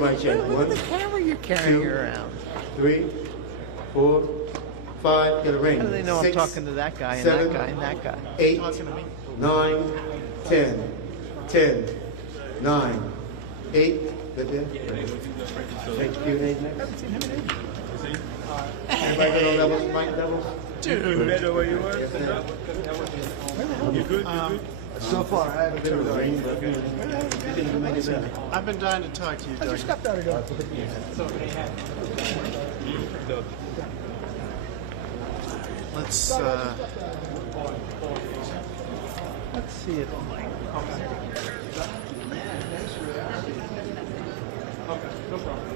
Mic check. Look at the camera you're carrying around. 3, 4, 5. Get a ring. How do they know 6, I'm talking to that guy and 7, that guy and that guy? 8, Talking to me. 9, 10, 10, 9, 8. Good there? Thank you. Everybody good on levels? Mic levels? Dude, better where you were. You good? So far, I haven't been to the ring, but you can make it better. I've been dying to talk to you, Doug. Let's see it. Okay, no problem.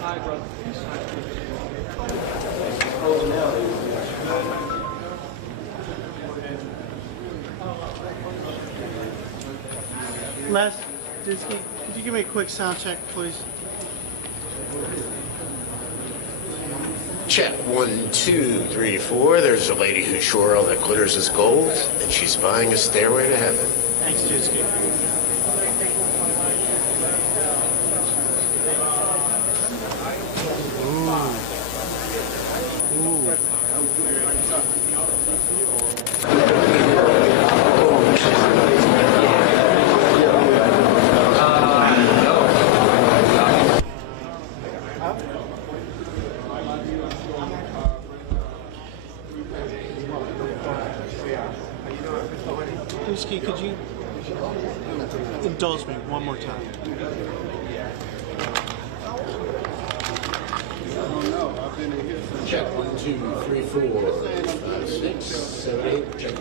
Hi, brother. Les, could you give me a quick sound check, please? Check 1, 2, 3, 4. There's a lady who's sure all that glitters is gold, and she's buying a stairway to heaven. Thanks, Jisky. Jisky, could you indulge me one more time? Check 1, 2, 3, 4, 5, 6, 7, 8. Check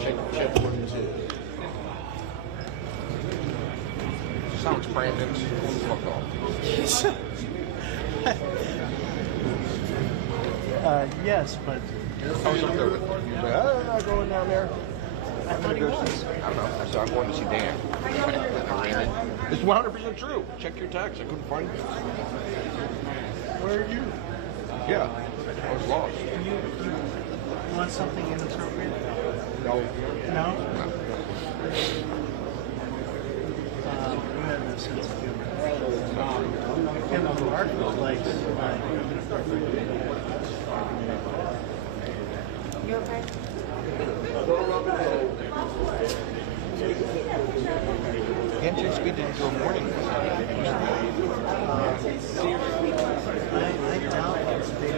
1, 2. Sounds Brandon. Fuck off. Yes, but I was up there with you. He's like, I'm not going down there. I thought he was. I don't know. I said, I'm going to see Dan. It's 100% true. Check your text. I couldn't find it. Where are you? Yeah. I was lost. You want something inappropriate? No. No? No. You have no sense of humor. And the Mark likes You okay? Can't speed into a morning. I doubt it's big.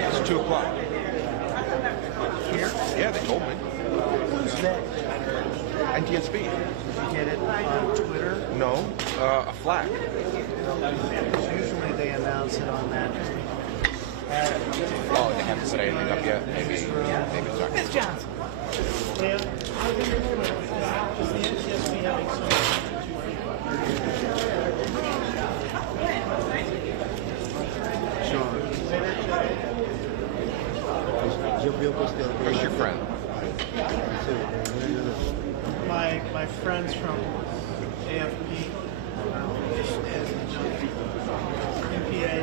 It's 2 o'clock. Here? Yeah, they told me. Who's that? NTSB. Did you get it on Twitter? No. A flag. Usually they announce it on that. Oh, they haven't set anything up yet. Maybe it's not. Miss Johnson. Yeah. Who's your friend? My friends from AFP, NPA,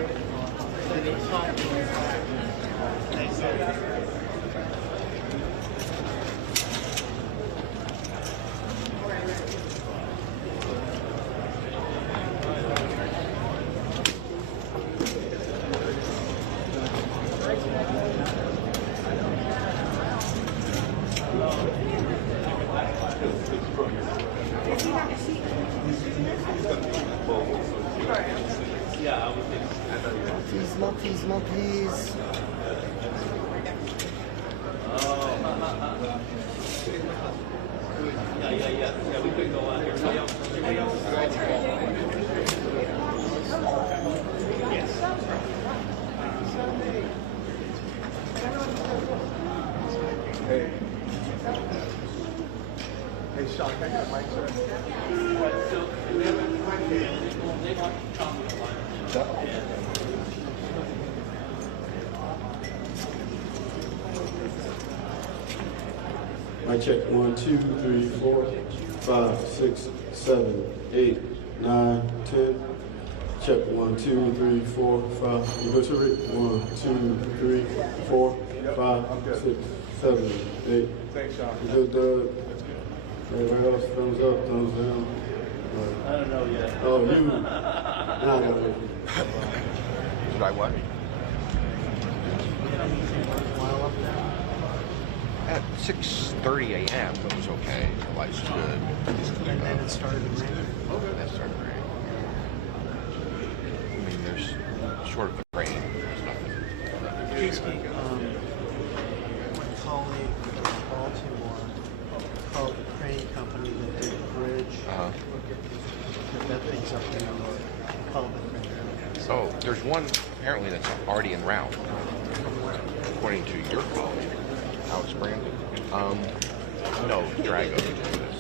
they talked to me. They said, Monkeys. Yeah, we could go out here. Yes. Hey. Hey, Sean, can I get a mic, sir? Mic check 1, 2, 3, 4, 5, 6, 7, 8, 9, 10. Check 1, 2, 3, 4, 5. You go to Rick. 1, 2, 3, 4, 5, 6, 7, 8. Thanks, Sean. You good, Doug? Everybody else, thumbs up, thumbs down. I don't know yet. Oh, you. Now I gotta wait. Did I what? At 6:30 a.m. it was okay. Life's good. And then it started to rain. That started raining. I mean, there's short of the rain. There's nothing. One colleague from Baltimore called the crane company that did the bridge. That thing's up there. Called the crane company. Oh, there's one apparently that's already en route, according to your college. How it's branded. No, Drago did this.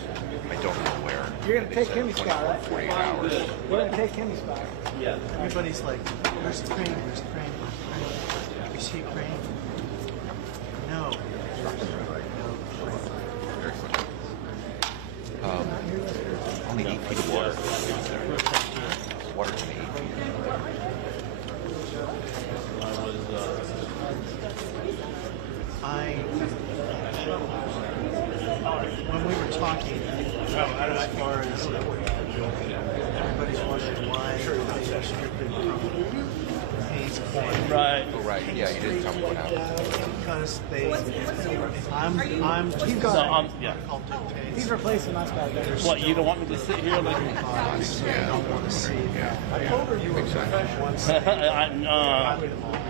I don't know where. You're gonna They take said him, 24, Scott. 48 hours. We're gonna take him spot. Yeah. Everybody's like, where's the crane? Where's the crane? Where's the crane? You see a crane? No. Very quick. Only 8 feet of water. Water's only 8 feet. When we were talking, as far as everybody's wondering why they restricted from Hayes Point. Right. Oh, right. Yeah, you didn't tell me what happened. Because I'm He's So, gone. yeah. I'll dictate. He's replacing us back there. What, you don't want me to sit here like... I don't want to see that. Makes sense.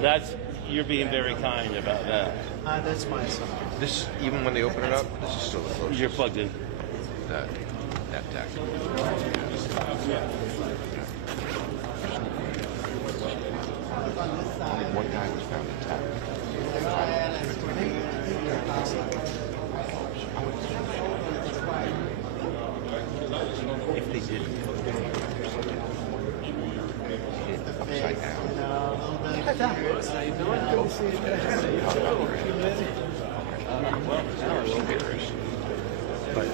That's... You're being very kind about that. That's my assumption. This, even when they open it up, this is still the closest. You're plugged in. That deck. Only one guy was found intact. If they didn't, hit upside down. But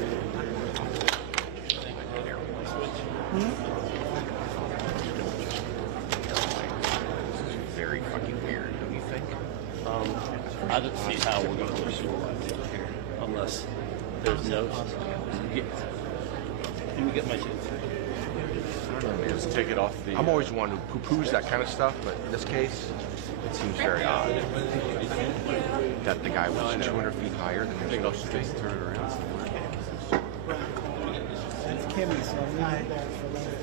very fucking weird, don't you think? I don't see how we're going to restore it unless there's no... Let me get my shit. Just take it off the. I'm always one who poo-poos that kind of stuff, but in this case, it seems very odd that the guy was 200 feet higher than he was supposed to be. Turn it around. That's Kimmy, so I'm leaving that for later.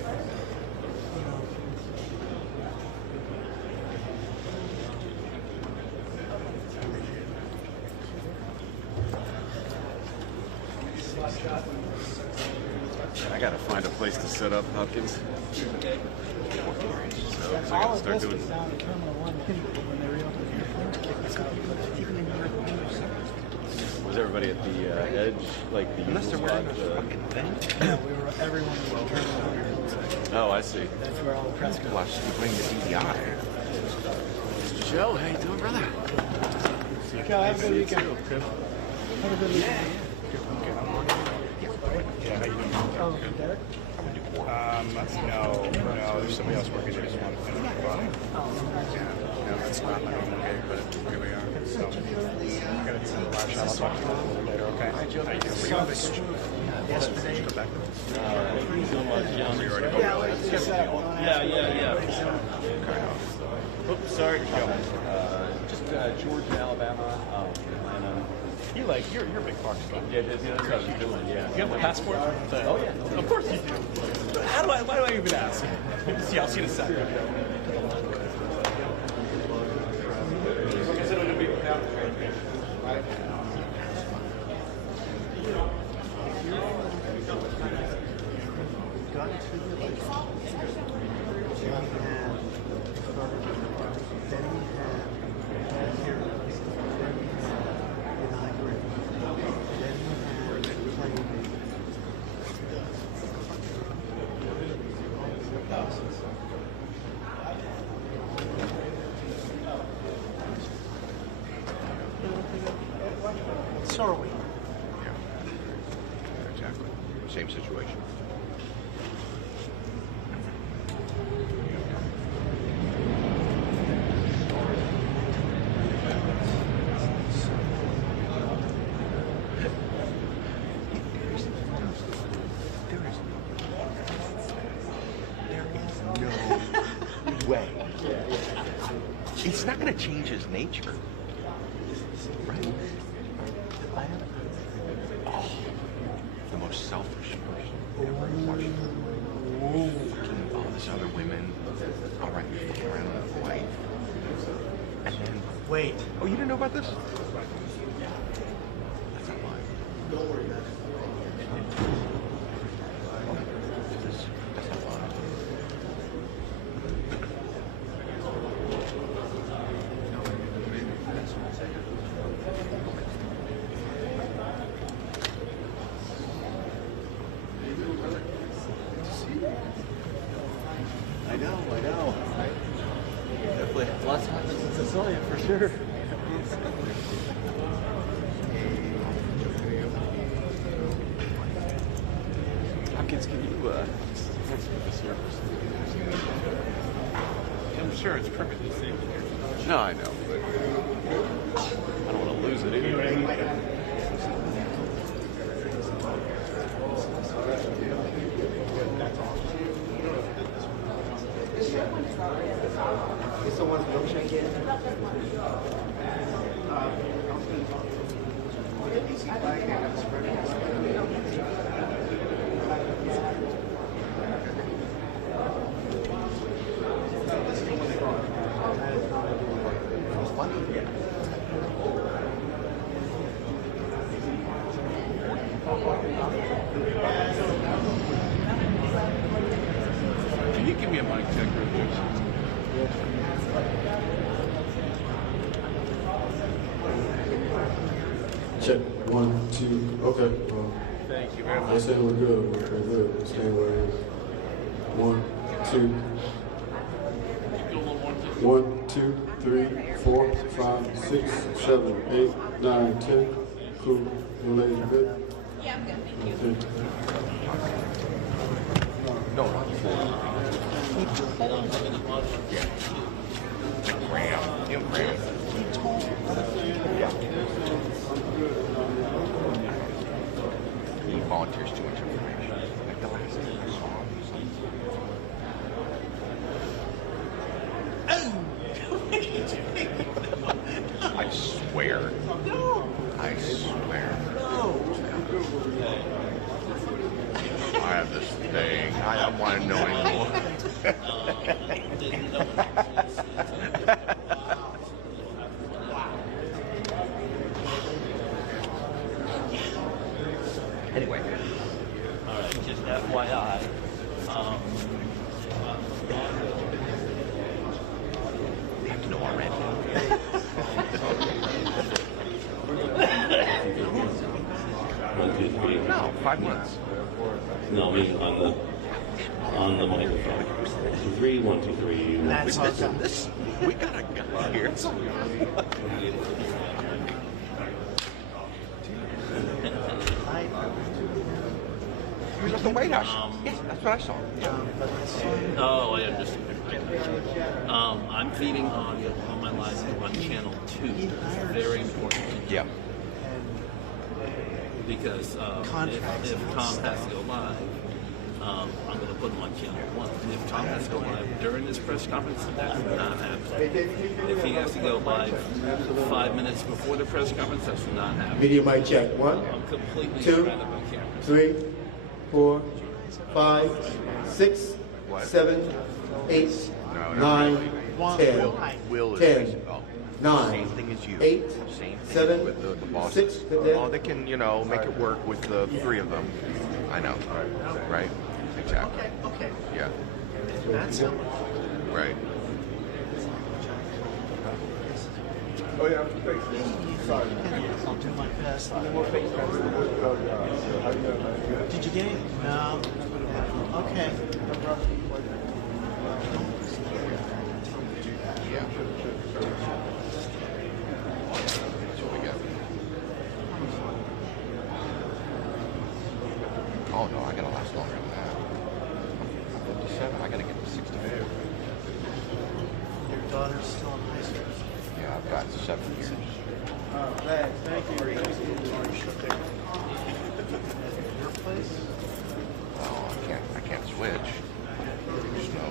I gotta find a place to set up, Hopkins. So I All gotta of start this doing. was down in Terminal 1 when they reopened the airport. Was everybody at the edge, like the Unless they're usual wearing spot? those fucking things. Yeah, everyone was in Terminal 1. Oh, I see. That's where all the press goes. Watch you bring the DVI. Joe, how you doing, brother? Joe, have a good weekend. Have a good weekend. Oh, Derek? No, there's somebody else working there. Just want to finish the bottom. Yeah, that's not my normal gig, but here we are. So, I'm gonna do the live shot. I'll talk to you a little later, okay? How you doing? Were you on vacation? Yesterday. Come back with us? Yeah. Oops, sorry. Just Georgia, Alabama, Atlanta. You're a big fox fan. Yeah, that's what I was doing, yeah. You have a passport? Oh yeah. Of course you do. Why do I even ask? See, I'll see in a second. Got to the lake. Then he had heroes. Then he had inaugurated. Then he had playmate. So are we. Yeah. Exactly. Same situation. No way. It's not going to change his nature. Right? Oh, the most selfish person ever in Washington. Fucking all these other women. All right, you're fucking around with a wife. And then... Wait. Oh, you didn't know about this? That's not mine. Don't worry about it. That's not mine. I know. Definitely lots happened since I saw you, for sure. Hopkins, can you fix with the surface? I'm sure it's perfectly safe here. No, I know, but I don't want to lose it anyway. Is someone's milkshake in? Can you give me a mic check real quick? Check 1, 2. Okay. Thank you very much. They say we're good. We're good. Stay where it is. 1, 2. 1, 2, 3, 4, 5, 6, 7, 8, 9, 10. Cool. You ladies good? Yeah, I'm good. Thank you. Okay. No, yeah. Graham. Graham. Yeah. He volunteers too much information. Like the last time I saw him. I swear. No. I swear. No. I have this thing. I don't want to know anymore. Anyway. All right, just FYI. You have to know already. No, 5 months. No, I mean on the microphone. 3, 1, 2, 3. That's awesome. We got a guy here. He was at the White House. Yes, that's what I saw. Oh, I understand. I'm feeding audio on my live on channel 2. Very important. Yeah. Because if Tom has to go live, I'm going to put him on channel 1. If Tom has to go live during this press conference, that will not happen. If he has to go live 5 minutes before the press conference, that's not happening. Media mic check. 1, I'm completely 2, surrounded by cameras. 3, 4, 5, 6, 7, 8, 9, 10, Will is 10, basically, oh, 9, same thing as you. 8, Same thing 7, with the boss. 6, Oh, they can, make it work with the 3 of them. I know. Right? Exactly. Okay. Yeah. That's it. Right. Oh, yeah. Sorry. I'll do my best. Did you get it? No. Okay. Yeah. That's what we got. Oh, no, I gotta last longer than that. I'm 57. I gotta get to 64. Your daughter's still in high school. Yeah, I've got 7 years. Thank you. Your place? Well, I can't switch. There's no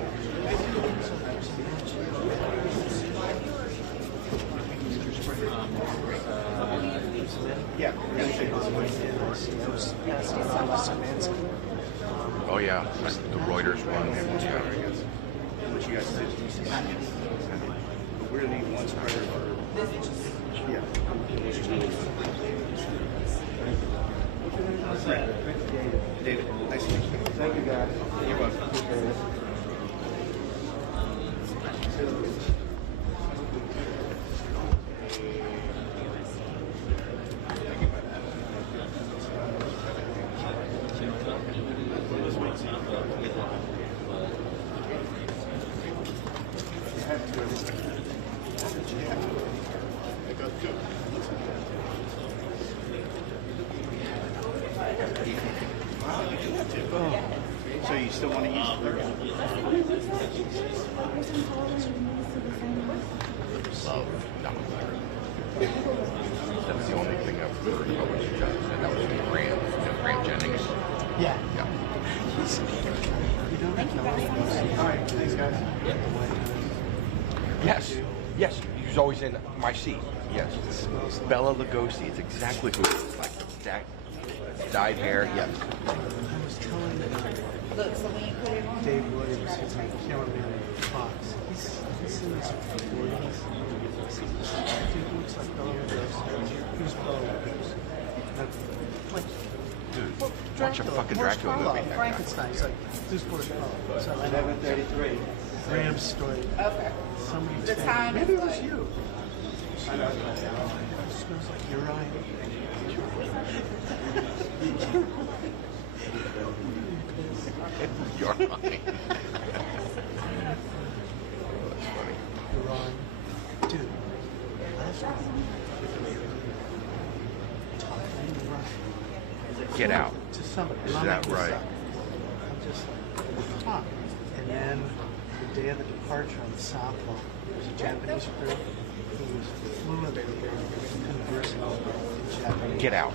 Oh yeah, the Reuters one. Yeah. What you guys did. But we're the ones hired for. Yeah. David, nice to meet you. Thank you, guys. You're welcome. So you still want to use the Love. No. That's the only thing I've heard about what you guys said. That was Graham Jennings. Yeah. Yeah. All right, thanks, guys. Yes. Yes. He was always in my seat. Yes. Bella Lugosi. It's exactly who it is. Like that dyed hair. Yes. I was telling Look, so when you put it on, Dave Williams, who's my cameraman at Fox, he's in his 40s. Dude looks like Bela Lugosi. Who's Bela Lugosi? Like, Dude, well, watch a fucking Boris Dracula Karloff, movie. Frankenstein. He's like, who's Boris Karloff? So I know 11:33. Graham's story. okay. Somebody The time maybe is it was like- you. It smells like urine. You're right. That's funny. Urine. Dude, last week, talking urine. Get out. To somebody. Is I'm that not making this right? up. I'm just like, huh. And then the day of the departure on the Southwalk, there was a Japanese crew who was fluent in conversing in Japanese. Get out.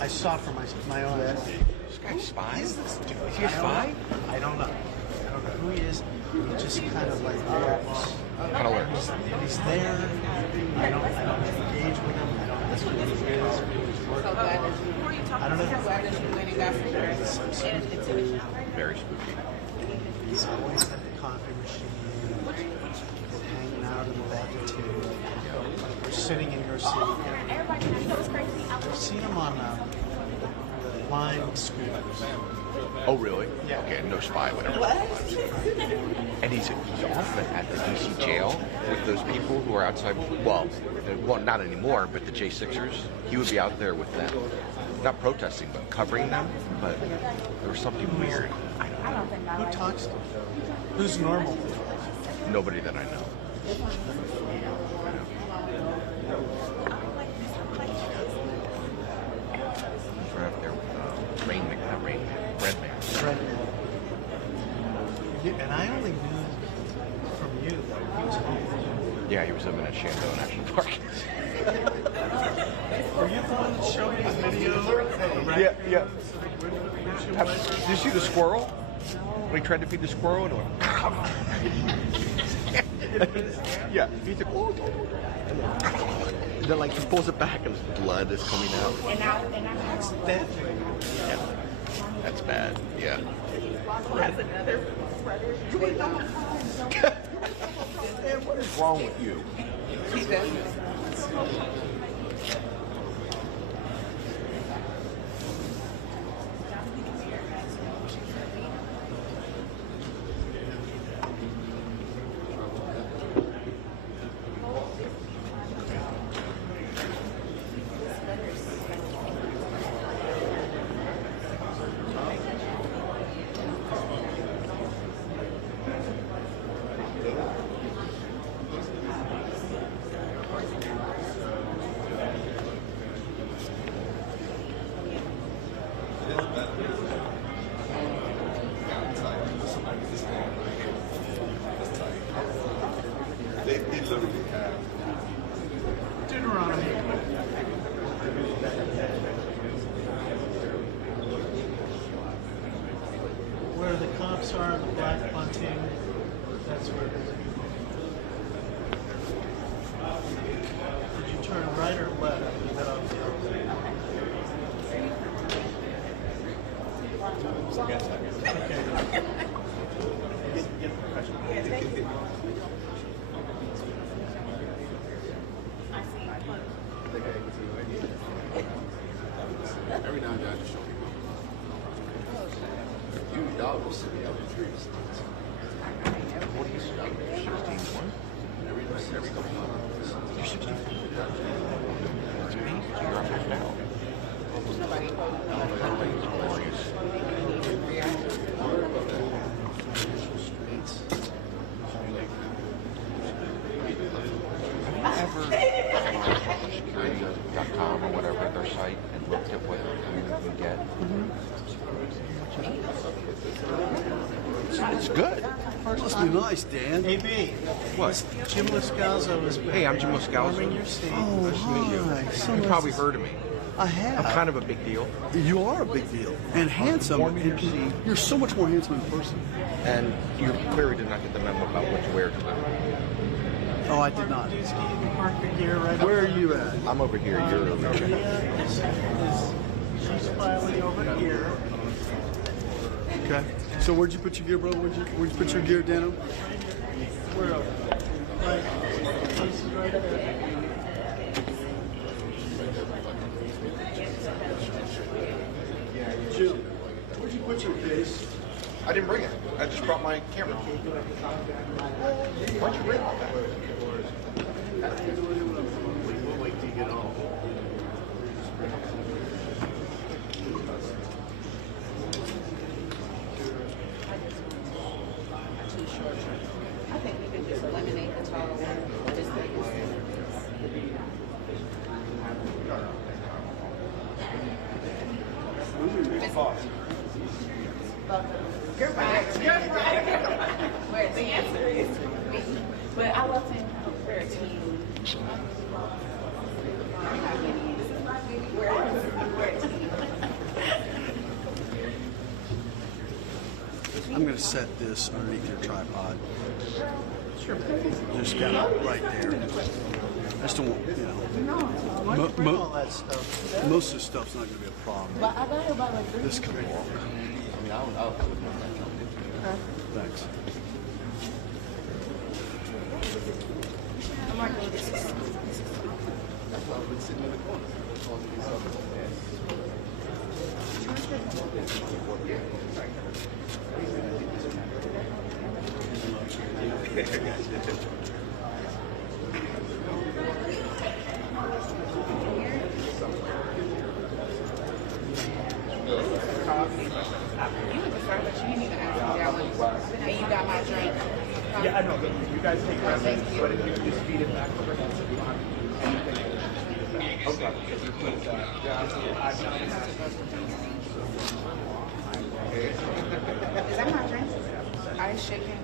I saw for my own eyes. This guy's spy? Is this dude? Is he a spy? I don't know. I don't know who he is. He just kind of like lurks. Kind of lurks. He's there. I don't engage with him. I don't ask who he is, who he's So working glad for. that you, I don't know. so glad that you went and got some rest. And it's in the shower. Very spooky. He's always at the coffee machine, hanging out in the back of two, or sitting in your seat. I've seen him on the line scooters. Oh, really? Yeah. Okay, no spy, whatever. And he's often at the DC jail with those people who are outside. Well, not anymore, but the J6ers. He would be out there with them. Not protesting, but covering them. But there was something weird. Who talks to him? Who's normal? Nobody that I know. We're out there with Redman. Yeah, and I only knew from you that he was home. Yeah, he was living at Shenandoah National Park. Were you the one that showed me the video? Yeah. Did you see the squirrel? When he tried to feed the squirrel and it went, yeah, he's like, oh. And then like he pulls it back and blood is coming out. And That's dead. Yeah. That's bad. Yeah. that's another brother. Man, what is wrong with you? He does. They literally have. Deuteronomy. Where the cops are, the black bunting, that's where it is. Did you turn right or left? You got off the What do you say? 16-1? There we go. You're 16. That's me. You're up half now. Security.com or whatever, their site, and looked at what you can get. It's good. Must be nice, Dan. Hey, B. What? Jim Lascalzo is Hey, I'm Jim Lascalzo. in your seat. Oh, Nice to meet you. hi. So You nice probably to- heard of me. I have. I'm kind of a big deal. You are a big deal. And handsome. warm in your seat. You're so much more handsome in person. And you clearly did not get the memo about what to wear to them. Oh, I did not. Park your gear right Where are you at? I'm over here. You're over here. She's finally over here. Okay. So where'd you put your gear, bro? Where'd you put your gear, Dano? Where over? Like, she's right there. Jim, where'd you put your case? I didn't bring it. I just brought my camera. Why'd you bring all that? We'll wait till you get home. I think we could just eliminate the tall one. Just like You're right. You're right. Where the answer is me. But I love to wear a team. This is my baby. Wear a team. I'm going to set this underneath your tripod. Just kind of right there. I just don't want, you know. Bring all that stuff. Most of the stuff's not going to be a problem. But I got it by like 3 This could walk. I mean, I'll Thanks. I'm like, this is That's why I've been sitting in the corner. Talking to these other You went to Starbucks, you didn't even ask me that one. And you got my drink. Yeah, I know, but you guys take reference, but if you could just feed it back over there, so you don't have anything. Okay. Because you put, Is that my drink? Ice chicken,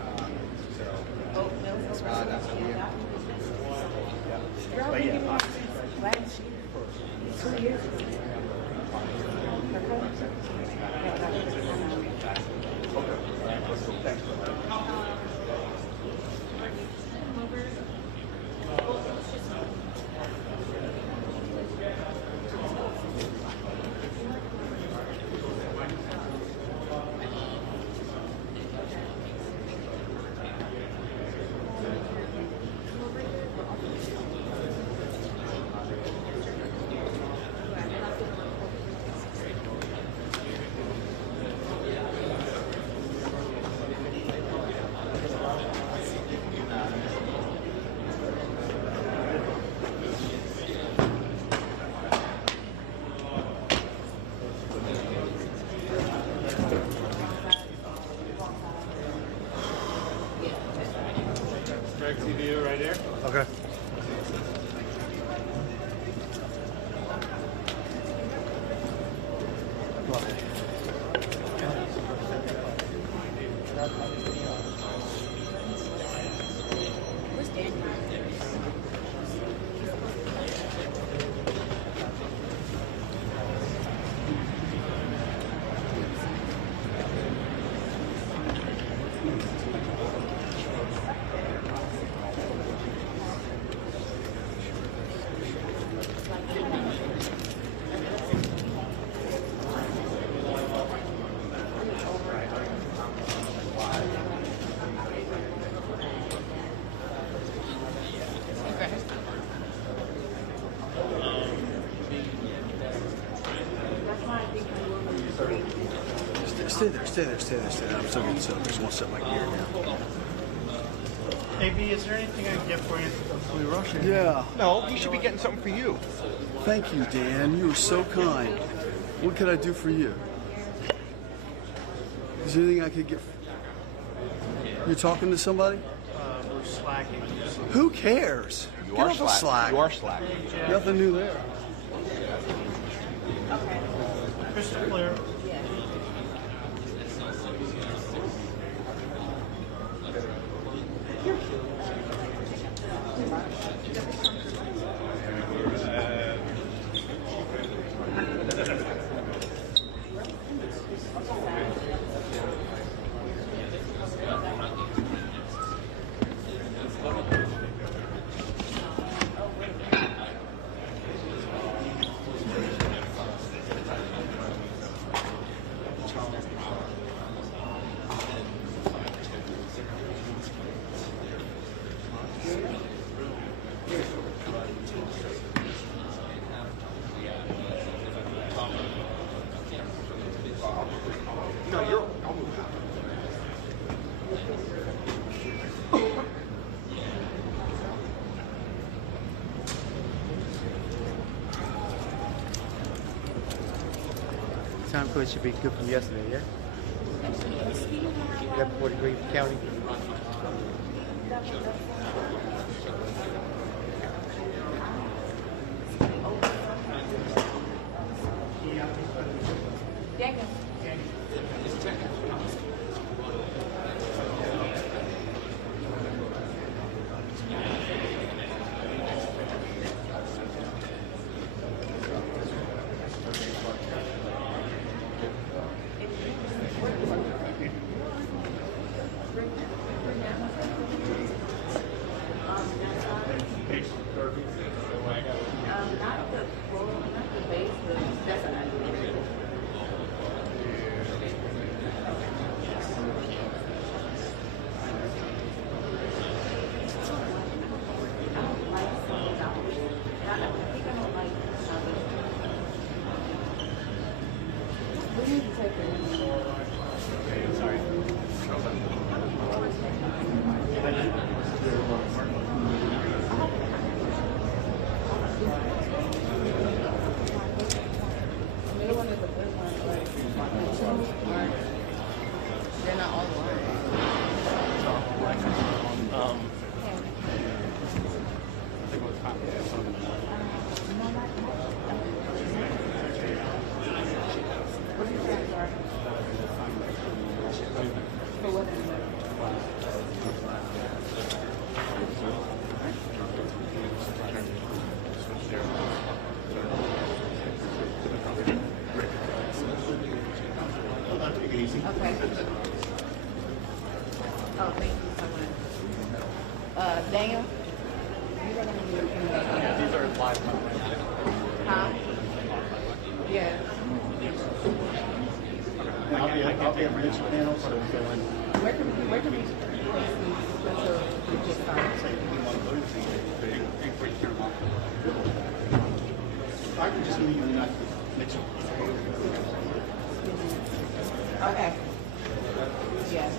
oat milk, espresso. Girl, we give me last year. 2 years. TV right there. Okay. Where's Danny? Stay there, stay there, stay there, stay there. I'm still getting set up. I just want to set my gear down. AB, is there anything I can get for you? Are we rushing? Yeah. No, he should be getting something for you. Thank you, Dan. You were so kind. What could I do for you? Is there anything I could get? You're talking to somebody? We're slacking. Who cares? You Get are off the slack. You are slacking. Nothing new there. Crystal clear. Time code should be good from yesterday, yeah? That 40 Green County. Daniel. They're not all Okay. Oh, thank you so much. Daniel? Yeah, these are live. Huh? Yeah. I'll be a bridge panel, so we go in. Where can we place these until we just start? I can just leave and not mix it. Okay. Yeah.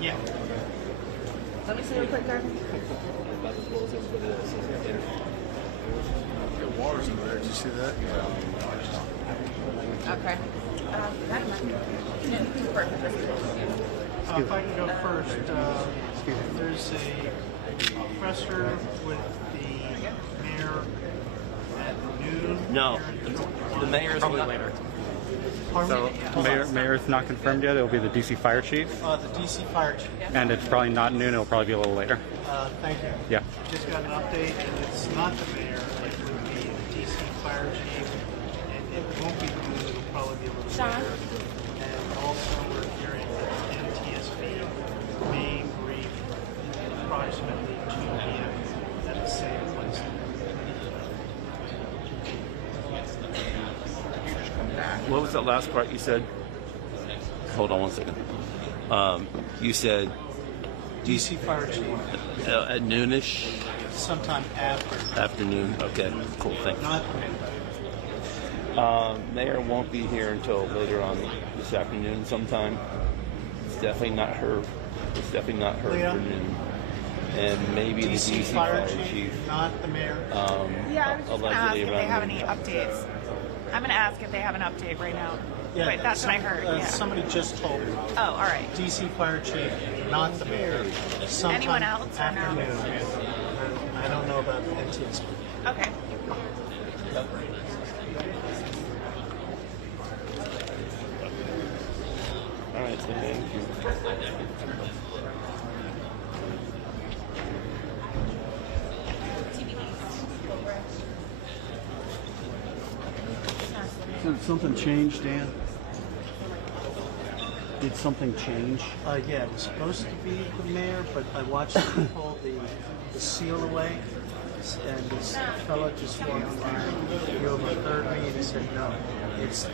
Yeah. Let me see real quick, Carmen. Water's over there. Did you see that? Okay. If I can go first, there's a presser with the mayor at noon. No, the mayor's Probably later. Pardon So me? mayor's not confirmed yet. It'll be the DC fire chief, The DC fire chief. and it's probably not noon. It'll probably be a little later. Thank you. Yeah. Just got an update, and it's not the mayor. It would be the DC fire chief, and it won't be noon. It'll probably be a little later. And also, we're hearing that NTSB may brief approximately 2 p.m. at the same place. What was that last part you said? Hold on one second. You said DC Fire Chief. At noonish? Sometime after. Afternoon. Okay, cool. Thank you. Not Mayor won't be here until later on this afternoon sometime. It's definitely not her. It's definitely not her Leah? afternoon. And maybe DC the DC Fire Fire Chief, not the mayor. Yeah, I was just going to ask allegedly if they around have noon. any updates. I'm going to ask if they have an update right now. Yeah, Wait, that's what I heard. Yeah. Somebody just told me. Oh, all right. DC Fire Chief, not the mayor. Sometime Anyone else or no? afternoon. I don't know about NTSB. Okay. All right, so thank you. Did something change, Dan? Did something change? Yeah, it was supposed to be the mayor, but I watched him pull the seal away, and this fellow just walked by. He overheard me and he said, no, it's the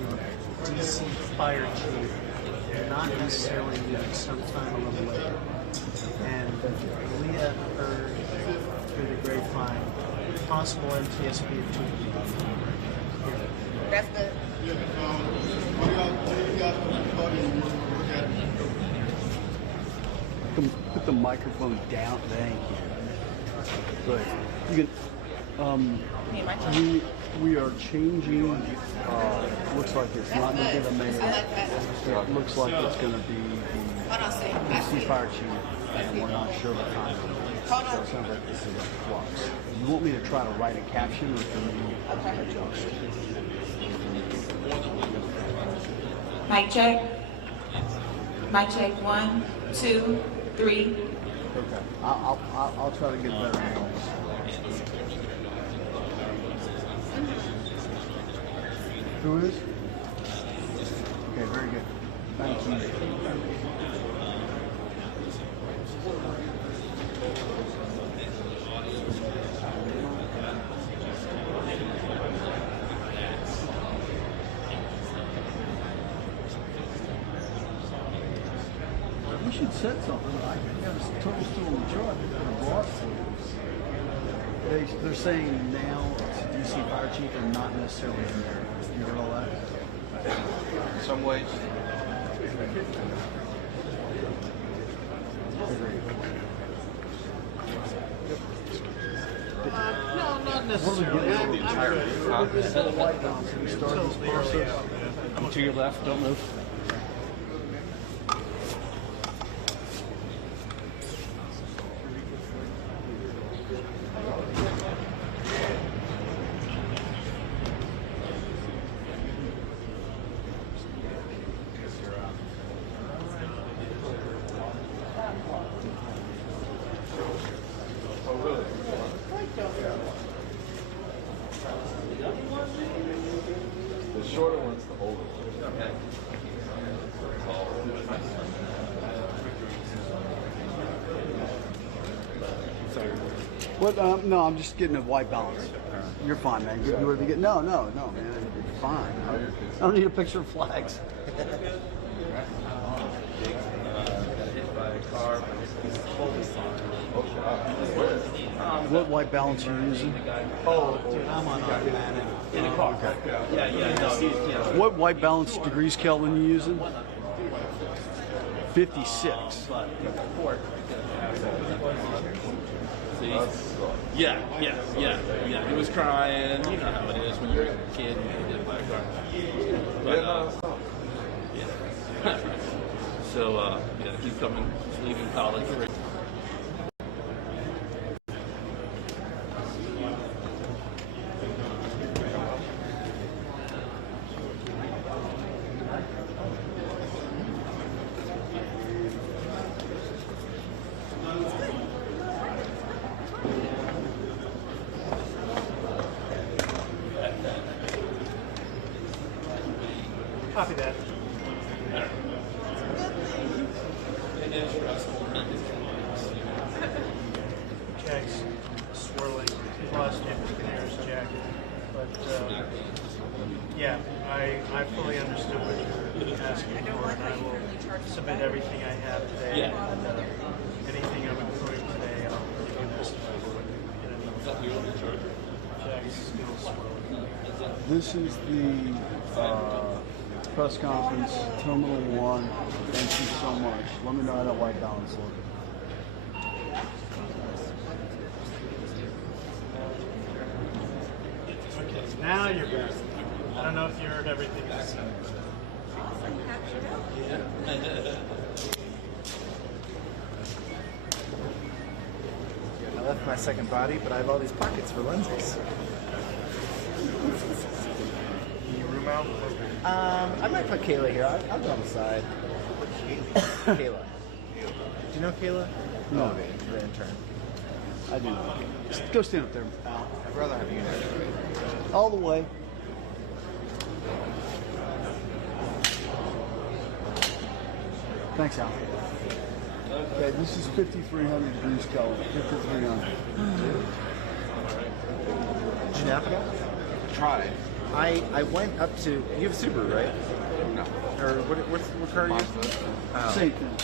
DC Fire Chief, not necessarily you, sometime a little later. And Leah heard through the grapevine, possible NTSB of 2 people. That's good. Put the microphone down. Thank you. Good. You can. We are changing. Looks like it's not going to be the mayor. It looks like it's going to be the DC Fire Chief, and we're not sure the time. So it sounds like this is a flux. You want me to try to write a caption, or can you adjust? Mic check. Mic check. 1, 2, 3. Okay. I'll try to get better results. Who is? Okay, very good. Thank you. We should set something. I got a total still in the truck. I brought it. They're saying now it's DC Fire Chief and not necessarily the mayor. You heard all that? In some ways. No, not necessarily. To your left, don't move. The shorter one's the older one. Okay. Sorry. What? No, I'm just getting a white balance. You're fine, man. You whatever you get. No, man. It's fine. I don't need a picture of flags. What white balance are you using? Oh, dude, I'm on automatic. In a car. Yeah. What white balance degrees Kelvin are you using? 56. See? Yeah. He was crying. You know how it is when you're a kid and you get hit by a car. But, yeah. So, he's leaving college. Copy that. Jack's swirling. He lost him. There's Jack. But Yeah, I fully understood what you're asking for, and I will submit everything I have today. Yeah. And anything I'm including today, I'll give you an estimate for it. This is the press conference, Terminal 1. Thank you so much. Let me know how that white balance looks. Okay, now you're back. I don't know if you heard everything I said. I left my second body, but I have all these pockets for lenses. Can you room out? I might put Kayla here. I'll go on the side. Kayla. Do you know Kayla? No. Okay, the intern. I do not. Just go stand up there, Al. I'd rather have you there. All the way. Thanks, Al. Okay, this is 5,300 degrees Kelvin. 5,300. Did you nap again? Tried. I went up to. You have Subaru, right? No. Or what car are you? Oh. Same thing.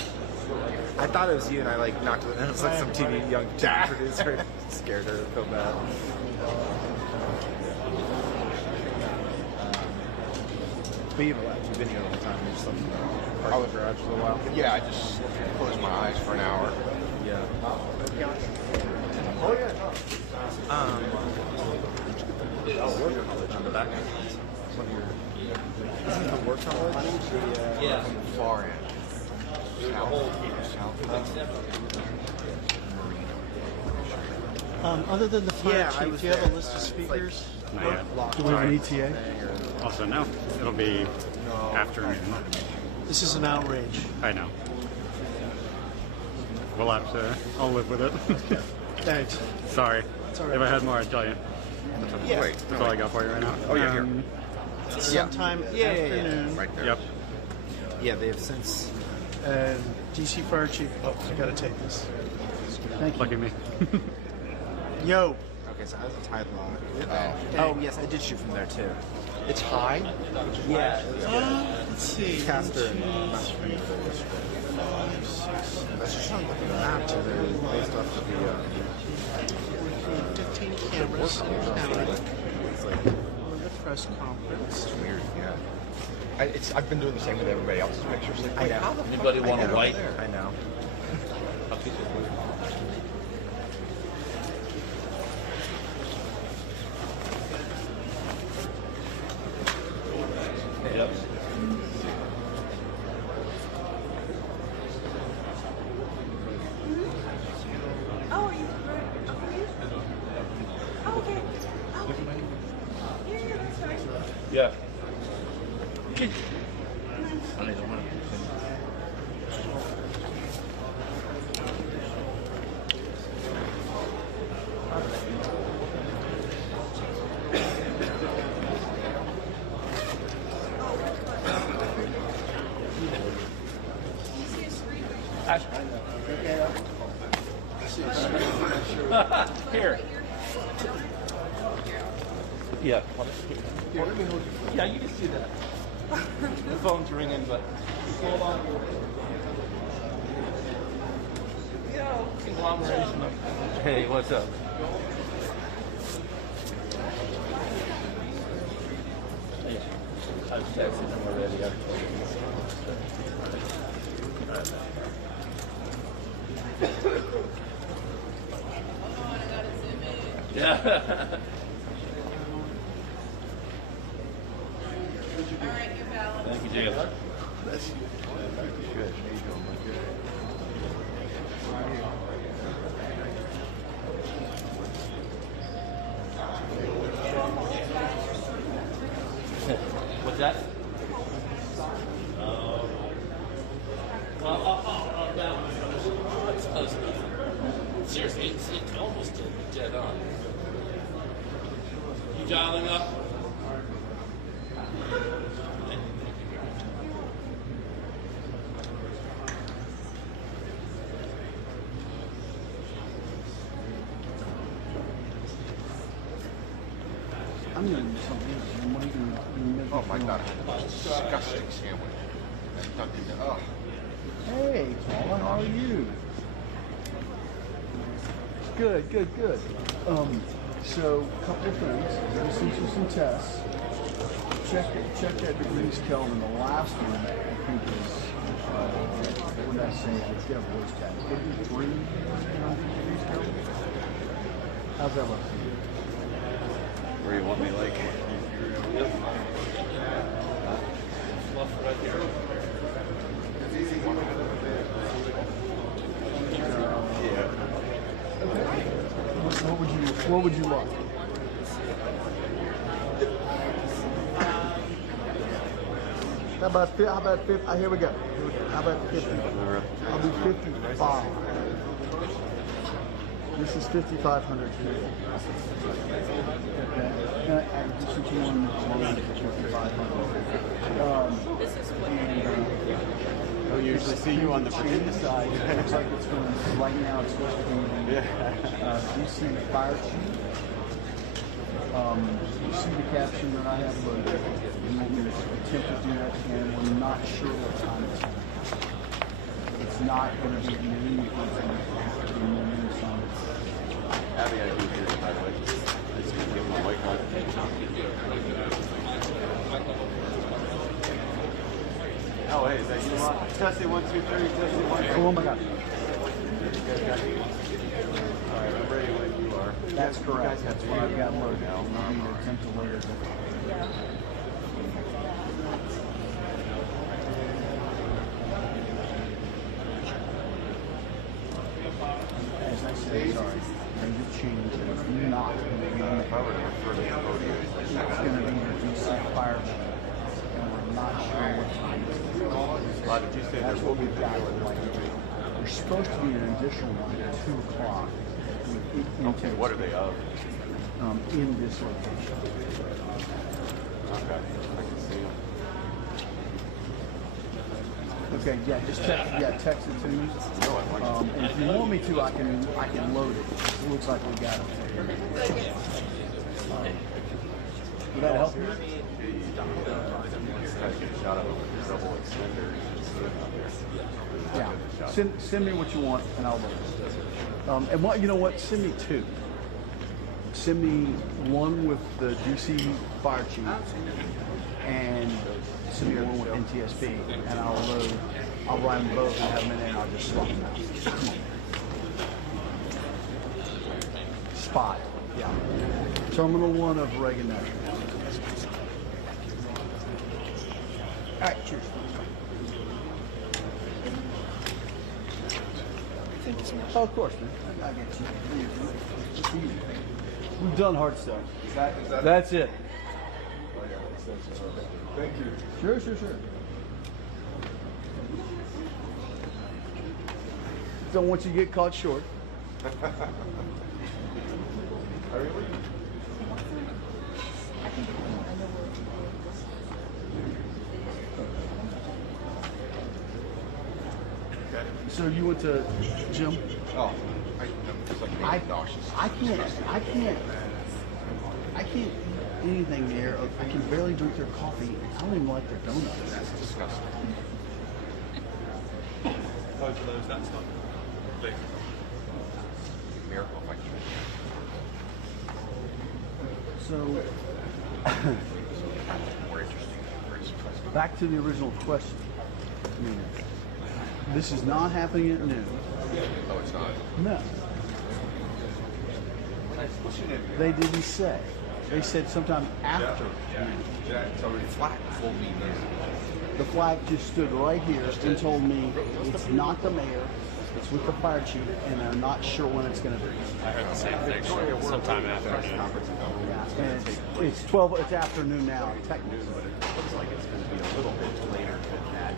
I thought it was you, and I like knocked it. And it was like some TV young producer. Scared her. Feel bad. But you've left. You've been here the whole time. You're just like parked in the garage for a while. Yeah, I just closed my eyes for an hour. Yeah. Oh yeah. Work college on the back end. One of your. Isn't it work college? Yeah. From the far end. South. Other than the fire Yeah, I chief, was do you have a there. list of speakers? Not yet. Do we have an ETA? Also, no. It'll be afternoon. This is an outrage. I know. We'll have to. I'll live with it. Thanks. Sorry. It's all right. If I had more, I'd tell you. Yeah. Wait. That's all I got for you right now. Oh yeah, here. Sometime afternoon. Right there. Yep. Yeah, they have since. And DC Fire Chief. Oh, I gotta take this. Thank you. Lucky me. Yo. Okay, so how's the tide log? Oh, yes, I did shoot from there too. It's high. Yeah. Let's see. Caster. 1, 2, 3, 4, 5, 6, That's just trying to look at the map too. They're based off of the. 15 cameras. It's like. The press conference. It's weird. Yeah. I've been doing the same with everybody else. Just make sure it's like, I wait, know. how the fuck Anybody did I want get a over white? there? I know. I'll keep it. Yep. Oh, are you? Oh, okay. Okay. Yeah, that's fine. Yeah. I don't want to. Here. Yeah. Yeah, you can see that. The phone's ringing, but hold on. Yo, conglomeration. Hey, what's up? I've texted him already. Yeah. Thank you, James. What's that? Seriously, it's almost dead on. You dialing up? I'm going to do something else. What are you going to do? Oh my God, disgusting sandwich. Oh. Hey, Paula, how are you? Good, good, good. So, a couple of things. I'm going to send you some tests. Check that degrees Kelvin. The last one, I think, is, what did I say? I get a voice tag. 53 degrees Kelvin? How's that look to you? Where you want me, like? What would you like? How about 50? Here we go. How about 50? I'll do 55. This is 5,500 feet. Okay. And this is one 5,500. I don't usually see you on the Virginia side. It looks like it's going to, right now it's supposed to be DC fire chief. You see the caption that I have loaded. You want me to attempt to do that again. We're not sure what time it's going to be. It's not going to be noon. It's going to be noon. Abby, I do hear you, by the way. I just give him a white card. Oh, hey, is that you, Mark? Testing 1, 2, 3. Testing 1, 2. Oh my God. You guys got me? All right, I'm ready when you are. That's correct. That's what I've got loaded. We'll need to attempt to load it. As I said, sorry, things have changed. It's not going to be the It's going to be the DC fire chief. And we're not sure what time it's going to be. That's what we've got. There's supposed to be an additional one at 2 o'clock. Okay, what are they of? In this location. Okay, I can see them. Okay, yeah, just text it to me. And if you want me to, I can load it. It looks like we got it. Would that help you? Try to get a shot of it with the double extender. Yeah. Send me what you want, and I'll load it. And what you know what? Send me 2. Send me one with the DC fire chief, and send me one with NTSB, and I'll load. I'll write them both and have them in there, and I'll just swap them out. Come on. Spot. Yeah. Terminal 1 of Reagan National. All right. Cheers. Thank you so much. Oh, of course, man. I get you. We've done hard stuff. That's it. Thank you. Sure. Don't want you to get caught short. So you went to Jim? Oh, I can't eat anything there. I can barely drink their coffee. I don't even like their donuts. That's disgusting. Both of those, that's not big. Miracle if I keep it. So, More interesting. back to the original question. I mean, this is not happening at noon. Oh, it's not? No. They didn't say. They said sometime after. So the flag told me The flag just stood right here and told me it's not the mayor, it's with the fire chief, and they're not sure when it's going to be. I heard the same thing. Sometime afternoon. And it's 12. It's afternoon now, technically. But it looks like it's going to be a little bit later than that.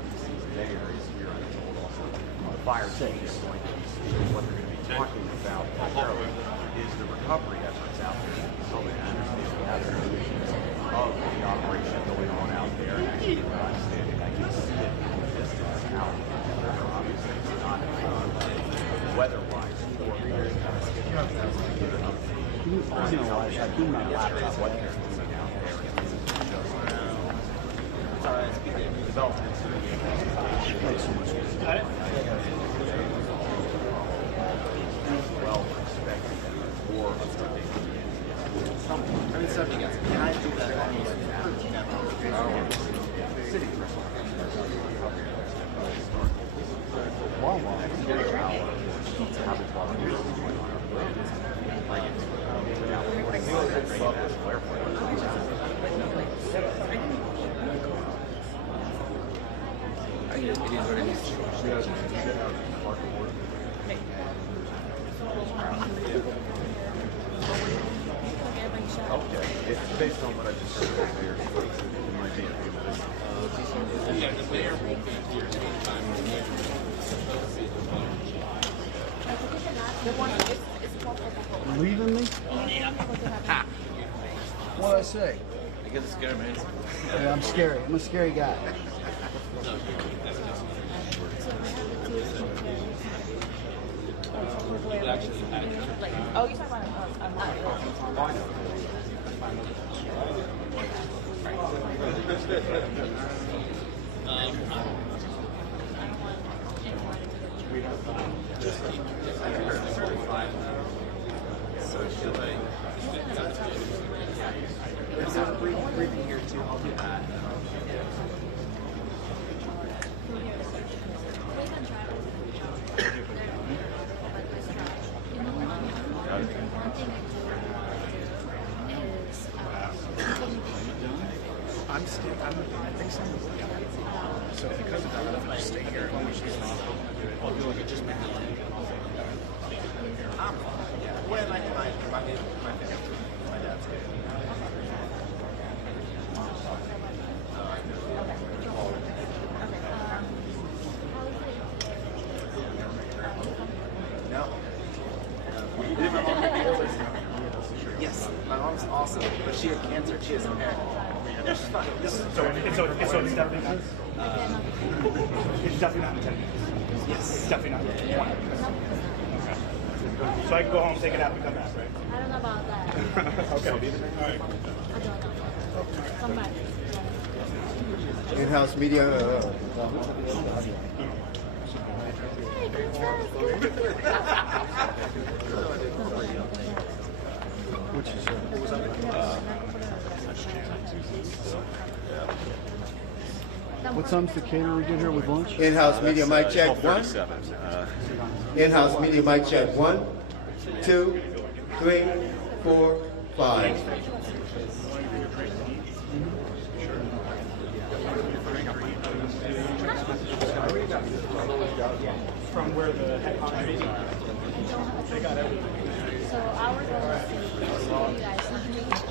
There is here, I'm told, also. The fire chief is going to be what they're going to be talking about primarily is the recovery efforts out there. So they understand the hazard of the operation going on out there. And actually, what I'm standing, I can see it in the distance out there. Obviously, it's not weather-wise or very kind of You know, I do my laptop. what they're doing out there is just development. Well respected or obstructing. I mean, something else. Can I do that? City. Okay, it's based on what I just said earlier, so it might be a few minutes. Yeah, the mayor will be here anytime. Leaving me? What'd I say? I get scared, man. Yeah, I'm scary. I'm a scary guy. Oh, you're talking about There's a briefing here too. I'll do that. I'm based on the so because of that, I'm going to stay here and she's not. I'll do it just maybe. When I find my dad's good. No. Yes, my mom's awesome, but she had cancer. She has impaired. It's fine. So it's definitely not. It's definitely not in 10 minutes. Yes. It's definitely not. Okay. So I can go home, take it out, and come back, right? I don't know about that. Okay. All right. I don't know. Come back. In-house media. Which is what time's the caterer get here with lunch? In-house media mic check 1. In-house media mic check 1, 2, 3, 4, 5. From where the head conference is. They got everything. So our goal is to see you guys.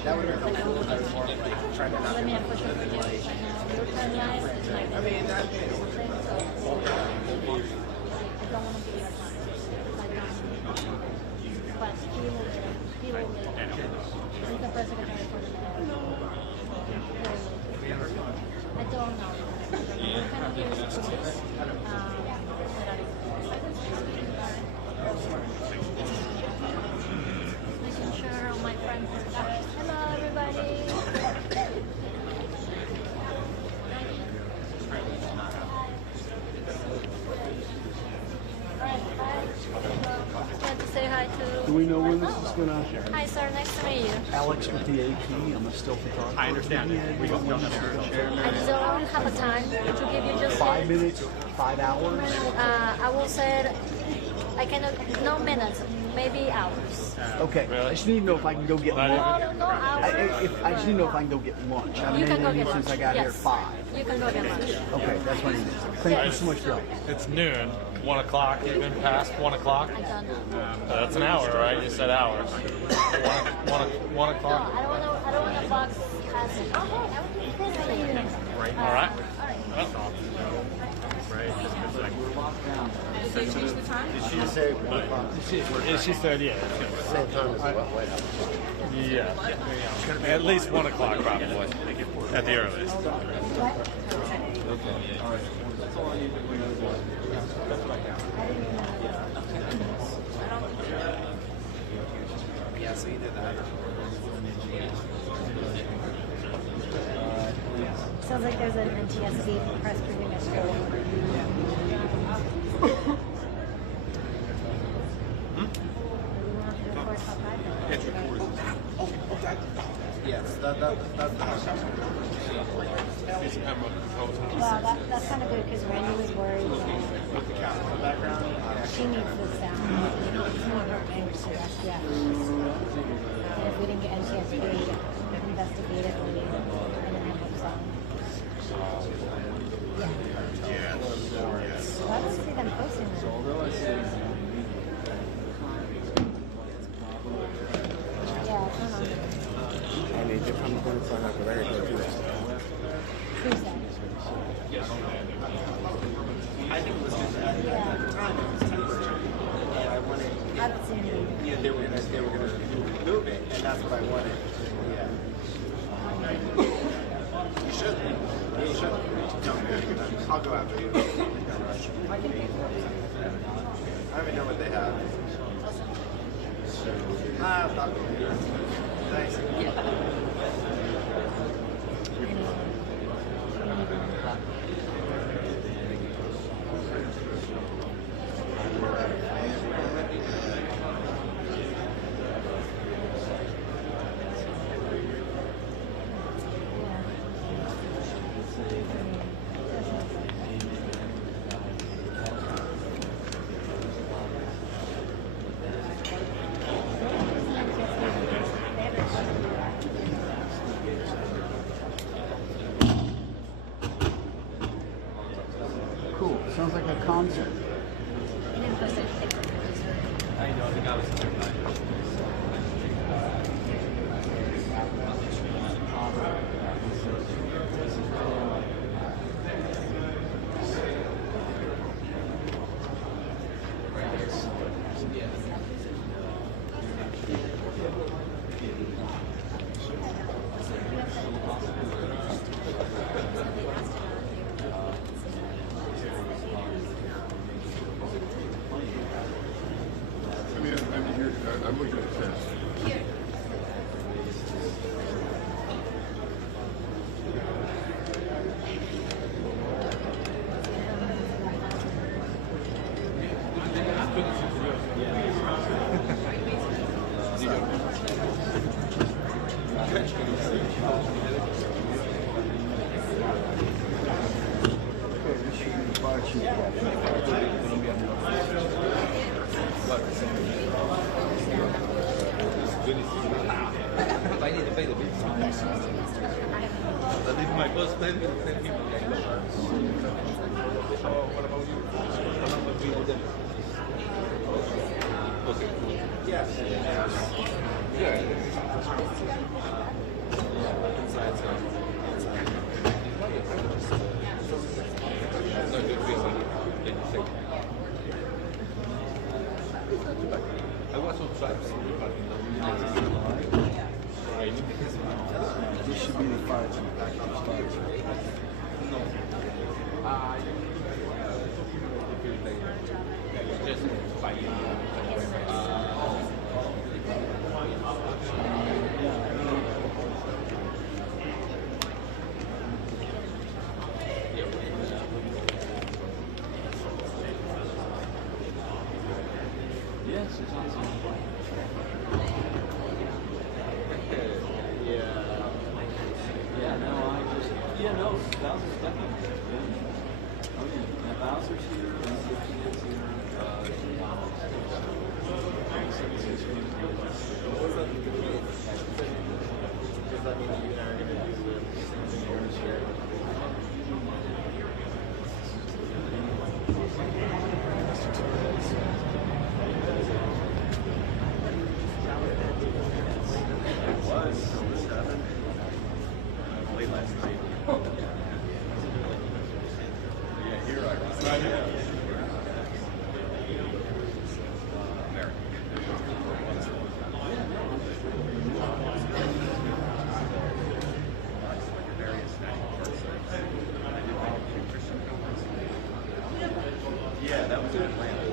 That would have been helpful. I was more like trying to Let me have push over here. I know your timeline is like I mean, that so I don't want to be your time. But he will leave. He's the president for the I don't know. What kind of years is this? Making sure all my friends are there. Hello, everybody. Want to say hi to... Do we know when this is gonna? Hi, sir. Nice to meet you. Alex with the AP. I'm a still photographer. I understand. We don't have to share. I don't have a time to give you just 5 yet. minutes, 5 hours. I will say I cannot, no minutes, maybe hours. Okay. I just need to know if I can go get lunch. No hours. I just need to know if I can go get lunch. I've You been can go in get since lunch. I got here Yes. at 5. You can go get lunch. Okay, that's what I need. Thank you so much, Bill. It's noon, 1 o'clock, even past 1 o'clock. I don't know. That's an hour, right? You said hours. 1 No, o'clock. I don't want to box has it. Oh, All right. Did they change the time? Did she say 1 o'clock? She said, yeah. Same time as the White House. Yeah. At least 1 o'clock, probably. At the earliest. Okay. All right. yeah, so you did that. Sounds like there's an NTSB press briefing at school. Yes, that's the house. Well, that's kind of good because Randy was worried that she needs the sound. It's more her anxious. Yeah. And if we didn't get NTSB investigatively, I didn't have much sound. Yeah. Let's see them posting that. Yeah, I need to come to find out where to go to that. Who's that? I think it was just at the time it was 10%. And I wanted. I don't see anything. Yeah, they were gonna move it, and that's what I wanted. Yeah. You should. You should. No, I'll go after you. I don't even know what they have. Thanks. Cool. Sounds like a concert. I know the guy was I'm looking at this. I need to pay the bill. That is my first time with the people. What about you? How long have you been with them? Okay, cool. Yes. Yeah. Inside, so. It's not good feeling. Then you say. I was on tribes in the parking lot. This should be the fire chief back upstairs. No. Just Yes, it's awesome. Yeah, no, Bowser's definitely good. Oh, yeah, Bowser's here, and Gibson's here. Does that mean you and I are going to do the share? It was. This happened late last night. Yeah, here I was. Yeah, that was in Atlanta.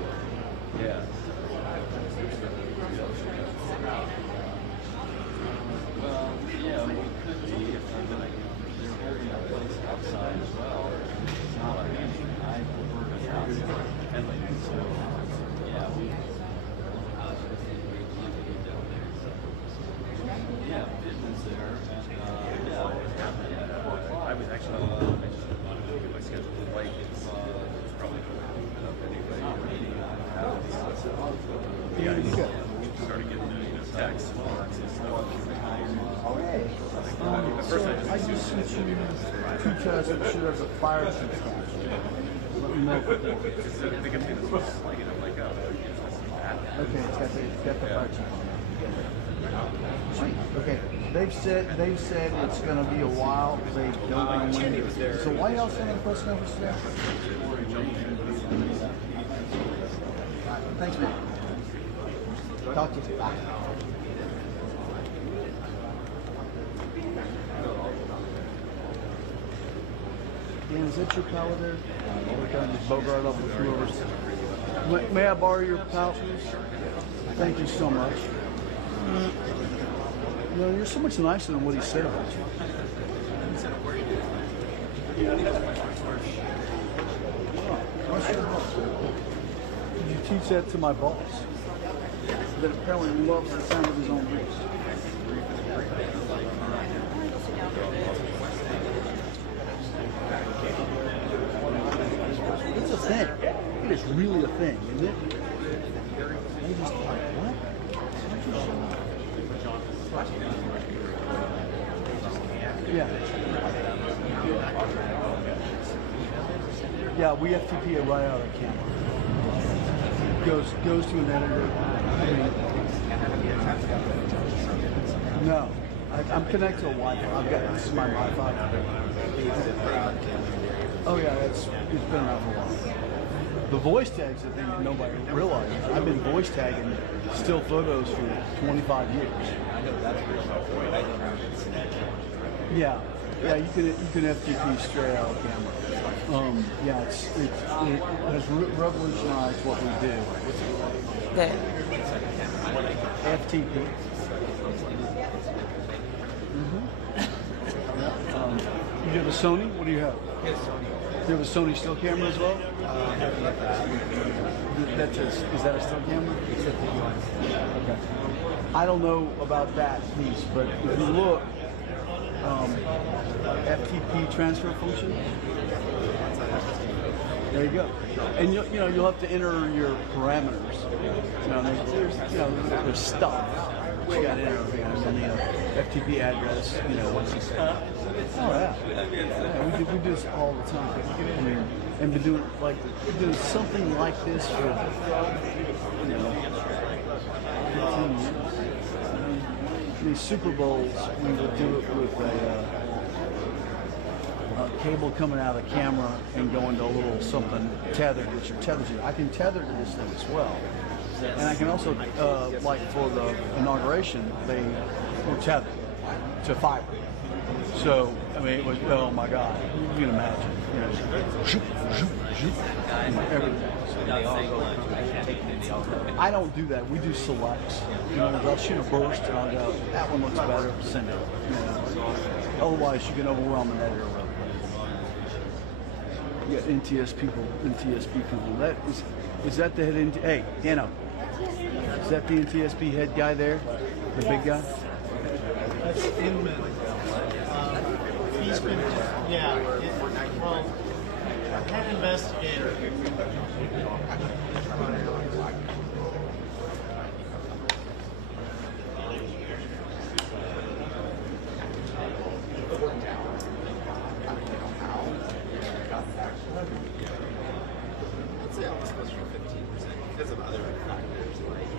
Yeah. Well, yeah, we could be if they're having a place sent you 2 tests that should have the fire chief attached. Let me know if it works. Okay, it's got the fire chief on it. Sweet. Okay. They've said it's going to be a while. They don't know when. So why y'all sending a press conference today? Thanks, man. Talk to you. Bye. Dan, is that your pallet there? We're trying to bogart up with whoever's. May I borrow your pallet, please? Thank you so much. You know, you're so much nicer than what he said about you. Did you teach that to my boss? That apparently loves the sound of his own voice. It's a thing. It is really a thing, isn't it? They just like, what? Yeah. Yeah, we FTP it right out of the camera. Goes to an editor. No. I'm connected to a Wi-Fi. This is my Wi-Fi. Oh yeah, it's been around for a while. The voice tags, I think nobody realizes. I've been voice tagging still photos for 25 years. I know that's pretty software. Yeah, you can FTP straight out of camera. Yeah, it has revolutionized what we do. FTP. You have a Sony? What do you have? Yes, Sony. Do you have a Sony still camera as well? Is that a still camera? Okay. I don't know about that piece, but if you look, FTP transfer function. There you go. And you'll have to enter your parameters. There's stuff. You got to enter FTP address. Oh yeah. We do this all the time. I mean, and been doing something like this for 15 years. These Super Bowls, we would do it with a cable coming out of the camera and going to a little something tethered, which are tethered to. I can tether to this thing as well. And I can also, like for the inauguration, they were tethered to fiber. So, I mean, it was, oh my God, you can imagine. Everything. I don't do that. We do selects. I'll shoot a burst and I'll go, that one looks better, send it. Otherwise, you can overwhelm an editor. You got NTSP people. Is that the head? Hey, Dano. Is that the NTSP head guy there? The big guy? That's Inman. He's been, well, head investigator. I'd say almost closer to 15% because of other factors like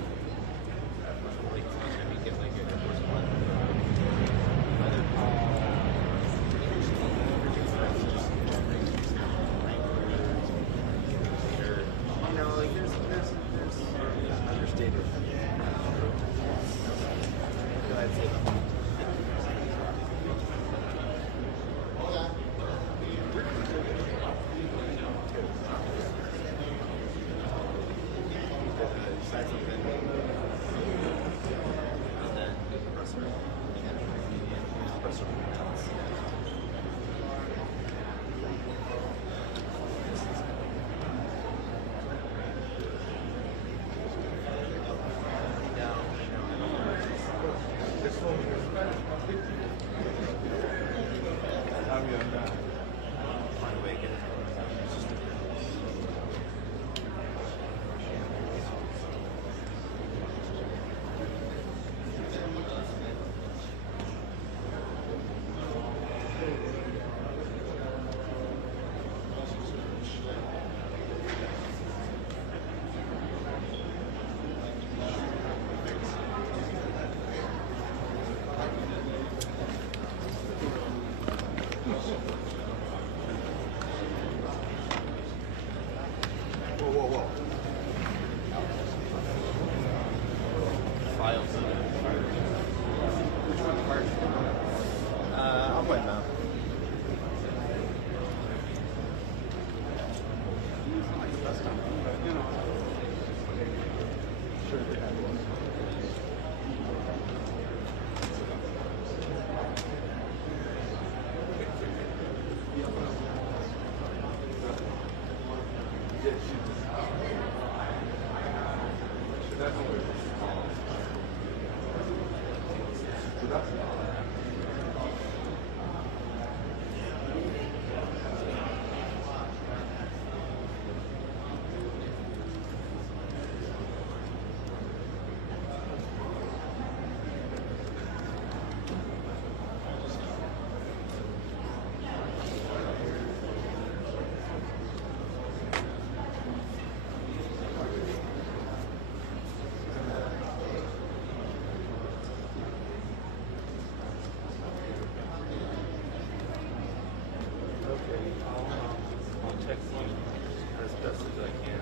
text you as best as I can.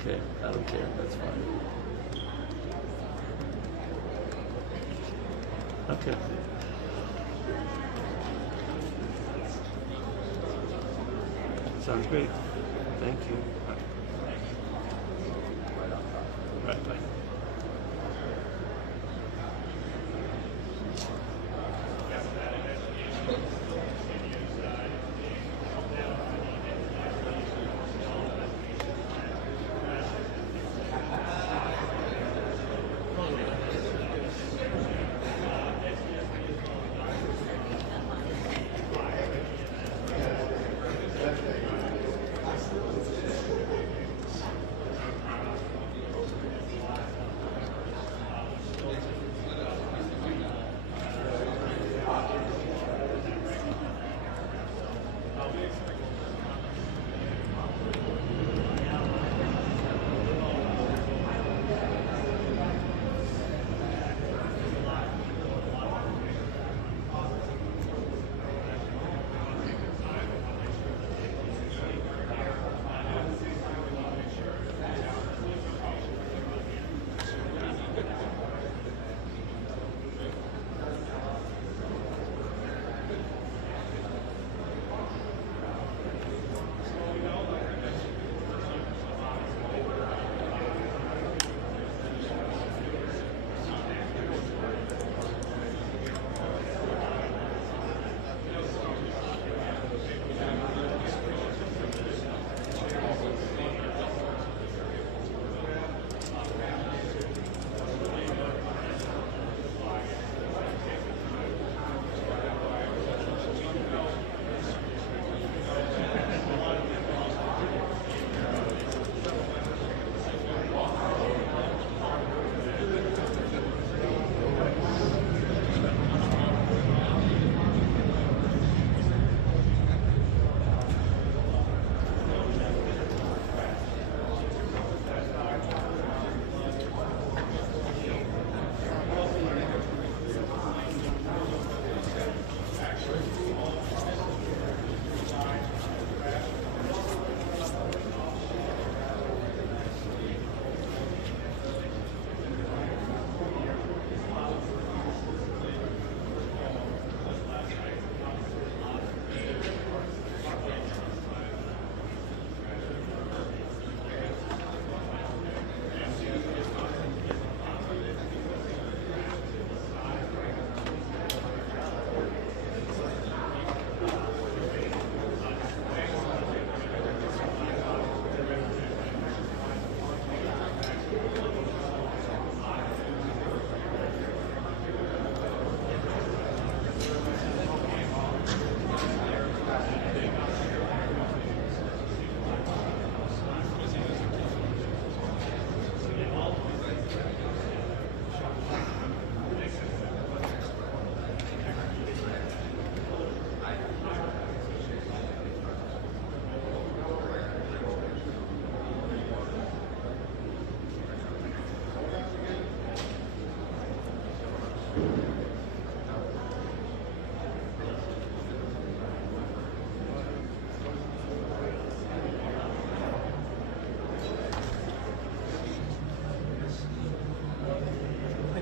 Okay, I don't care. That's fine. Okay. Sounds great. Thank you. Right, bye.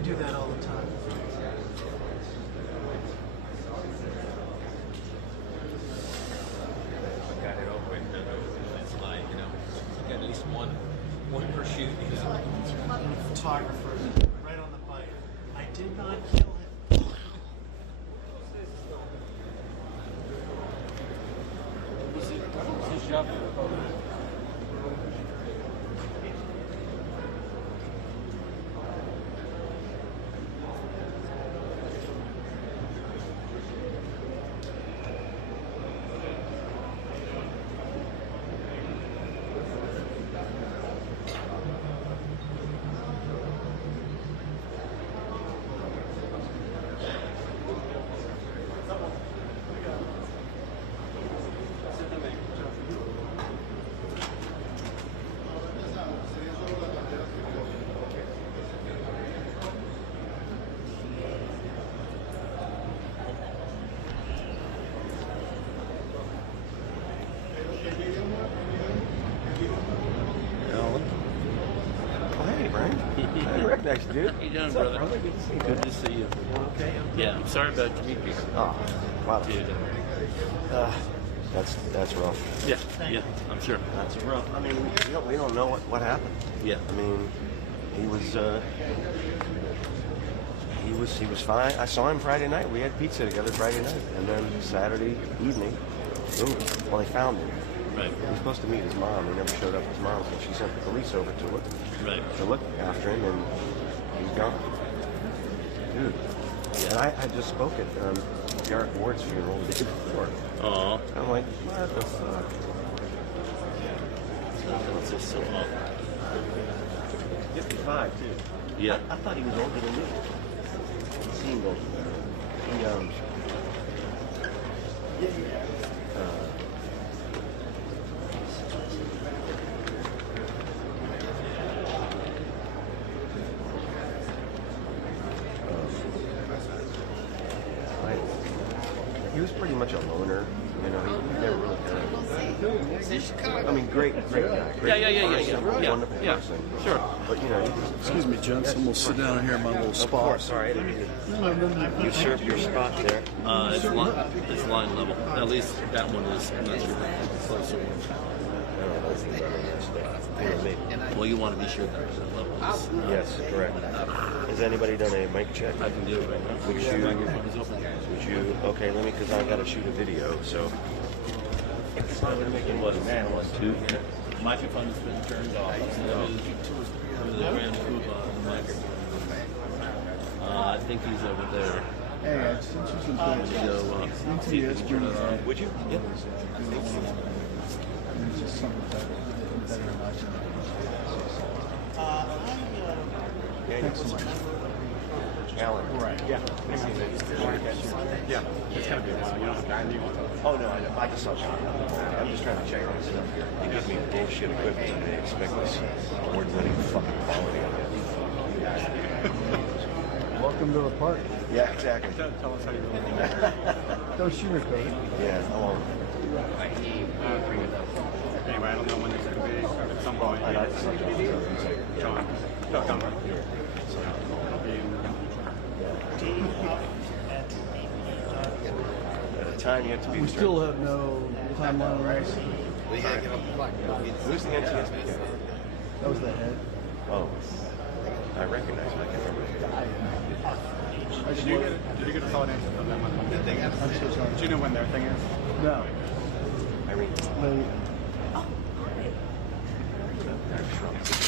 do that all the time. I got it open. It's like, you know, you got at least one per shoot. Photographer, right on the bite. I did not kill him. Thanks, dude. How you doing, brother? Good to see you. Okay. Yeah, I'm sorry about your meeting. Oh, wow. Dude. That's rough. Yeah, I'm sure. That's rough. I mean, we don't know what happened. Yeah. I mean, he was fine. I saw him Friday night. We had pizza together Friday night, and then Saturday evening, boom. Well, they found him. Right. He was supposed to meet his mom. He never showed up with his mom, so she sent the police over to look after him, and he's gone. Dude. Yeah. And I just spoke at Garrett Ward's funeral the day before. Oh. I'm like, what the fuck? That's just so awful. 55 too. Yeah. I thought he was older than me. He seemed older. He was pretty much a loner, you know. He never really I mean, great guy. Great person, wonderful person. Sure. But you know, excuse me, gents. I'm gonna sit down here in my little spot. Of course. Sorry, I didn't mean to usurp your spot there. It's line level. At least that one is. I'm not sure about the closer one. Well, you want to be sure that level is. Yes, correct. Has anybody done a mic check? I can do it right now. Would you? Okay, let me, because I got to shoot a video. So. It wasn't that. It was two. Microphone has been turned off. I think he's over there. Hey, I sent you some pictures. Would you? Yeah. It's just something better than Thanks so much. Alan. Right. Yeah. Yeah. It's gonna be a while. You don't have time. Oh no, I just saw John. I'm just trying to check on stuff here. They give me bullshit equipment and they expect this award-winning fucking quality on it. Welcome to the park. Yeah, exactly. Tell us how you're doing. Don't sugarcoat it. Yeah, I won't. Anyway, I don't know when it's going to be. At some point. I just saw John. John right here. It'll be At the time, you have to be. We still have no timeline, right? Who's the NTSB guy? That was the head. Oh, I recognize him. I can't remember. Did you get a solid answer from them on their thing is? I'm so sorry. Do you know when their thing is? No.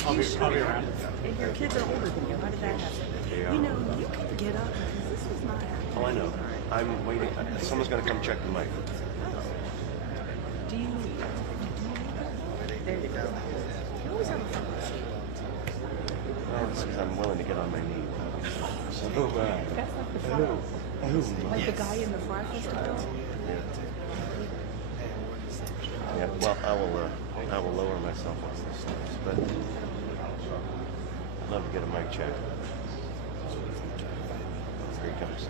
I'll be around. And your kids are older than you. How did that happen? You know, you can get up because this was not happening. Oh, I know. I'm waiting. Someone's going to come check the mic. Do you? There you go. You always have a phone. It's because I'm willing to get on my knee. So, That's like the front. Like the guy in the fry festival. Yeah. Well, I will lower myself on this steps, but I'd love to get a mic check. Here he comes.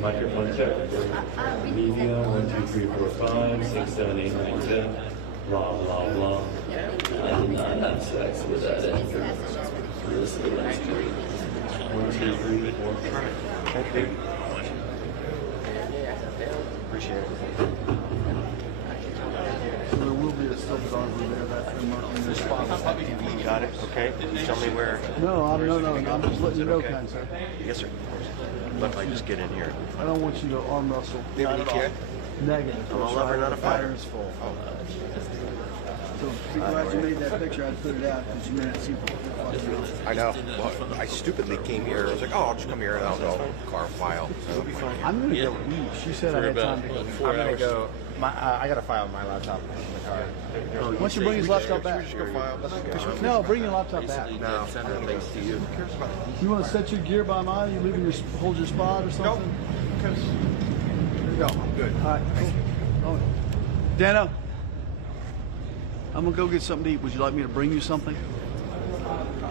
Microphone check. Media, 1, 2, 3, 4, 5, 6, 7, 8, 9, 10. Blah, blah, blah. I did not have sex with that actor. This is the last 1, 2, 3, 4, 5. Thank you. Appreciate it. So there will be a silver over there that You got it? Okay. Tell me where. No, I'm just letting you know, kind sir. Yes, sir. But if I just get in here. I don't want you to arm wrestle. Not at all. Negative. I'm a lover, not a fighter. Fire's full. So be glad you made that picture. I put it out because you made it seem. I know. Well, I stupidly came here. I was like, oh, I'll just come here and I'll go car file. So I'm gonna go eat. She said I had time to go. I'm gonna go. I gotta file my laptop in the car. Why don't you bring his laptop back? No, bring your laptop back. No, send it thanks to you. You want to set your gear by mine? You leaving your hold your spot or something? No, I'm good. All right. Cool. Oh. Dano. I'm gonna go get something to eat. Would you like me to bring you something?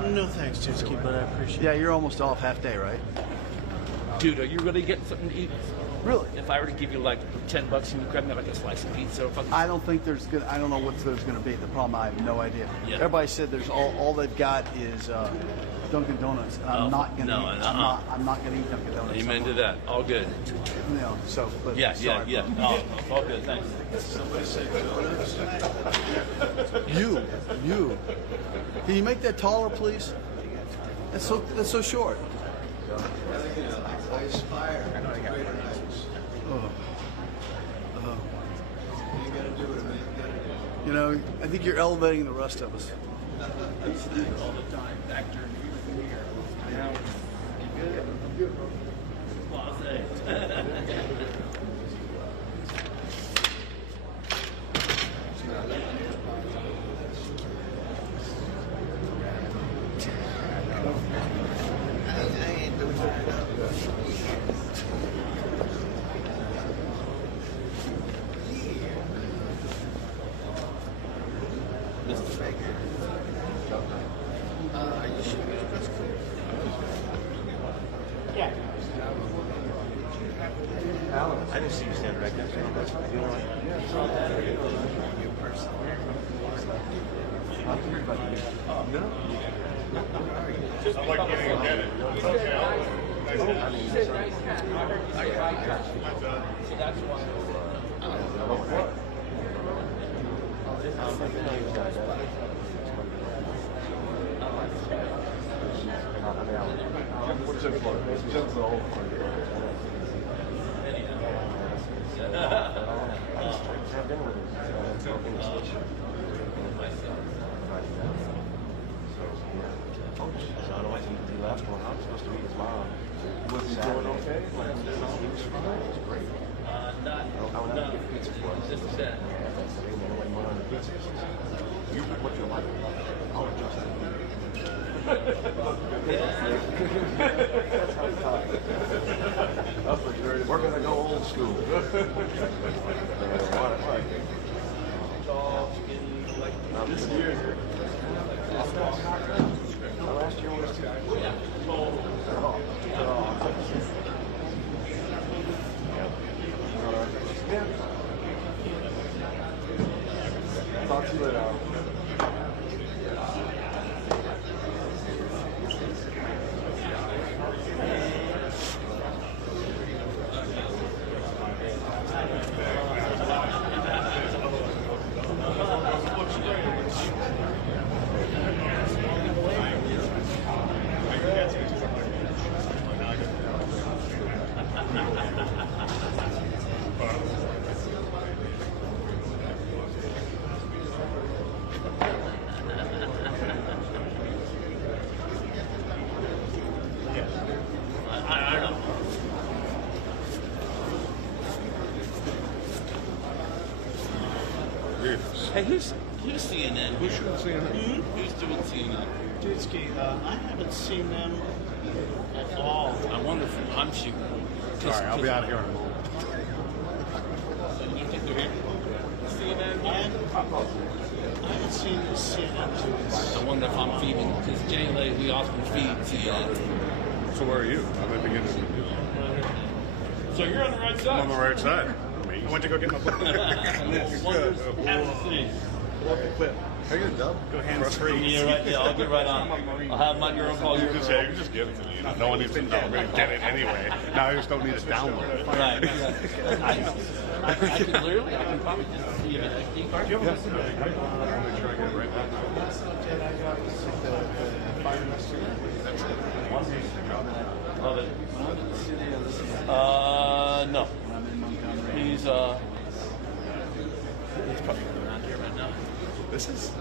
No thanks, Titsky, but I appreciate it. Yeah, you're almost off half day, right? Dude, are you really getting something to eat? Really? If I were to give you like $10 and you grab me like a slice of pizza or fucking... I don't think there's gonna. I don't know what there's gonna be. The problem, I have no idea. Yeah. Everybody said there's all they've got is Dunkin' Donuts, and I'm not gonna. no, eat, I'm not gonna eat Dunkin' Donuts. Amen to that. All good. You know, so. But Yeah. sorry. Oh, all good. Thanks. You. Can you make that taller, please? That's so short. You know, I think you're elevating the rest of us. All the time. Actor here. Good. Mr. Baker. You should be that's cool. Yeah. I didn't see you stand right next to him. You know what? You personally. No. I'm like getting a get it. It's okay. So that's why. What's it for? Jim's the whole Have dinner with him. In the station. So I don't know he left when I was supposed to meet his mom. Was he doing okay? He was great. I went out to get pizza for us. Just that. You pick what you like. I'll adjust it. We're gonna go old school. This year. Last year was too. Talk to you later. Hey, who's CNN? Who's shooting CNN? Who's doing CNN? Ditsky, I haven't seen them at all. I wonder if I'm shooting. Sorry, I'll be out of here in a moment. You don't think they're here? CNN? I haven't seen the CNN. I wonder if I'm feeding, because JLA, we often feed CNN. So where are you? I'm at the beginning of the So you're on the right I'm side. on the right side. I went to go get my book. Wonders have to see. Are you a dub? Go hands free. Yeah, right. Yeah, I'll get right on. I'll have my girl call you. You just give it to me. You know, no one needs to know. I'm going to get it anyway. Now I just don't need to download it. Right. I can literally, I can probably just see an SD card. Yeah. I'll make sure I get it right back. Love it. No. He's probably around here right now. This is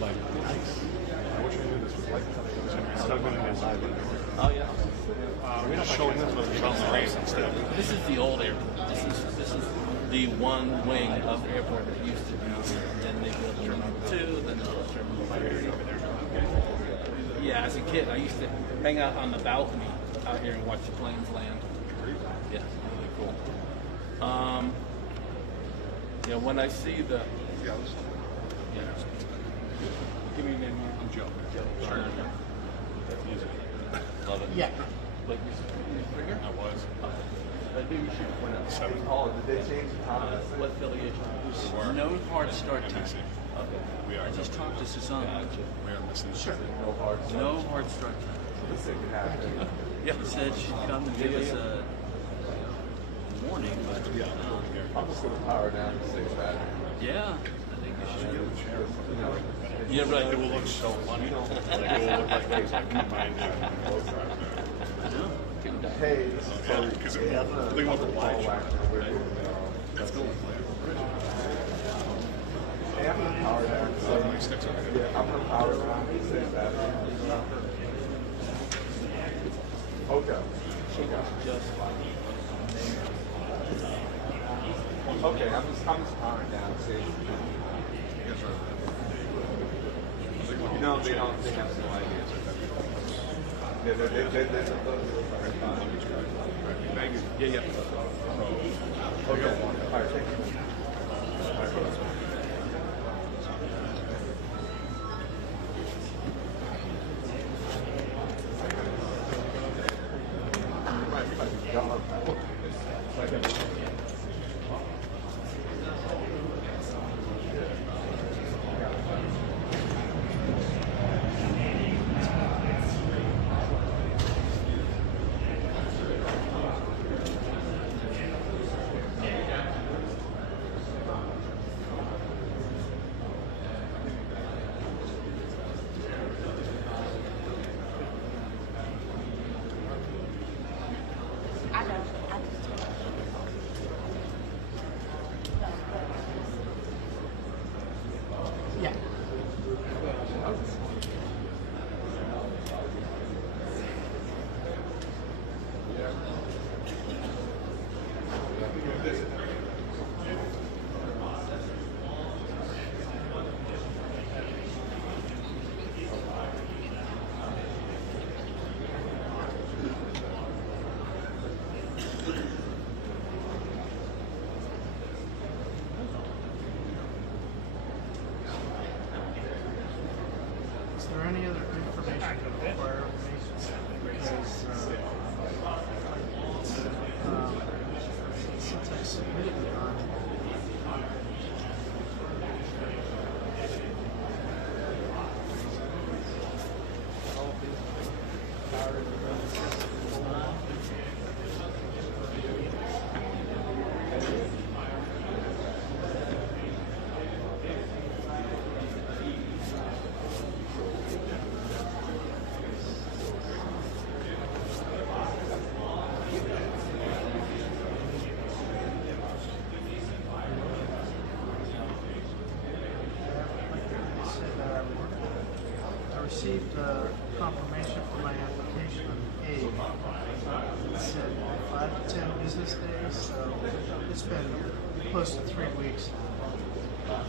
like nice. I wish I knew this was like it's not going to be live. Oh yeah. We're just showing this with the race and stuff. This is the old airport. This is the one wing of the airport that used to be here. And then they built Terminal 2, then they built Terminal 3. Yeah, as a kid, I used to hang out on the balcony out here and watch the planes land. Yeah, really cool. Yeah, when I see the Give me a name. I'm Joe. Sure. Love it. Yeah. Like you I was. I think we should point out. Seven. Did they change the time? What affiliation? No hard start time. We are. I just talked to Susanna. We are listening. Sure. No hard start. No hard start time. This thing could happen. Yeah, said she'd come and give us a warning, but I'm just going to power down and say that. yeah, I think you should. Yeah, right. It will look so funny. Like, it will look like there's like combined both sides there. I know. Hey, this is Tony. Because Hey, I'm gonna think about the call wide back. That's cool. Hey, I'm gonna power down. Yeah, I'm gonna power down and say that. Okay. Okay, I'm just powering down. See. No, they don't. They have no idea. Yeah, they're Yeah, yeah. Okay. All right, thank you. I know. I just Yeah. Is there any other information you require of me? Because since I submitted it on I received confirmation for my application on the 8th. It said 5 to 10 business days, so it's been close to 3 weeks now.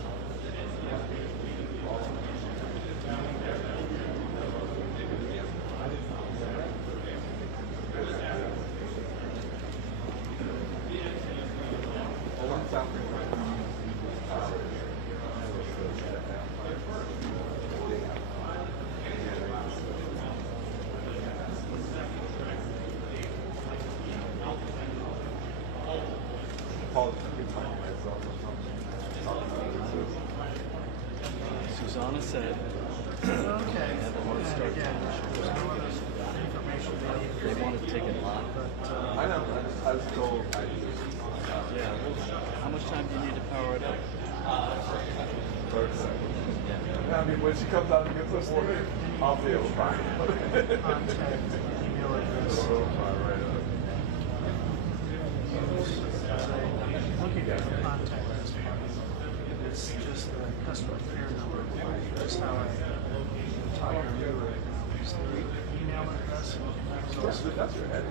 Susanna said. Okay. And again, there's no other information They want to take it live. I know. I was told. Yeah. How much time do you need to power it up? 30 seconds. Yeah. I mean, when she comes out and gets us for me, I'll be able to find it. contact email address. Looking at the contact this part. It's just the customer care number. That's how I talk to you. Is the email address? That's your head.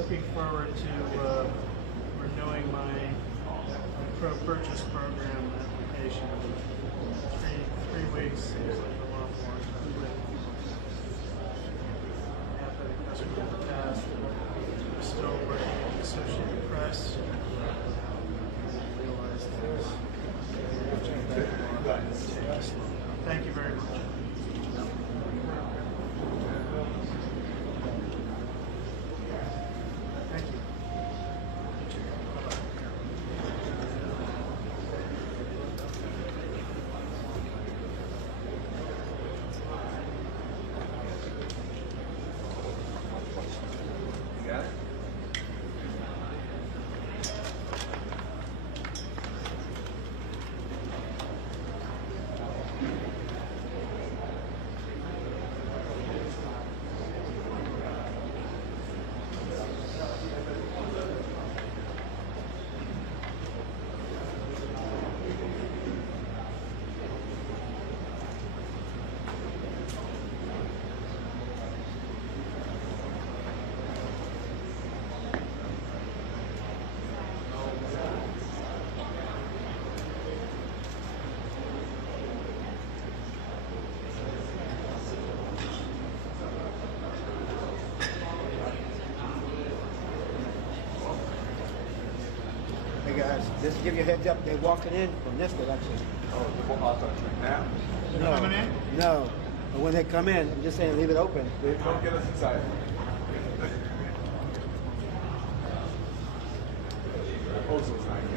looking forward to renewing my pro purchase program application. 3 weeks seems like a long time. I've been a customer in the past. I'm still working at the Associated Press. I realize this. Thank you very much. Thank you. You got it? Hey guys, just to give you a heads up, they're walking in from this direction. Oh, the ball now? No, coming in? No. But when they come in, I'm just saying leave it open. Come get us inside. Proposal's not here.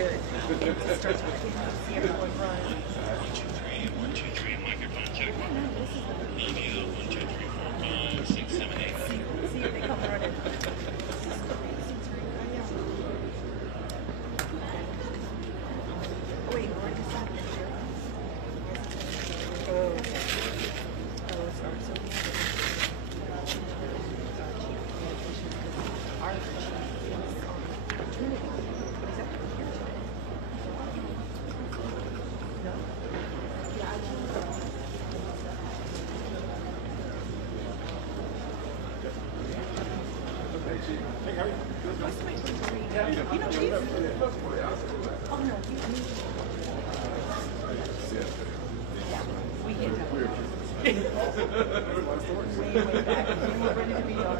good. It starts with see everyone run. 1, 2, 3, microphone check. Media, 1, 2, 3, 4, 5, 6, 7, 8. See if they come running. Oh, wait, we're just not picture. Oh, sorry. So our chief is on maternity. Is that here today? No? Yeah, Hey, how are you? what's my you know, Chief? Oh, no, yeah, we can tell. Way back. We were ready to be on.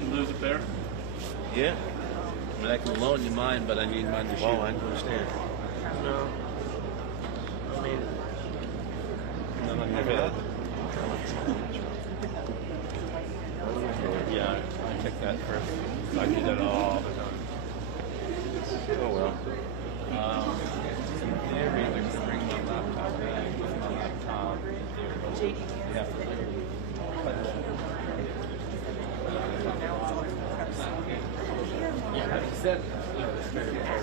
You lose a pair? Yeah. I mean, I can loan you mine, but I need mine to shoot. Well, I understand. No. I mean, None on your head? Yeah, I take that first. I do that all the time. Oh, well. In theory, I can bring my laptop bag with my laptop. Yeah. Yeah, like you said, it's very fair.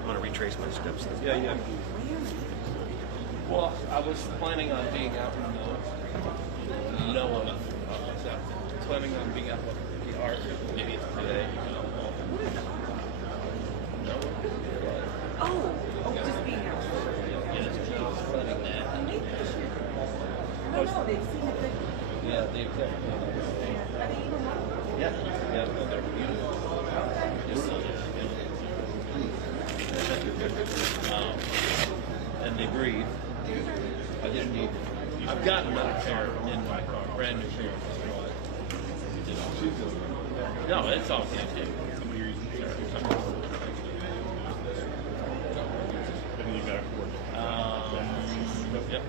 I'm going to retrace my steps then. Yeah. Well, I was planning on being out in Noah. Planning on being out with the art maybe today. Oh, just being out. Yeah, I was planning that. No, they've seen it good. Yeah, they exactly. Yeah, no, they're beautiful. And they breathe. I didn't need. I've got another pair in my car, brand new pair. No, it's all good. Somebody using it. Yep.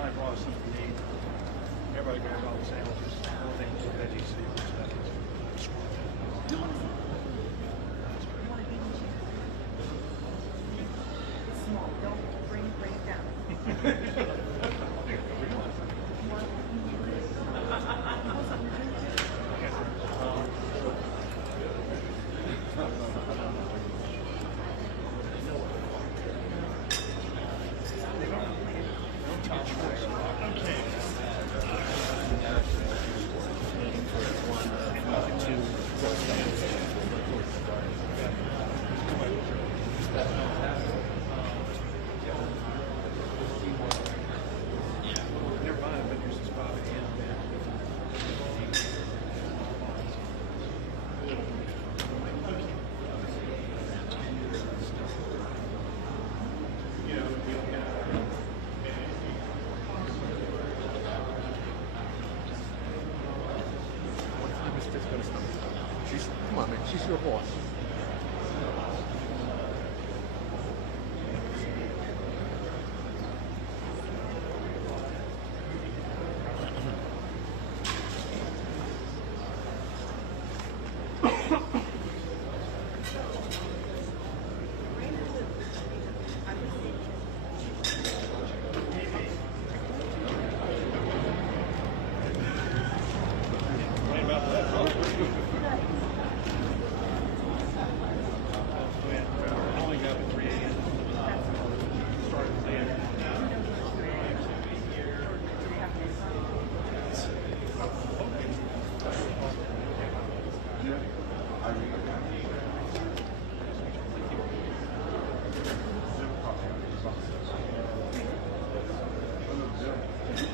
I brought something to eat. Everybody grabs all the sandwiches. One thing was veggie stuff. Small, don't bring it down. Come on, man. She's your boss.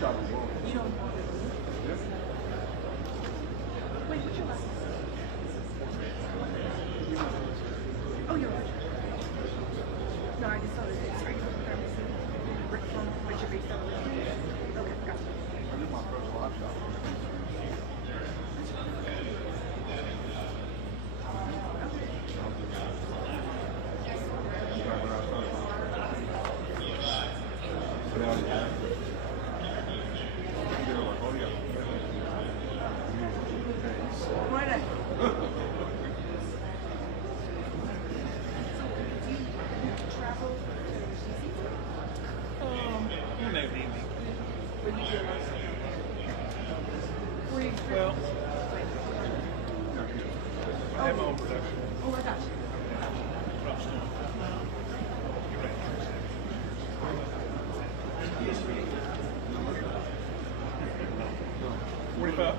You don't. Wait, what's your last name? Oh, you're Roger. No, I just saw the dates. Are you from pharmacy? From what you're based on? Okay, gotcha. I did my first live shot. Well, I have my own production. Oh, I got you.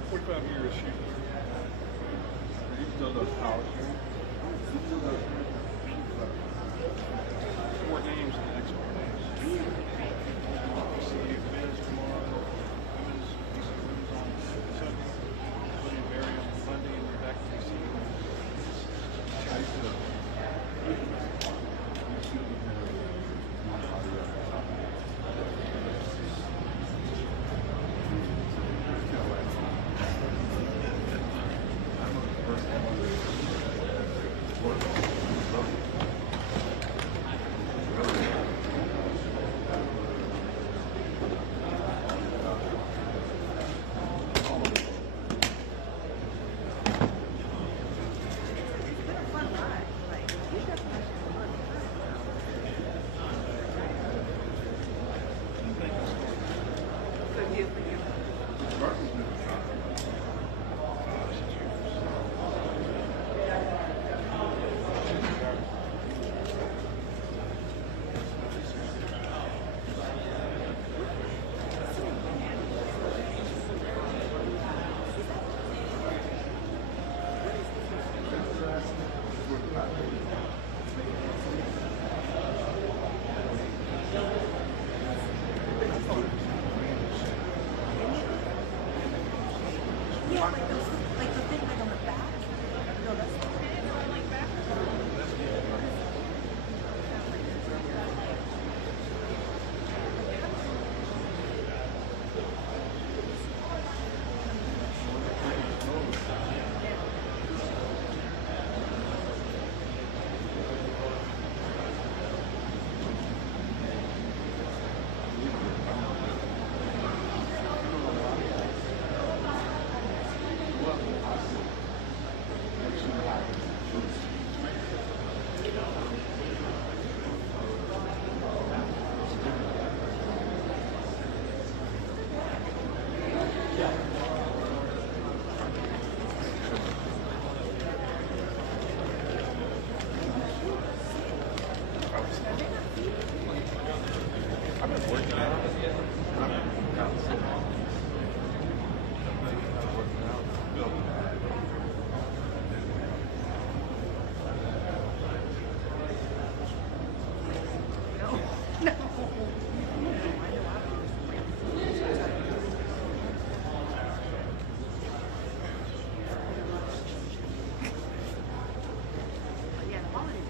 45 years shooting. You still does power shooting? You still does 4 games in the next 4 days. See men's tomorrow, women's on Sunday, William Barry on Monday, and we're back to DC. I used to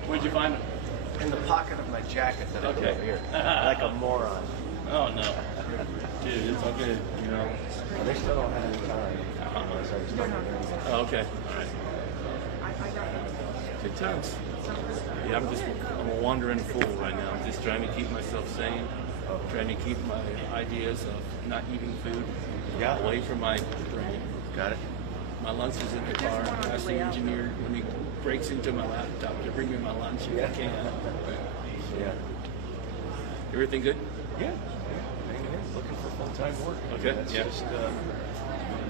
Where'd you find them? In the pocket of my jacket that I put over here. Like a moron. Oh, no. Dude, it's all good, you know. They still don't have any time. Oh, okay. All right. Good times. Yeah, I'm a wandering fool right now. I'm just trying to keep myself sane. Trying to keep my ideas of not eating food away from my brain. Got it. My lunch is in the car. I ask the engineer when he breaks into my laptop to bring me my lunch if I can. Yeah. Everything good? Yeah. Hanging in, looking for full-time work. Okay. That's Yeah. just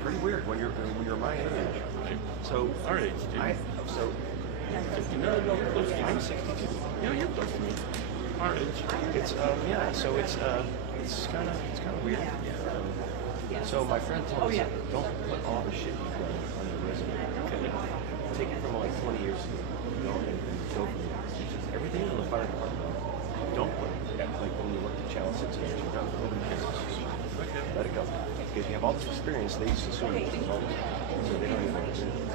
pretty weird when you're my age. So our age, dude. No, close to me. I'm 62. Yeah, you're close to me. Our age. It's yeah. So it's kind of weird. So my friend told me, don't put all the shit you've done on your resume. Okay. Take it from like 20 years ago, you know, and go from there. Everything in the fire department. Don't put like when you worked at Channel 6 years, you've done building business. Let it go. Because you have all this experience, they used to assume it was all this. So they don't even,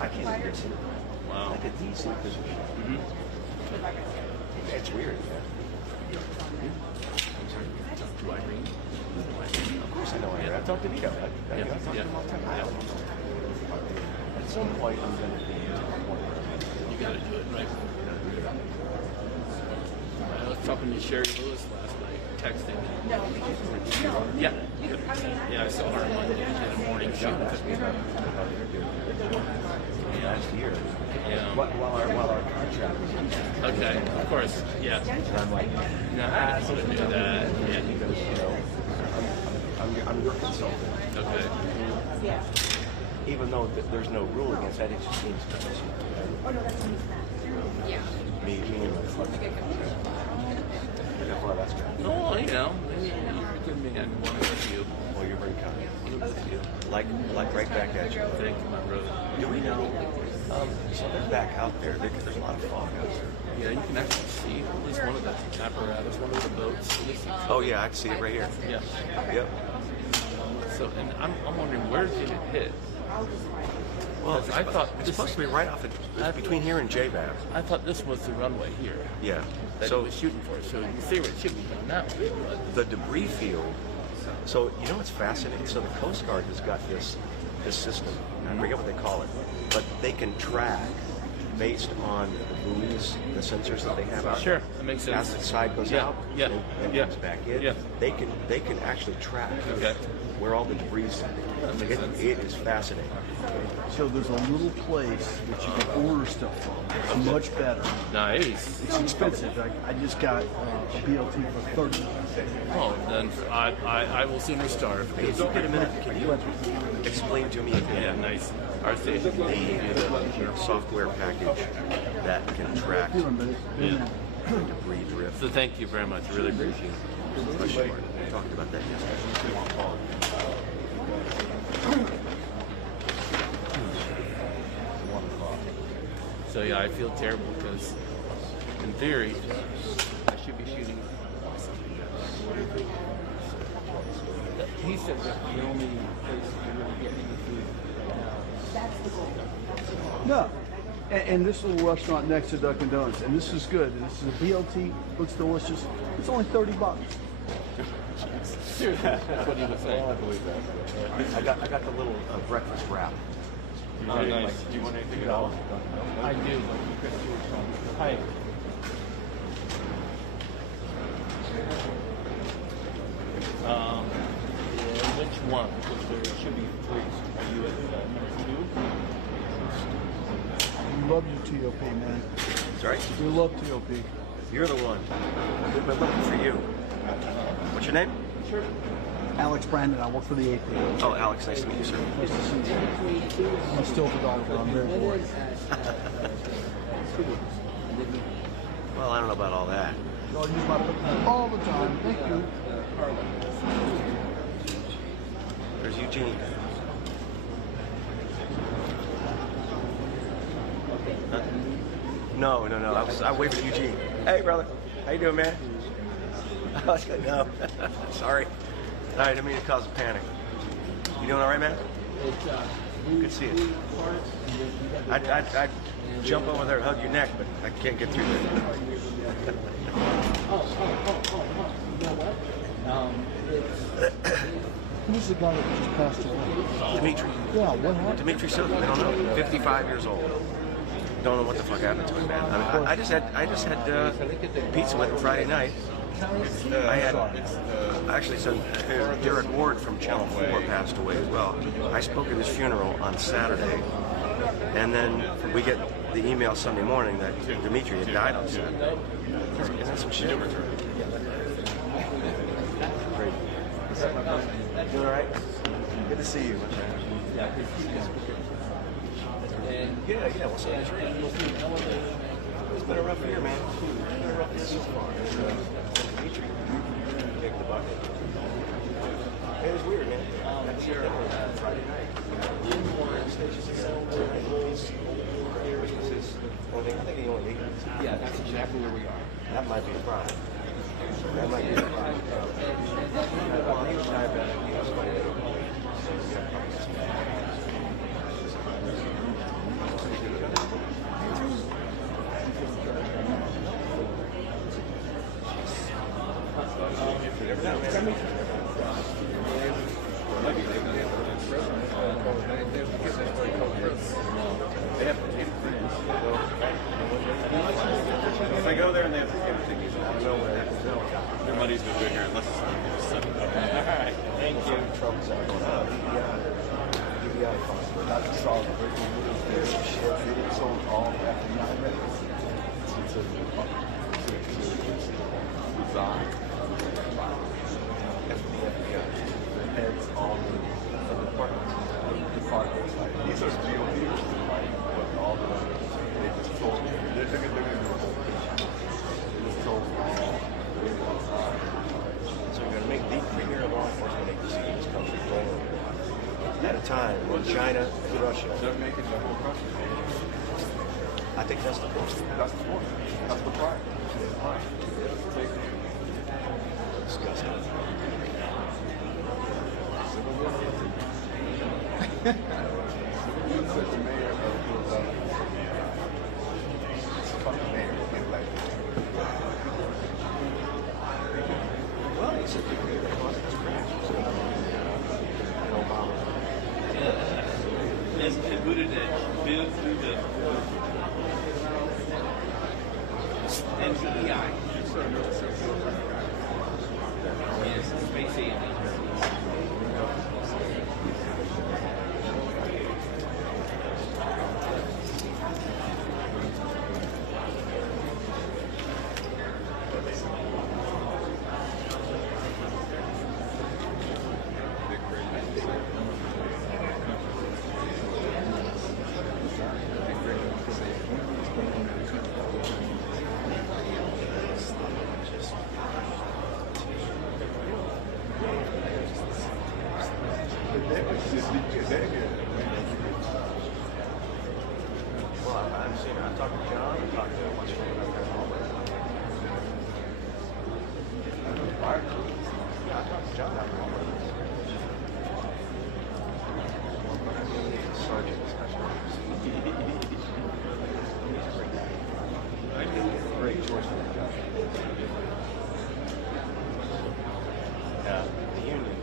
I can't even get it. Wow. I did these position. It's weird, man. Do I read? Of course I know I read. I talked to Nico. I talk to him all the time. At some point, I'm going to be to the point where you got to do it, right? I was talking to Sherry Lewis last night, texting. Yeah. Yeah, I saw her on the morning show. Last year. Yeah. While our contract was okay, of course. Yeah. And I'm like, no, I don't do that. Yeah. Because, you know, I'm your consultant. Okay. Yeah. Even though there's no rule against that, it just seems to be. Oh, no, that's yeah. Me and my fuck. Well, that's good. No, you know, you're a good man. One with you. Well, you're very kind. With you. Like right back at you. Thank you, my brother. Do we know? So they're back out there because there's a lot of fog out there. Yeah, you can actually see at least one of the apparatus, one of the boats. Oh yeah, I can see it right here. Yeah. Yep. So, and I'm wondering where did it hit? Well, I thought it's supposed to be right off between here and J-Bab. I thought this was the runway here. Yeah. That So it was shooting for. So in theory, it should be going that way. The debris field. So you know what's fascinating? So the Coast Guard has got this system. I forget what they call it, but they can track based on the buoys, the sensors that they have out. Sure, that makes sense. As the side goes out, and comes back in. Yeah. They can actually track where all the debris is. It is fascinating. So there's a little place that you can order stuff from. It's much better. Nice. It's expensive. I just got a BLT for $30. Oh, then I will sooner starve. Hey, if you get a minute, can you explain to me again? Yeah, nice. Our station. The software package that can track debris drift. So thank you very much. Really appreciate it. We talked about that yesterday. So yeah, I feel terrible because, in theory, I should be shooting. He said that the only place you really get any food right now. No. And this little restaurant next to Dunkin' Donuts, and this is good. And this is a BLT. Looks delicious. It's only $30. Seriously, that's what he was saying. I believe that. I got the little breakfast wrap. Oh, nice. Do you want anything at all? I do. Hi. Which one? Because there should be three. Are you at number 2? We love you, TOP, man. Sorry? We love TOP. You're the one. We've been looking for you. What's your name? Sure. Alex Brandon. I work for the AP. Oh, Alex, nice to meet you, sir. Nice to see you. I'm still a photographer. I'm very bored. Well, I don't know about all that. I use my book all the time. Thank you. There's Eugene. Huh? No. I wait for Eugene. Hey, brother. How you doing, man? I was like, no. Sorry. All right, I didn't mean to cause a panic. You doing all right, man? Good to see you. I'd jump over there and hug your neck, but I can't get through there. Who's the guy that just passed away? Dimitri. Yeah, what happened? Dimitri Silva. I don't know. 55 years old. Don't know what the fuck happened to him, man. I mean, I just had pizza with him Friday night. Actually, Derek Ward from Channel 4 passed away as well. I spoke at his funeral on Saturday, and then we get the email Sunday morning that Dimitri had died on Saturday. Isn't that some shit? Great. Doing all right? Good to see you. Yeah, what's up? It's been a rough year, man. It's been a rough year so far. Dimitri kicked the bucket. It was weird, man. That's Friday night. I think he only ate. Yeah, that's exactly where we are. That might be a problem. Well, he was diabetic. He was If I go there and they have tickets, I don't know what happens. Their money's no good here unless it's 7. All right, thank you. Trump's out. Not to solve it. It's sold all after 9 minutes. It's a design. FBI. The heads all the departments. These are real people. But all the they just told me. They're going to do the whole picture. They just told all. So we're going to make the premier law enforcement agency in this country global. At a time when China and Russia. They're making the whole country. I think that's the point. That's the point. That's the pride. Disgusting. Such a mayor of Philadelphia. Fucking mayor. Well, he said the causing this crash. Obama. And Buttigieg been through the NPI. Yes, space agency. Well, I'm seeing I talked to John, I talked to a bunch of people out there. I talked to John out there. Sergeant great choice for that job. Yeah, the union.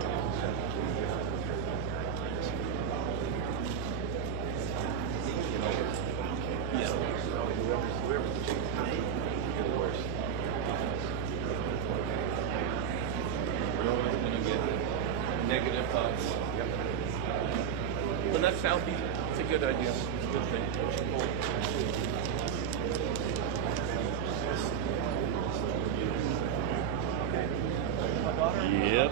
Yeah. Whoever's the chief, get it worse. We're always going to get negative thoughts. Yep. But that's healthy. It's a good idea. It's a good thing. Yep.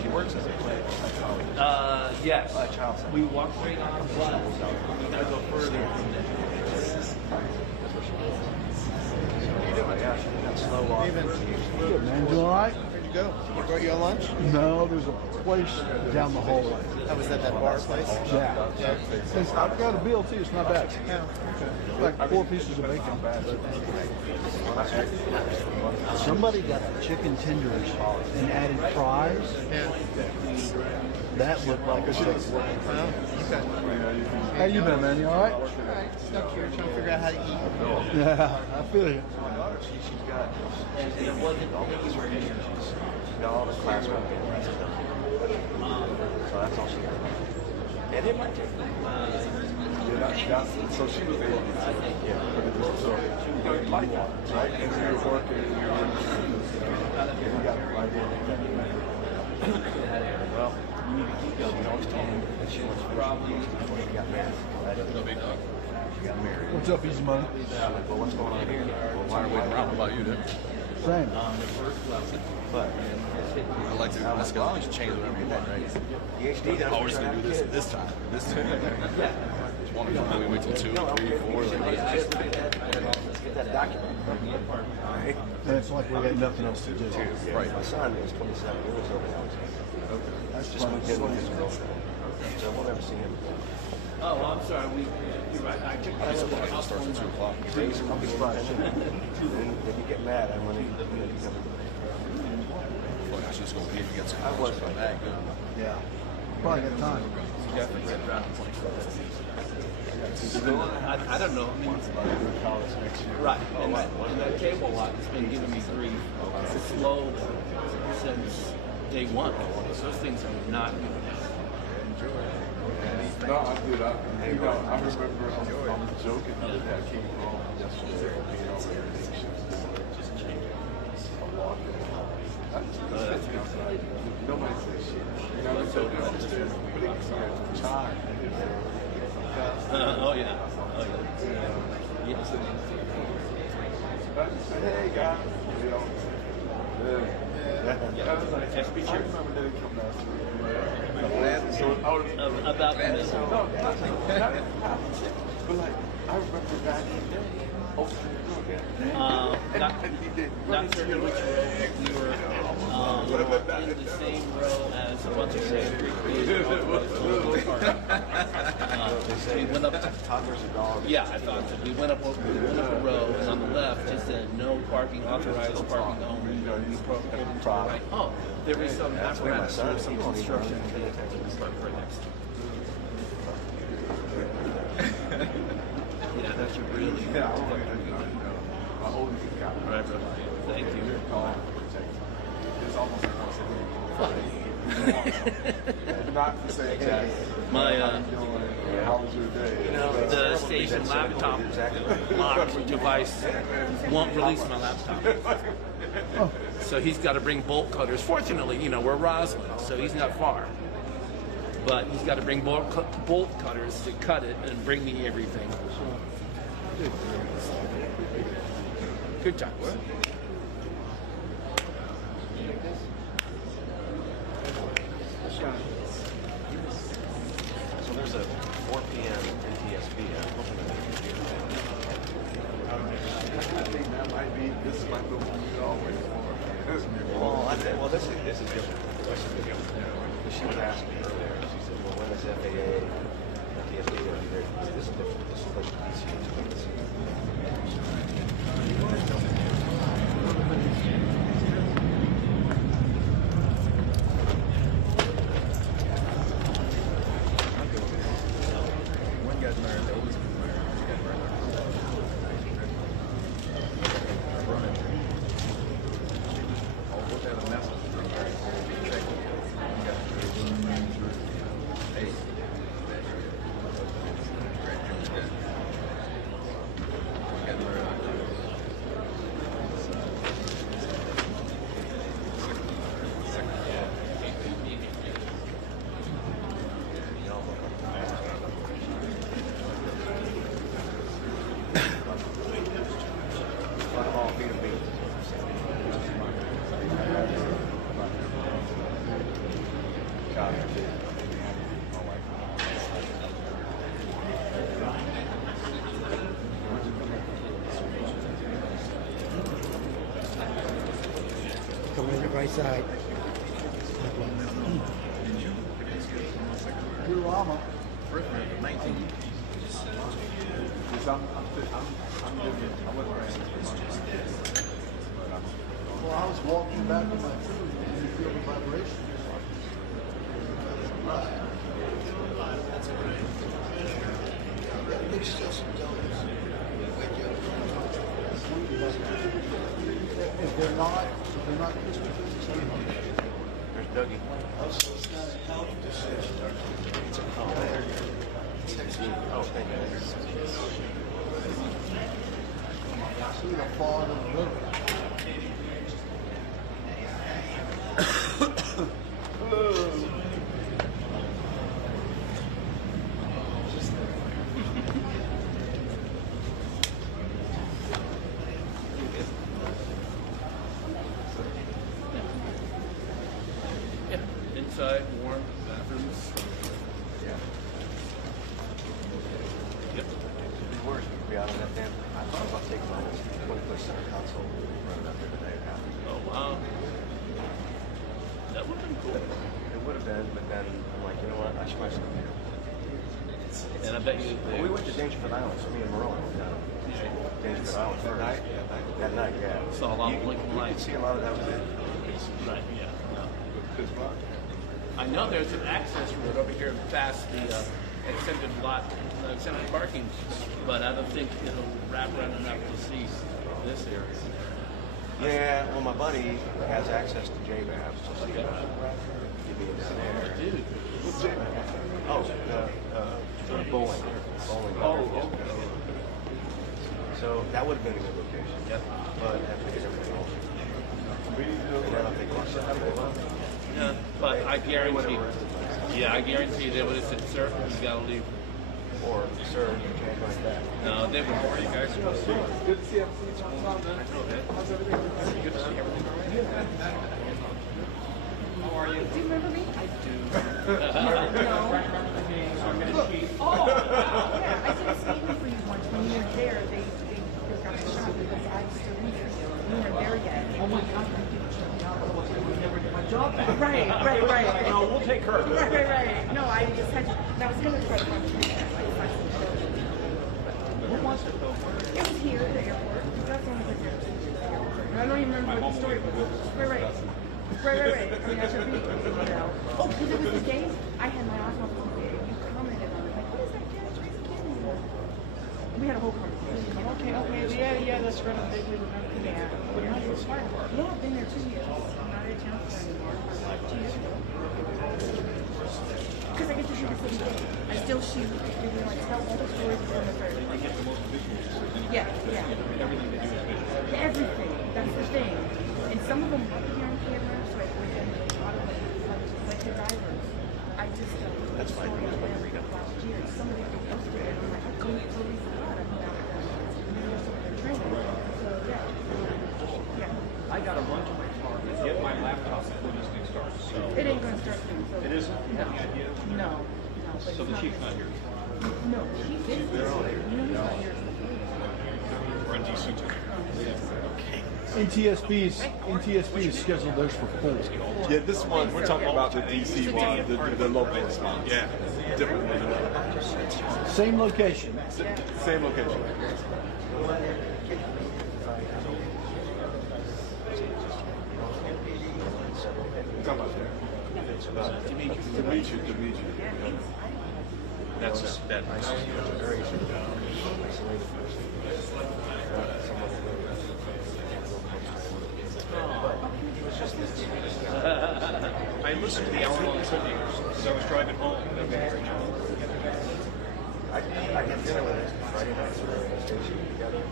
She works as a clinical psychologist. Yes. Child We walk straight on, but we got to go further. Good, man. Doing all right? Where'd you go? You brought your lunch? No, there's a place down the hallway. Oh, was that bar place? Yeah. It's, I've got a bill too. It's not bad. Like 4 pieces of bacon. Somebody got chicken tenders and added fries. Yeah. That looked like a steak. Well, okay. How you been, man? You all right? All right. Stuck here trying to figure out how to eat. Yeah, I feel you. My daughter, she's got all the Easter eggs. She's got all the classwork and rest of them. So that's all she got. And it might take So she was able to, so you like it, right? And so you're working, you got an idea well, you need to keep going. She always told me that she wants to finish before she got married. No big dog. She got married. What's up, Easy Money? Well, what's going on here? Well, why are we waiting around? What about you, dude? Same. But I like to, let's go, we should change whatever you want, right? PhD doesn't Oh, we're just going to do this time. This time. Just want to wait till 2, 3, 4. Let's get that document. Right. And it's like we got nothing else to do. Right. My son is 27 years over now. Okay. That's just moved in with his girlfriend. So we'll never see him again. Oh, I'm sorry. You're right. I took I just start at 2 o'clock. I'll be surprised. If you get mad, I'm going to come. Well, I should just go pee and get some. I was. Bag, good. Yeah. Probably got time. Definitely got drafting points. I don't know. I mean, right. And that cable lot has been giving me grief slow since day one. Those things are not good. No, I'm good. I remember I'm joking the other day. I came home yesterday being over everything. Just changed a lot. Nobody says shit. You know what I'm saying? But it can charge. Oh yeah. Oh yeah. Yes. Hey guys. You know. Just be sure. I remember they come down to about the missile. No, but like, I remember back in the day, not certain which row we were in the same row as a bunch of we went up. Yeah, I thought that we went up a row, and on the left it said no parking authorized, parking only. We pulled into the right. Oh, there was some apparatus, there was some construction right next to it. Yeah, that's a really good right, bro. Thank you. It's almost like not to say exactly. My how was your day? You know, the station laptop lock device won't release my laptop. So he's got to bring bolt cutters. Fortunately, you know, we're Roslyn, so he's not far. But he's got to bring bolt cutters to cut it and bring me everything. Good job. So there's a 4 p.m. NTSB. I think that might be, this is my little one always for. Well, this is different. She was asking me earlier. She said, well, when is FAA NTSB going to be there? This is different. This is supposed to be One guy's married, the oldest was married. He got married. I'll look at a message. Check it. Hey. Coming in the right side. You're Rama. 19. Well, I was walking back to my food and you feel the vibration. If they're not Christmas, There's Dougie. Oh, thank you. I see the fog in the river. Yeah, inside, warm, bathrooms. Yeah. Yep. It'd be worse to be out on that damn. I was about to take my 20-foot center console running out there today. Oh, wow. That would have been cool. It would have been, but then I'm like, you know what? I should buy something new. And I bet you. Well, we went to Dangerfield Island, so me and Merle went down. Dangerfield Island first. That night? That night, yeah. Saw a lot of blinking You lights. could see a lot of that was it. Right, yeah. Good spot. I know there's an access road over here past the extended lot, extended parking, but I don't think it'll wrap around enough to see this area. Yeah, well, my buddy has access to JMAP, so see give me a down there. Dude, what's JMAP? Oh, bowling. Oh, okay. So that would have been a good location. Yep. But after get everything over. And I don't think we're Yeah, but I guarantee. Yeah, I guarantee they would have said, "Sir, you gotta leave." Or, "Sir, you can't go back." No, they would. How are you guys? Good to see you. Good to see everything all right. Good to see everything all right. How are you? Do you remember me? I do. Oh, yeah. I did a statement for you once. When you were there, they got me shot because I was still in there. You weren't there yet. Oh my God, I didn't shut me out. I never did my job back. Right. No, we'll take her. Right. No, I just had to. I was going to try to find a Who wants it though? It was here at the airport. That's the only place I was here. I don't even remember what the story was. Right. I mean, I should be, Oh, because it was the day I had my asthma for the day. You commented on it. Like, what is that kid? Crazy kid? We had a whole conversation. Okay. Yeah, that's right. I vaguely remember. Yeah. Yeah, I've been there 2 years. I'm not at a chancellor anymore. Like 2 years ago. Because I get to shoot the same day. I still shoot. You can like tell all the stories from the first. They get the most visuals. Yeah. Everything they do is visual. Everything. That's the thing. And some of them have to be on camera, so I put them in a lot of them, like the divers. I just That's fine. last year. Some of them get posted, and I'm like, I totally forgot about their training. So yeah. I got to run to my car and get my laptop before this thing starts. So It ain't gonna start soon. So it isn't? No. Any idea? No. So the chief's not here. No, he's here. He's not here. We're on DC too. NTSB is scheduled theirs for 4. Yeah, this one, we're talking about the DC one, the local response. Yeah. Different one. Same location. Same location. Demetrius. That's that. I listened to the hour-long tribute as I was driving home. I had dinner with him Friday night. We were in the station together.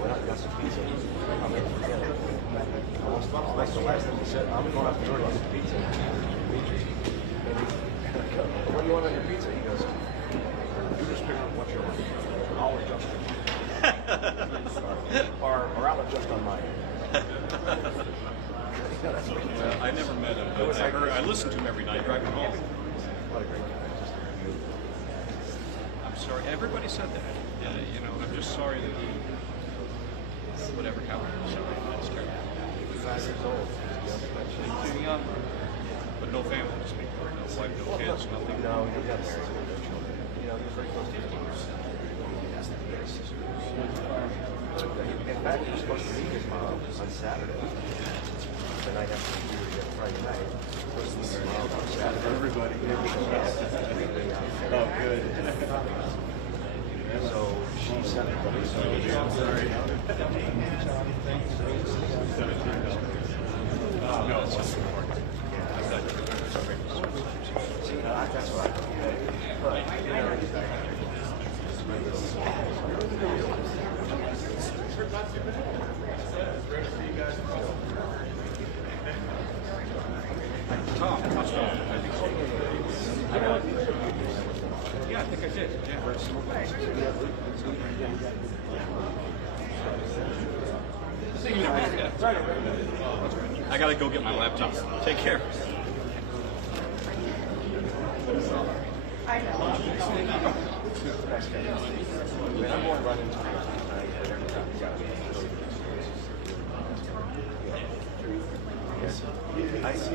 Went out and got some pizza. I'm in together. That's the last thing he said. I'm going out the door to get some pizza. And I go, what do you want on your pizza? He goes, you just pick up what you want. I'll adjust it. or I'll adjust on mine. I never met him, but I listened to him every night driving home. What a great guy. I'm sorry. Everybody said that. I'm just sorry that he, whatever happened. Sorry, that's terrible. 5 years old. Too young, but no family to speak of. No wife, no kids, nothing. No, he got married with no children. He was very close to his mom. He has a sister. In fact, he was supposed to meet his mom on Saturday. The night after we were together Friday night. Supposed to meet his mom on Saturday. Everybody. Oh, good. So she sent the police. I'm sorry. No, it's just important. See, that's what I thought. But, Tom, how's it going? Yeah, I think I did. I gotta go get my laptop. Take care. I know.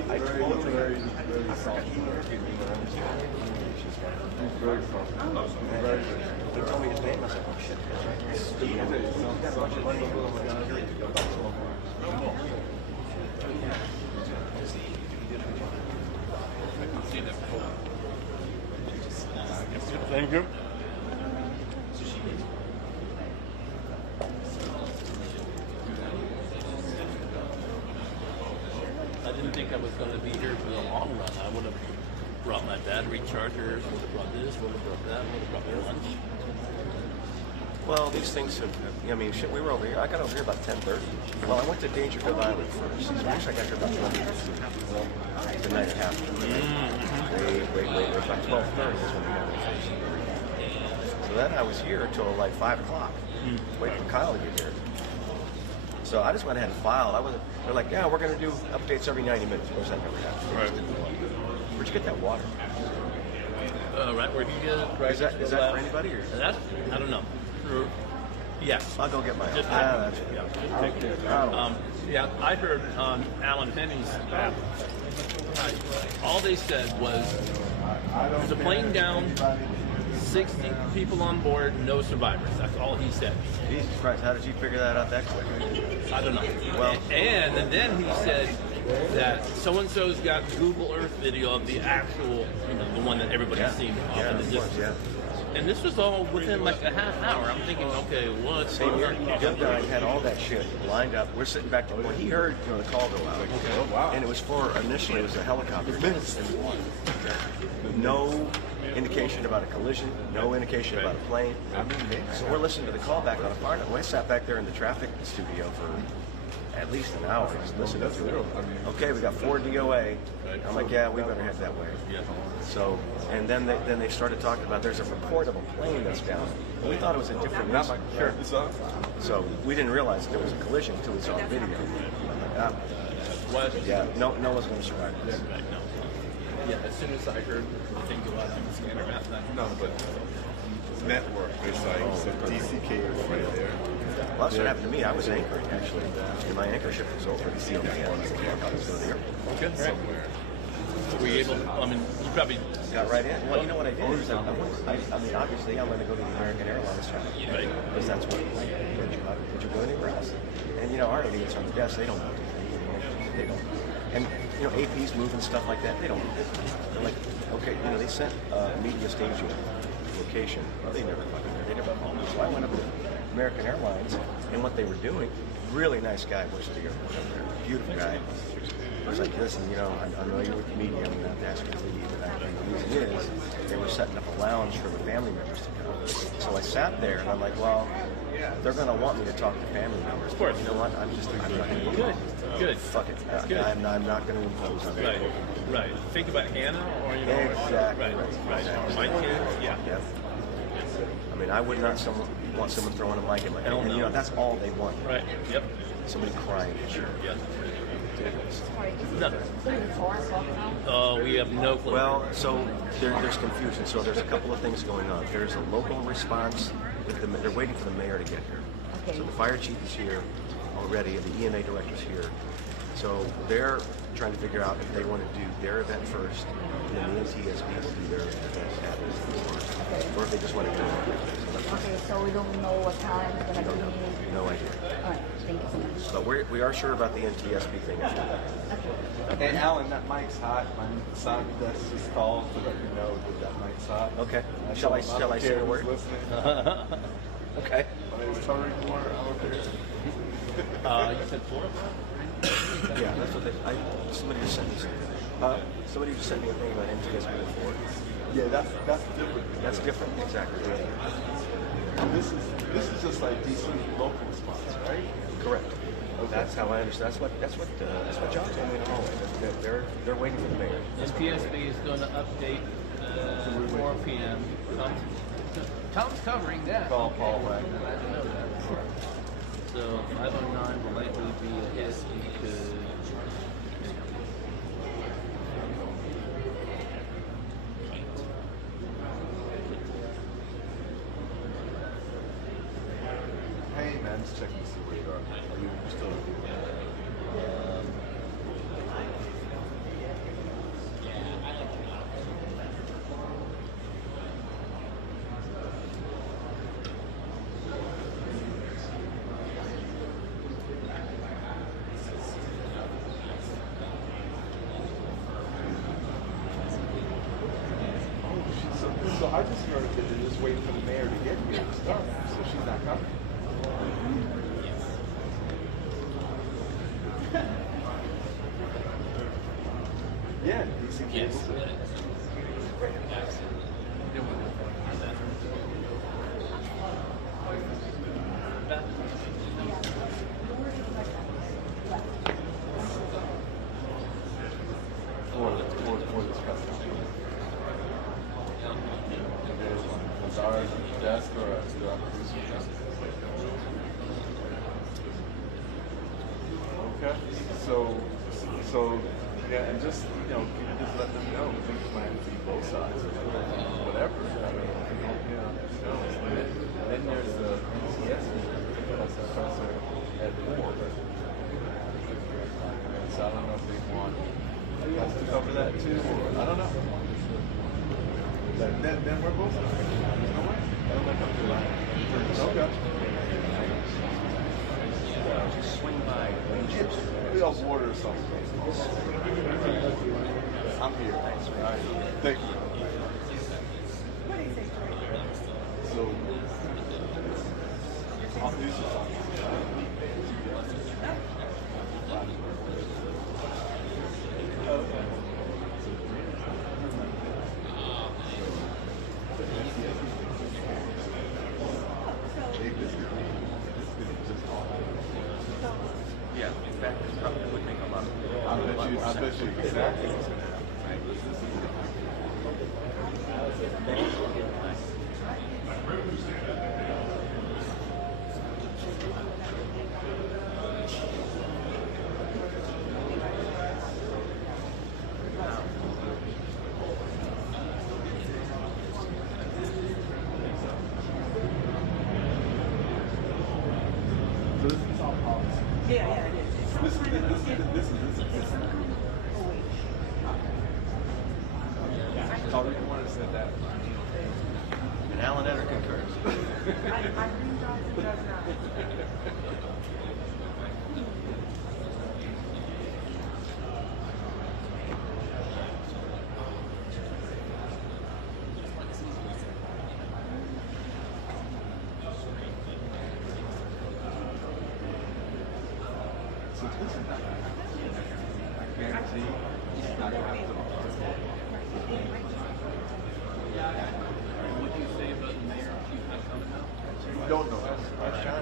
I told her very interviewed me when I was there. very fun. He told me his name. I was like, oh shit, that's right. Steve. He's got a bunch of money in Homeland Security to go buy some Thank you. I didn't think I was going to be here for the long run. I would have brought my battery chargers, would have brought this, would have brought that, would have brought my lunch. Well, these things have, I mean, shit, we were over here. I got over here about 10:30. Well, I went to Dangerfield Island first. Actually, I got here about 12. The night after. Wait. About 12:30 is when we got here first. So then I was here until like 5 o'clock. Waiting for Kyle to get here. So I just went ahead and filed. They're like, yeah, we're going to do updates every 90 minutes. Of course, that never happened. Right. Where'd you get that water? Right where you get it. Right Is that for anybody? Or? That's, I don't know. Yeah. I'll go get my own. That's yeah, I heard on Alan Penny's app, all they said was, there's a plane down, 60 people on board, no survivors. That's all he said. Jesus Christ, how did you figure that out that quick? I don't know. Well, and then he said that so-and-so's got Google Earth video of the actual, the one that everybody's seen off in the distance. And this was all within like a half hour. I'm thinking, okay, what's Same here. The other guy had all that shit lined up. We're sitting back there. When he heard the call go out, and it was initially it was a helicopter. No indication about a collision, no indication about a plane. So we're listening to the call back on a fire. I sat back there in the traffic studio for at least an hour just listening to it. Okay, we got 4 DOA. I'm like, yeah, we better head that way. So, and then they started talking about there's a report of a plane that's down. And we thought it was a different reason. So we didn't realize there was a collision until we saw the video. Yeah, no one's going to survive this. Yeah, as soon as I heard the thing go out on the scanner map, No, but network, it's like DC cable right there. Well, that's what happened to me. I was anchoring, actually. And my anchor shift was over. The COP Good. Were you able to, you probably got right in. Well, you know what I did? Is I mean, obviously, I'm going to go to the American Airlines channel. Right. Because that's what would you go anywhere else? And, our idiots on the desk, they don't know. They don't. And, APs moving stuff like that, they don't know. They're like, okay, they sent media staging location. Well, they never called me. So I went up to American Airlines, and what they were doing, really nice guy works at the airport up there. Beautiful guy. I was like, listen, I know you're with the media, I'm going to have to ask you to leave. And the reason is, they were setting up a lounge for the family members to come. So I sat there, and I'm like, well, they're going to want me to talk to family members. Of course. You know what? I'm not going to do it. Good. Fuck it. I'm not going to impose on them. Right. Think about Hannah, or exactly. Right. My kids. Yeah. I mean, I would not want someone throwing a mic in my head. And that's all they want. Right. Yep. Somebody crying. Sure. Yeah. No. We have no clue. Well, so there's confusion. So there's a couple of things going on. There's a local response. They're waiting for the mayor to get here. Okay. So the fire chief is here already, and the EMA director's here. So they're trying to figure out if they want to do their event first, and then the NTSB will do their event after, or if they just want to do it. Okay, so we don't know what time it's going to be. No idea. All right, thank you so much. But we are sure about the NTSB thing. Okay. And Alan, that mic's hot. My sound desk just called to let you know that that mic's hot. Okay. Shall I say a word? Okay. My name is Tony Moore. I'm up here. You said 4 o'clock? Yeah, that's what somebody just sent me something. Somebody just sent me a thing about NTSB before. Yeah, that's different. That's different, exactly. This is just like DC local response, right? Correct. Okay. That's how I understand. That's what John told me in the hallway. They're waiting for the mayor. NTSB is going to update 4 p.m. Tom's covering that. Call Paul Wagner. I didn't know that. So 509 will likely be a hit because. Hey man, just checking to see where you are. Are you still here? So I just heard that they're just waiting for the mayor to get here and stuff, so she's not coming. Yeah, DC Cable. For this customer. Is our desk or is it our producer's desk? Okay, so yeah, and just just let them know we plan to see both sides, whatever. I mean, then there's the NCS that's the professor at 4. So I don't know if they want us to cover that too, or I don't know. Then we're both sides. There's no way. They'll let them do that. Okay. Just swing by. Maybe I'll water or something. I'm here. Thanks. All right. Thank you. So, I'll do something. Yeah, in fact, this probably would make a lot of sense. I bet you exactly what's going to happen. So this is all policy. Yeah, it is. This is. Oh, we wanted to say that. And Alan Etter concurs. I think Johnson does not. So this is not, I guarantee he's not going to have to. What do you say about the mayor? She's not coming out? We don't know. That's John.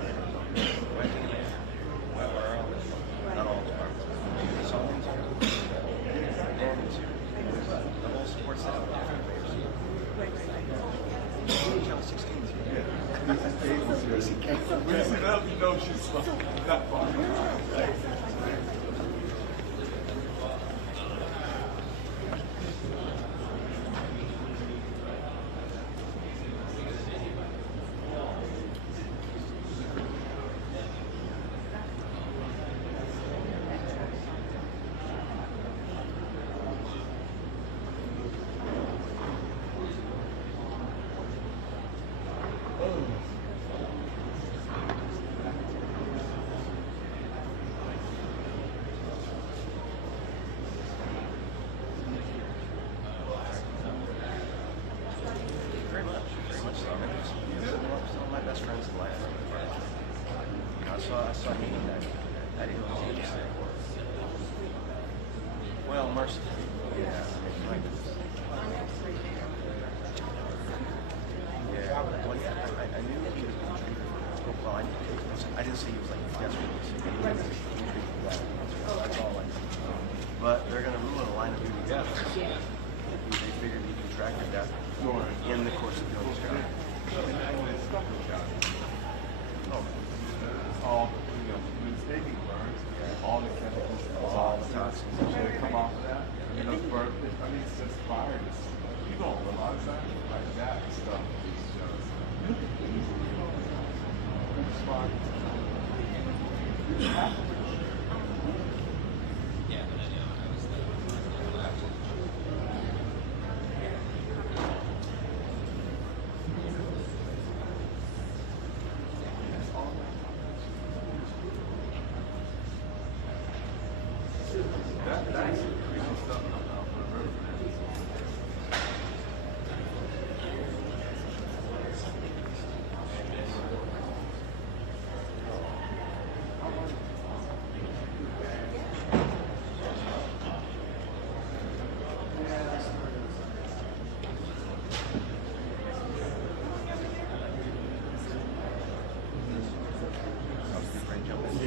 Not all departments. Some things are. And the whole sports setup. Channel 16 is here. Yeah. This is Cable's here. Listen up, you know she's not far. Very much so. Some of my best friends in life. I saw him that. I didn't know he was there. Well, mercifully. Yeah. My goodness. Yeah. Well, yeah. I knew he was being treated. Well, I didn't say he was like desperately sick. That's all I know. But they're going to rule in a line of duty death. They figured he contracted that in the course of doing his job. All, when it's taking burns, all the chemicals, all the toxins that come off of that, and those burn, I mean, it's just fire. You don't realize that, like that stuff is just smart. That's crazy stuff for the river.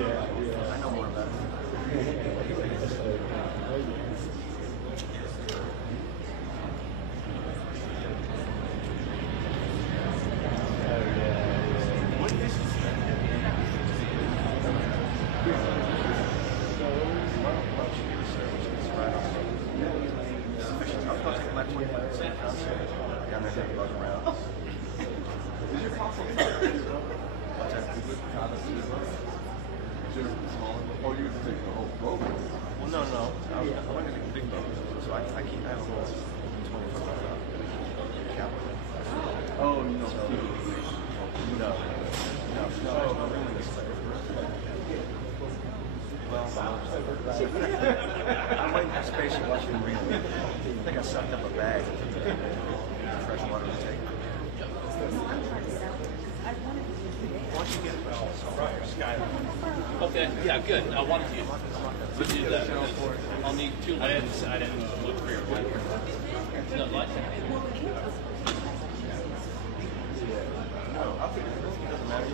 I know more about it. Oh, you can take the whole boat. Well, no. I'm not going to take a big boat. So I have a little 20-foot cap. Oh, no. So, no, there's no room in this place. Well, I'm waiting for space and watching them read. I think I sucked up a bag of fresh water to take. Why don't you get it? Okay, yeah, good. I wanted you. Let's do that. I'll need 2 lights. I didn't look for your light. No lights? No, I'll take it. It doesn't matter.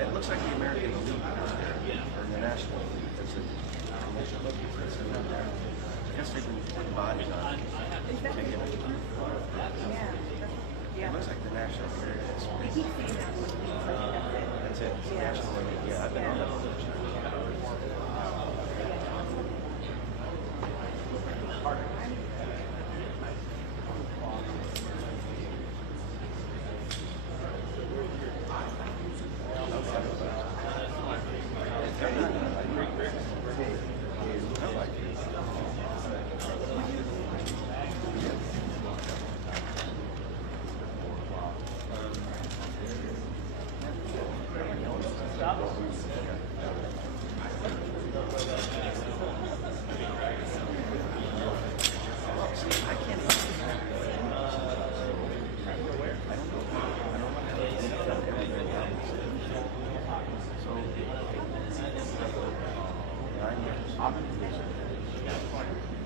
It looks like the American Elite or the National Elite. That's it. I guess they've been putting bodies on it. Taking it. It looks like the National Elite. That's it. It's the National Elite. Yeah, I've been on that one.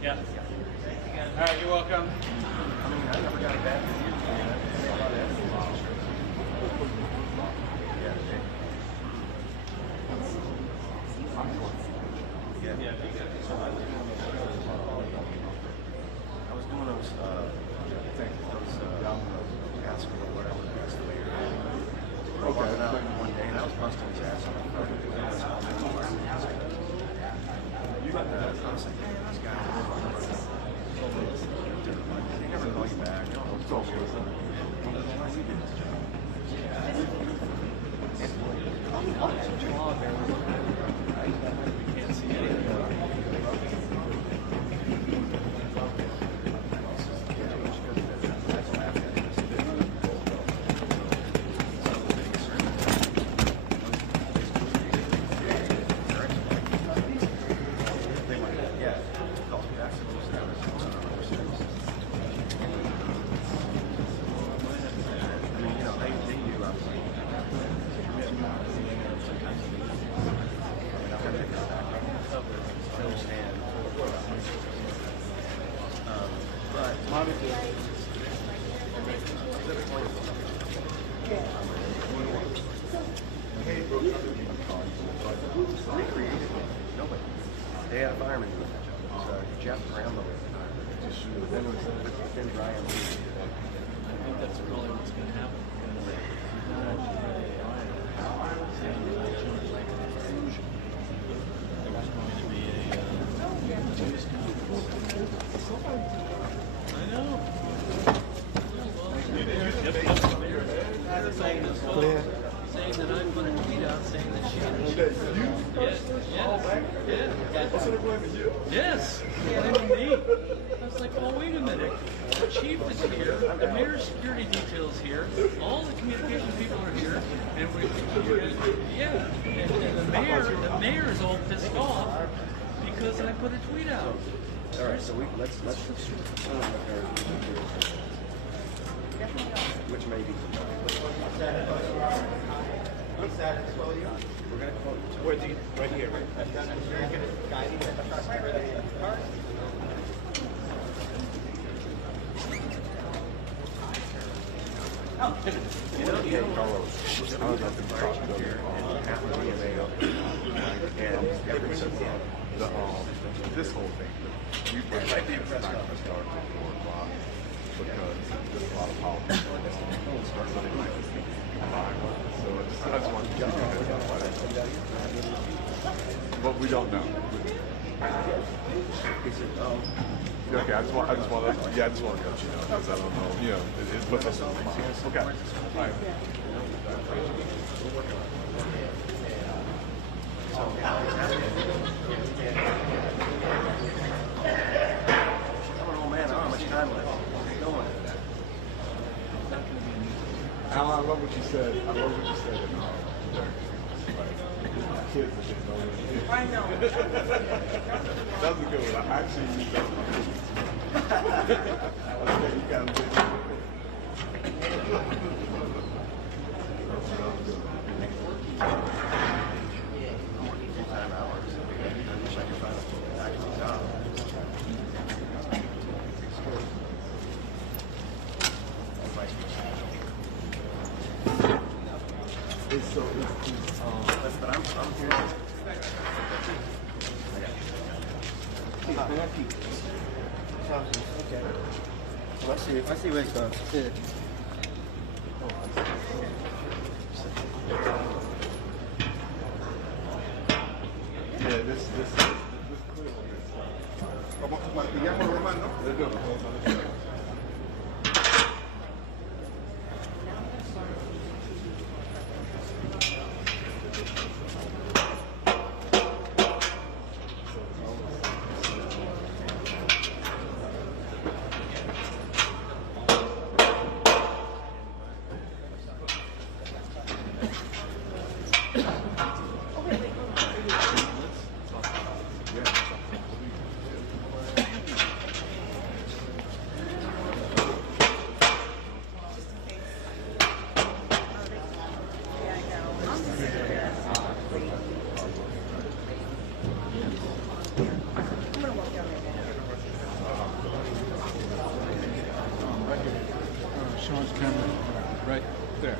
Yeah. All right, you're welcome. I mean, I never got a bad review. Yeah. I was doing those asking or whatever. I was walking out one day and I was busting his ass. I was like, hey, this guy. They never call you back. They don't know what's going on. Why you did this job? We can't see anything. They had a fireman doing that job. It was Jeff Rambo. But then Brian Lee. I think that's really what's going to happen. There's going to be I know. Saying that I put a tweet out saying that she Yes. And me. I was like, well, wait a minute. The chief is here. The mayor's security detail is here. All the communication people are here. And and the mayor is all pissed off because I put a tweet out. All right, so let's which may be. We're going to quote. Where's he? Right here, right? You know, Carlos, I was up in Boston here, and half the DMA this whole thing, we were not going to start at 4 o'clock because there's a lot of politics on this. So they might just be 5. So I just wanted to give you a heads up about it. But we don't know. Okay, I just want to, let you know, because I don't know, it puts us on the mind. Okay, all right. Oh man, I don't know how much time left. Keep going. Al, I love what you said. I love what you said. Kids are getting older. I know. That was a good one. I actually used that one. Okay, you got it. But I'm here. Okay. Well, I see where it goes. Yeah. Yeah, this clear one. Te llamo Román, ¿no? Sean's camera, right there.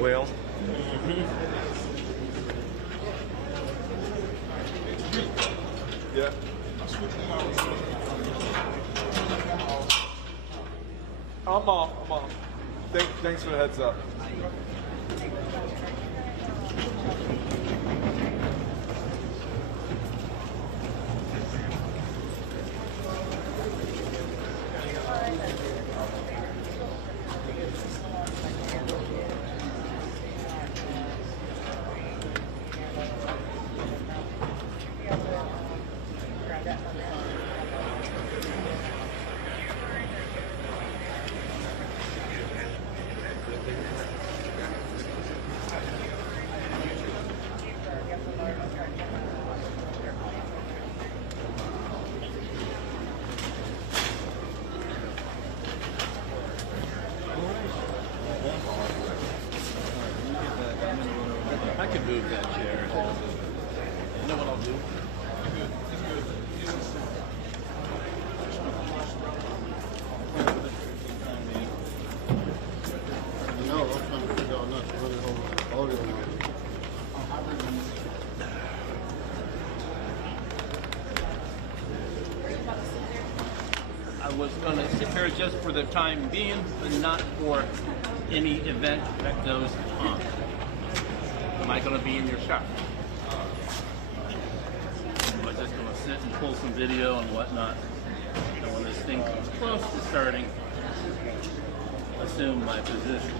Well, yeah. I'm off. Thanks for the heads up. I can move that chair. You know what I'll do? to sit here just for the time being, but not for any event that goes on. Am I going to be in your shop? Am I just going to sit and pull some video and whatnot? And when this thing comes close to starting, assume my position.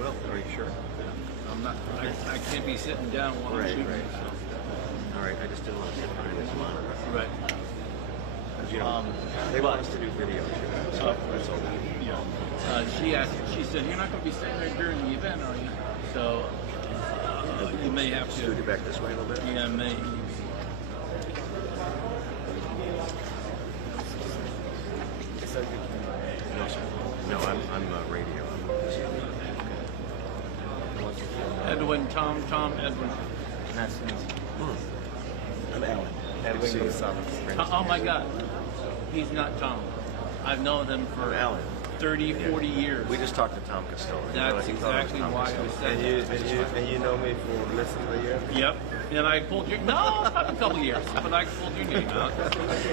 Well, are you sure? I'm not. I can't be sitting down while I'm shooting. Right. All right. I just didn't want to sit behind this monitor. Right. You know, they want us to do video. So that's all. Yeah. She said, "You're not going to be sitting there during the event, are you?" So you may have to. Scoot it back this way a little bit. Yeah, may. No, sir. No, I'm radio. Edwin, Tom, Edwin. Nice. I'm Alan. Edwin Gonzalez. Oh my God, he's not Tom. I've known him for Alan. 30, 40 years. We just talked to Tom Costello. That's exactly why I said that. And you know me for less than a year? Yep. And I pulled your, no, not a couple years, but I pulled your name out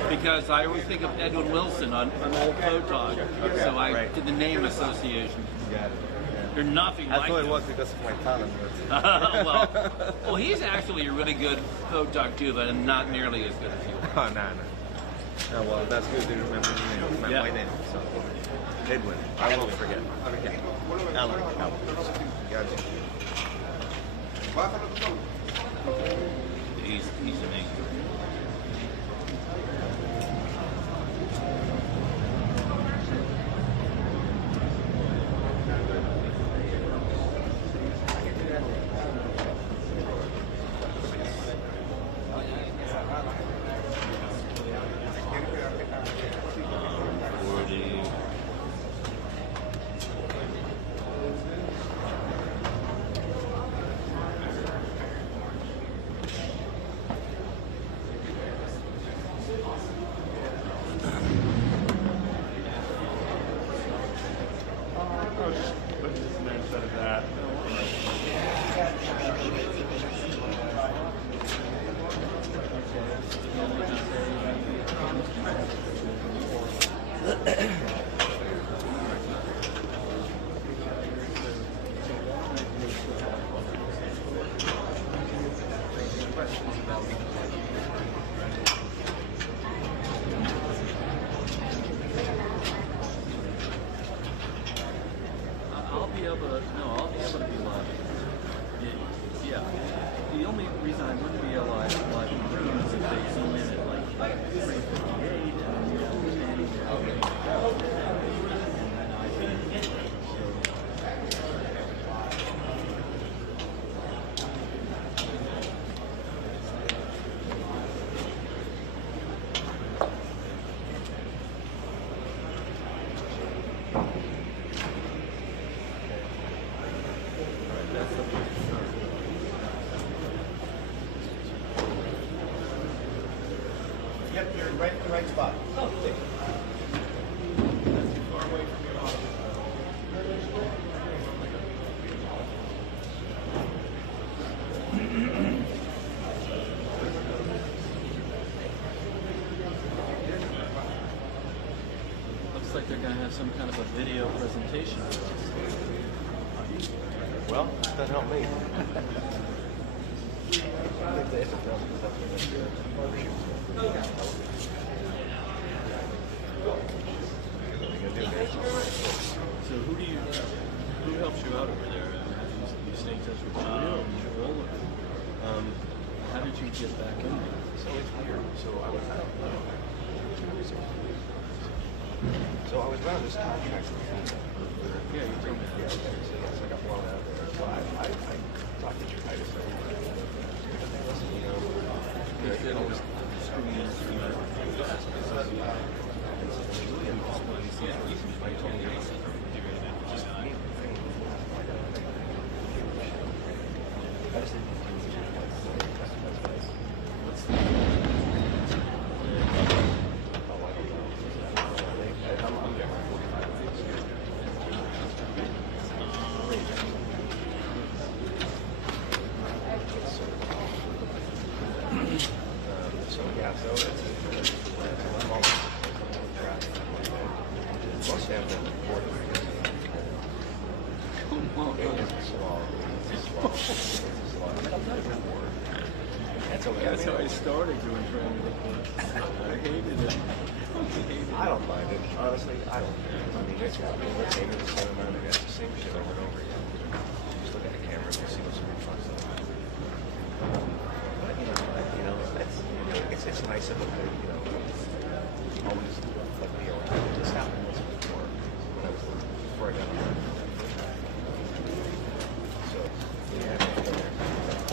because I always think of Edwin Wilson on old Photog. Okay, So I right. did the name association. Got it. You're nothing like I thought him. it was because of my talent. well, he's actually a really good Photog too, but not nearly as good as you. Oh, no. Oh, well, that's good to remember my name. So, Edwin. I won't forget. Okay. Alan. Gotcha. He's amazing. I'll be able to be live. Yeah. The only reason I wouldn't be live in June is if they zoom in at like 3:58 That's the Yep, you're right in the right spot. Oh, thank you. Not too far away from your office. Looks like they're going to have some kind of a video presentation. Well, that helped me. I think they have to tell me So who helps you out over there? You stay in touch with Julia or Joel? Or, how did you get back in there? So it's weird. So I was around this contract. Yeah, you told me that. So I got blown out there. So I talked to Titus. Listen, you know, They always screw me That's how I started doing training reports. I hated it. I don't mind it. Honestly, I don't care. I mean, it's entertainment, the same amount of it's the same shit over and over again. You just look at the camera and you see what's really fun stuff. But it's nice of them to, always let me around. This happened once before when I was before I got on. So, yeah.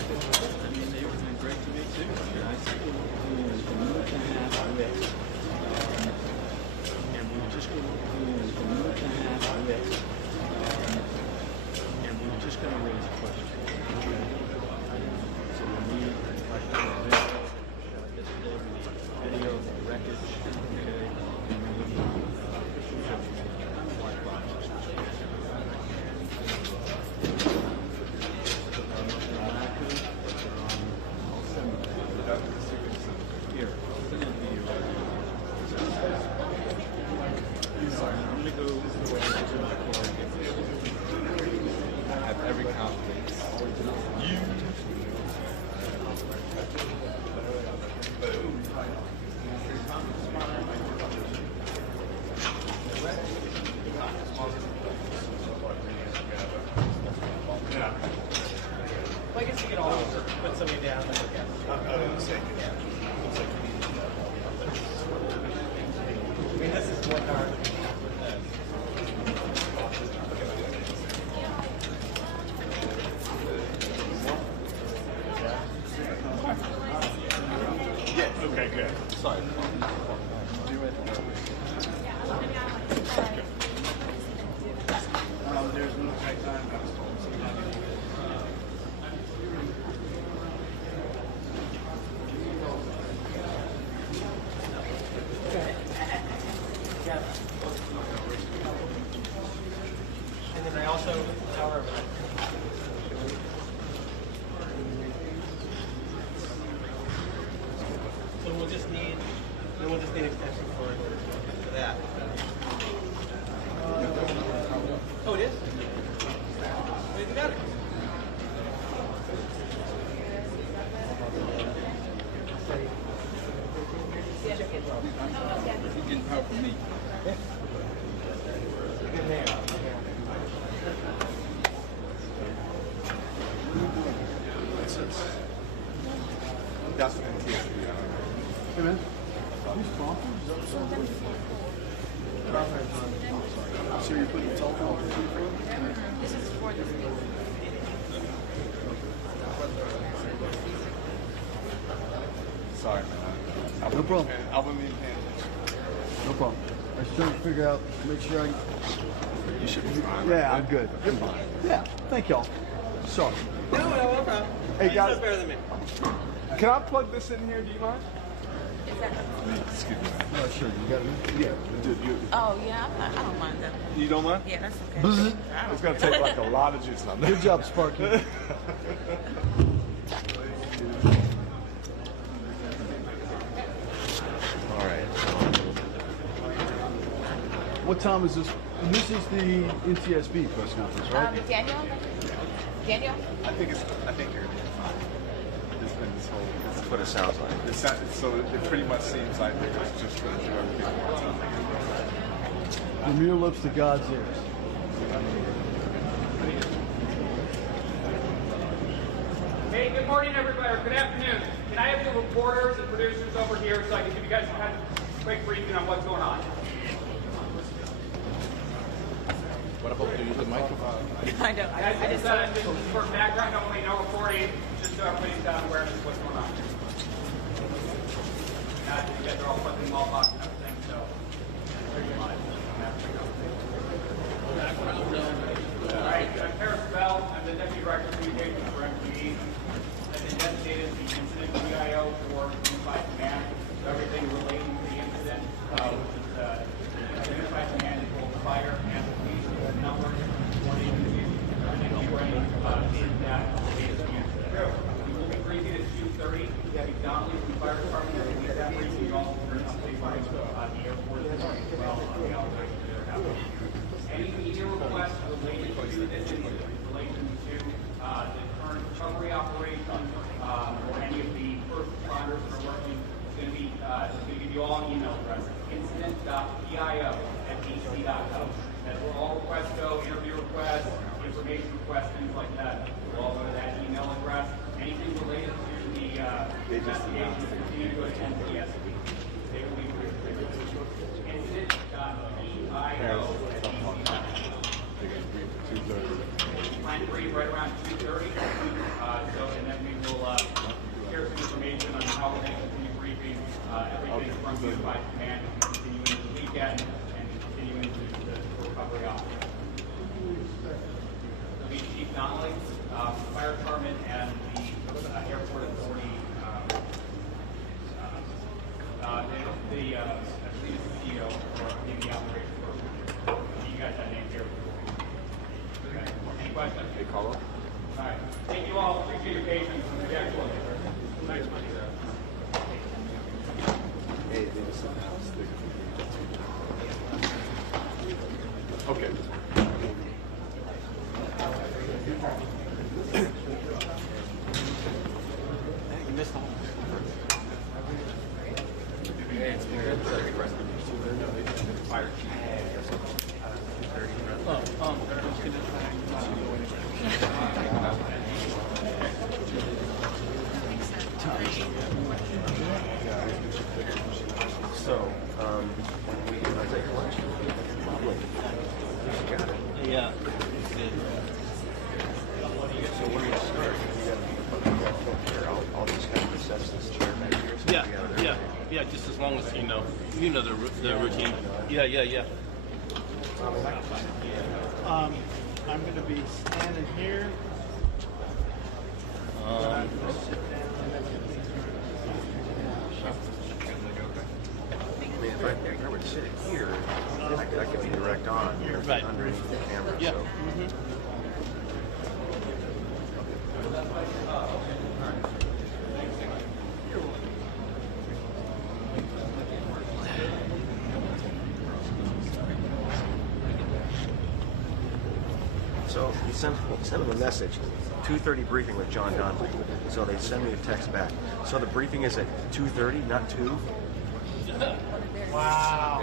I mean, they were doing great to me too. I mean, I think we were doing a minute and a half with, and we were just going to do a minute and a half with, and we were just going to raise a question. So when we video of the wreckage, okay, and then we white boxes. Here, send it to you. I'm going to go to my car and get this. I have every confidence. You. Yeah. Well, I guess you could always put somebody down and look at it. I would say, yeah. I mean, this is what our... Yeah, okay, good. Sorry. There's no right time. I was told somebody. And then I also, however, so we'll just need extension for that. Oh, it is? Wait, you got it. You're getting help from me. Good man. That's what it is. Hey man, who's talking? So you're putting telephone on the This is for the speaker. Sorry, man. No problem. I wouldn't even paying attention. No problem. I was trying to figure out, make sure I... You should be fine. Yeah, I'm good. You're fine. Yeah, thank y'all. Sorry. No problem. Hey, He's guys. not better than me. Can I plug this in here? Do you mind? Excuse me. Oh, sure. You got it? Yeah. Dude, you. Oh, yeah, I don't mind that. You don't mind? Yeah, that's okay. Bzz. It's gonna take like a lot of juice on that. Good job, Sparky. All right. What time is this? And this is the NTSB press conference, right? Daniel? Daniel? I think you're doing fine. It's been this whole. That's what it sounds like. So it pretty much seems like it's just going to do everything at once. From your lips to God's ears. Hey, good morning, everybody, or good afternoon. Can I have the reporters and producers over here so I can give you guys kind of a quick briefing on what's going on? What about you use the microphone? I know. I just this is for background only, no recording, just so everybody's awareness of what's going on. You guys are all flipping wall box and everything, so. All right, I'm Paris Bell. I'm the Deputy Director of Communications for MTV. I've investigated the incident PIO for Unified Command. So everything relating to the incident, which is Unified Command is both fire and police numbers, warning, everything you ready that we will be briefing at 2:30. Debbie Donnelly from the fire department will lead that briefing. You also heard update by the airport as well on the operation that are happening. Any media requests related to this incident, related to the current recovery operation, or any of the first responders that are working, is going to give you all an email address, incident.pio@hc.gov. That's where all requests go, interview requests, information requests, things like that. We'll all go to that email address. Anything related to the investigation will continue to go to NTSB. They will be incident.pio@hc.gov. Plan to brief right around 2:30. And then we will share some information on how we're going to continue briefing everything from Unified Command, continue into the weekend, and continue into the recovery operation. There'll be Chief Donnelly, Fire Department, and the Airport Authority. I believe it's the CEO or maybe the operation person. You guys have names here. Okay. Any questions? Hey, call up. All right. Thank you all. Appreciate your patience. Excellent. Thanks, Mike. Hey, okay. You missed the whole. It's good. Fire chief. So, we can take lunch. Got it. Yeah. So where do you start? You got to come here. I'll just kind of assess this chair back here. So Yeah. Just as long as you know the routine. Yeah. I'm going to be standing here. I mean, if I were to sit here, I could be direct on underneath the camera. Yeah. So. So he sent him a message, 2:30 briefing with John Donnelly. So they send me a text back. So the briefing is at 2:30, not 2. Wow.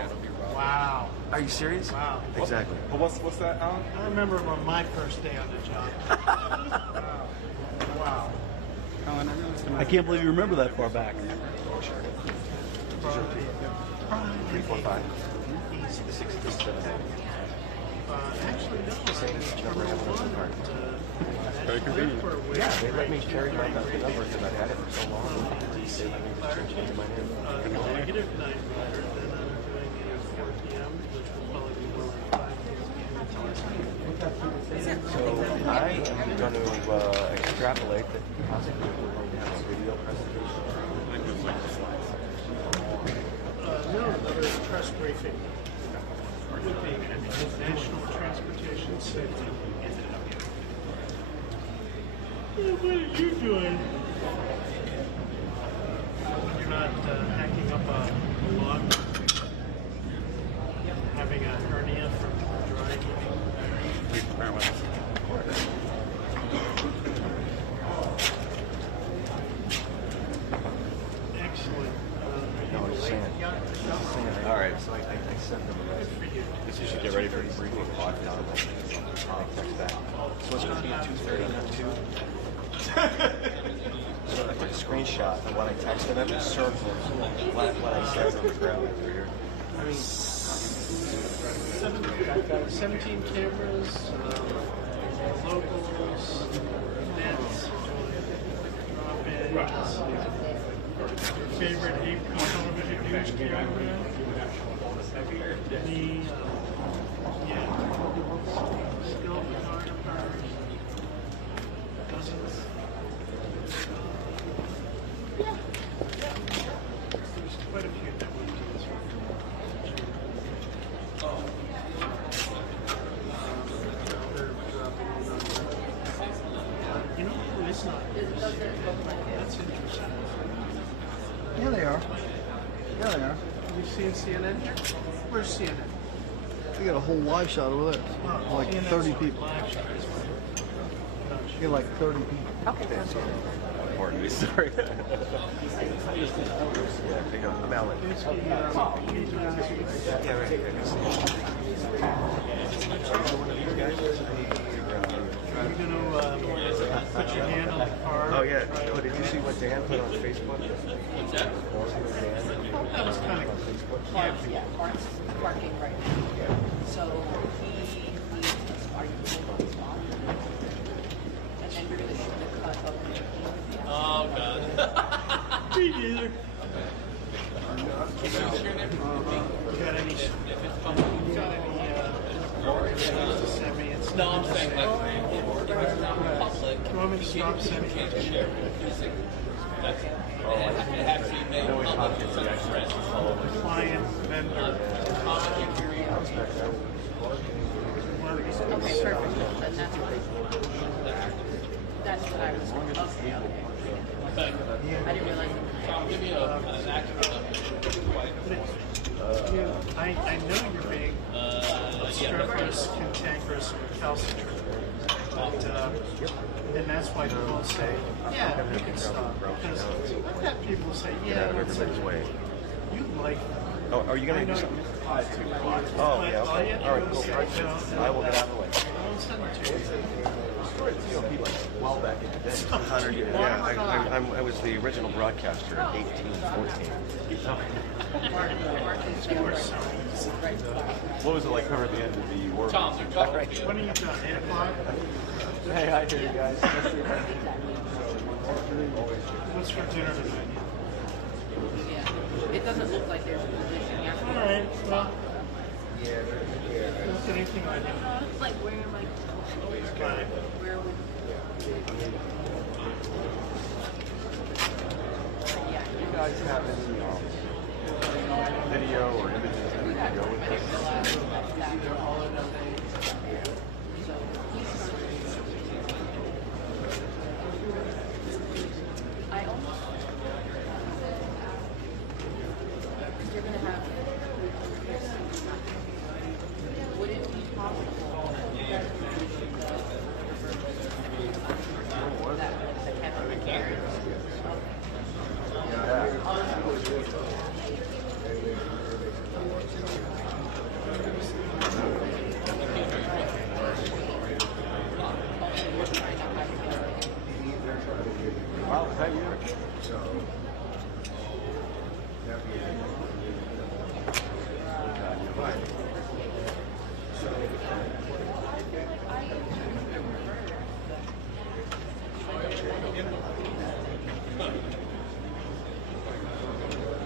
Are you serious? Wow. Well, Exactly. what's that, Alan? I remember on my first day on the job. Wow. I can't believe you remember that far back. 3, 4, 5. 6, 7, 8. Actually, no. Same number I have on the card. Very convenient. Yeah, they let me carry my number because I've had it for so long. They said I need to change my name. Negative 9 letter, then I'm doing it at 4 p.m., which will probably be more like 5 p.m. So I am going to extrapolate that possibly we're going to have a video presentation. No, another press briefing with the National Transportation Safety. What are you doing? You're not hacking up a log, having a hernia from drying. Excellent. No, it's sand. All right, so I sent them a message. Because you should get ready for the briefing. I'll text that. So it's going to be at 2:30, not 2. So I took a screenshot of what I texted him and circled what I said on the ground over here. 17 cameras, locals, nets, drop-ins, favorite AP television news camera, skilled photographers, dozens. There's quite a few network deals. You know who is not? That's interesting. Yeah, they are. Yeah, they are. Have you seen CNN? Where's CNN? We got a whole live shot over there. Like CNN's 30 people. live shot is fine. Yeah, like 30 people. Okay, that's all. Pardon me, sorry. Yeah, pick up. I'm Alan. Yeah, right. Are you going to put your hand on the car? Oh, yeah. Oh, did you see what Dan put on Facebook? What's that? That was kind of Yeah, Mark's parking right now. So he needs our utility spot. And then we're going to shoot the cut of the. Oh, God. Me neither. You got any? No, I'm saying like public. You want me to stop sending it to you? Client, vendor. Okay, perfect. Then that's what I was. Okay. I didn't realize. Give me an I know you're being obstreperous, cantankerous, recalcitrant. But, and that's why people say, yeah, we can stop. Because I've had people say, Get out yeah, of everybody's way. you like. Oh, are you going to do something? Oh, yeah, okay. All right, cool. I will get out of the way. I'll send it to you. Well back in the day. 100 years. Yeah, I was the original broadcaster in 1814. What was it like covering the end of the war? Tom, when are you done? 8 o'clock? Hey, I hear you guys. What's for dinner tonight? Yeah. It doesn't look like there's a position yet. All right. Well, look at anything I do. It's like, where am I? Fine. Where would? Yeah. Do you guys have any video or images that we can go with this? I almost. You're gonna have. Would it be possible? Wow, is that you?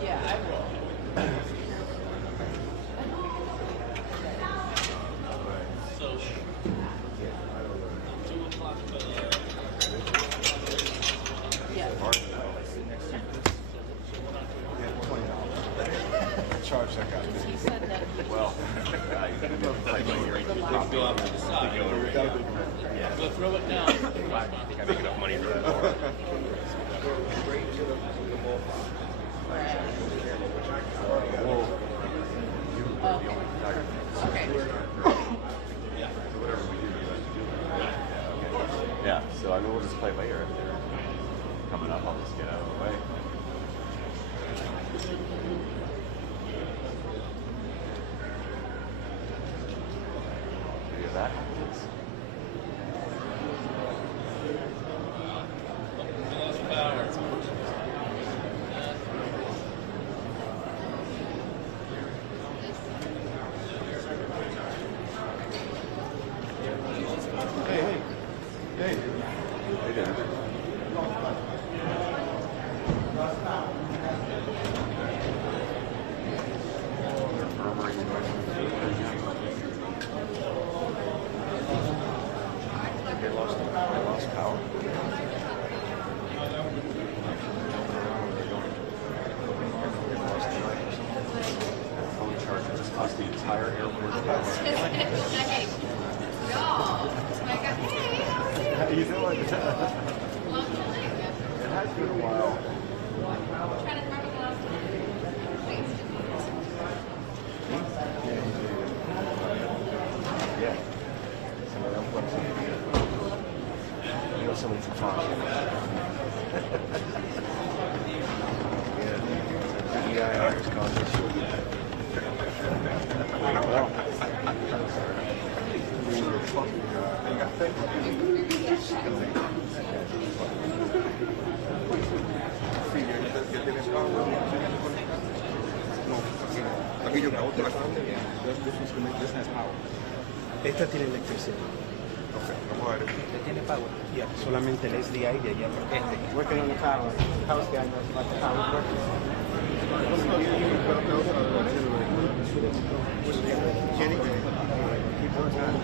Yeah, I will. So, 2 o'clock. Yeah. $20. play later if they're coming up. I'll just get out of the way. Look at that. Esta tiene electricidad. Okay, vamos a ver. Esta tiene power. Yeah, solamente el SDI de allá. Working on the power. House guy knows about the power working. Jenny? Keep working on it.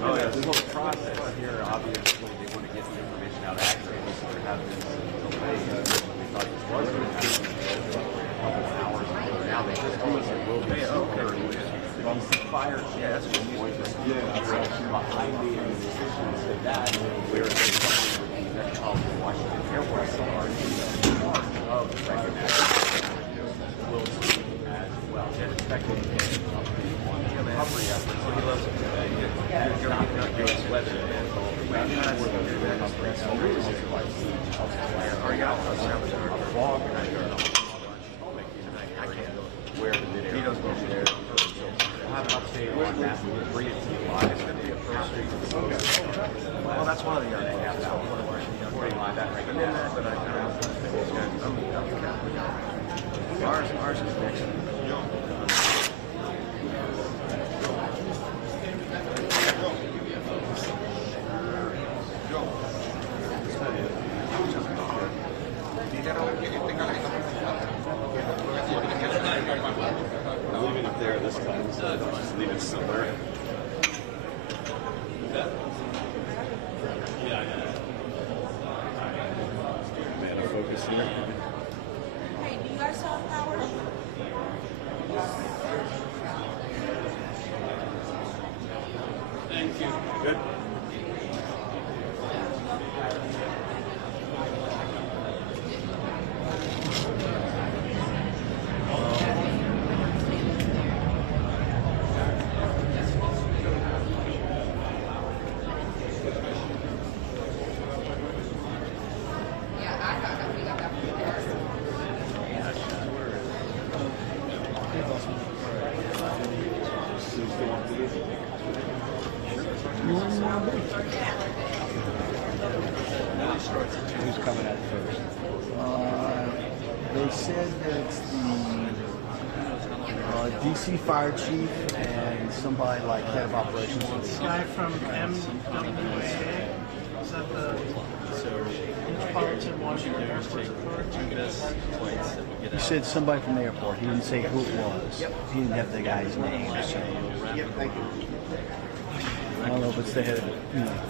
Oh yeah, this whole process here, obviously, they want to get the information out accurately, so there have been some delays. We thought this was going to take a couple of hours, but now they just told us it will be sooner. Fire, yeah, that's just one. Behind me, and the decisions of that, we were going to that Washington Airport, so our part of the recognition will see as well. And expecting to get recovery efforts. So he loves it. You're not doing weather. Or you got a fog and I can't wear the midair. He doesn't go there. We'll have an update on that. We'll bring it to you live. It's going to be a first street. Well, that's one of the other things. I want to watch the reporting line that right now, but I kind of ours is next. Leaving it there this time, so just leave it somewhere. Man of focus here. Hey, do you guys have power? Thank you. Good. Who's coming out first? They said that it's the DC fire chief and somebody like head of operations. This guy from MWA, is that the Metropolitan Washington Airport Authority? He said somebody from the airport. He didn't say who it was. He didn't have the guy's name. So. I don't know if it's the head of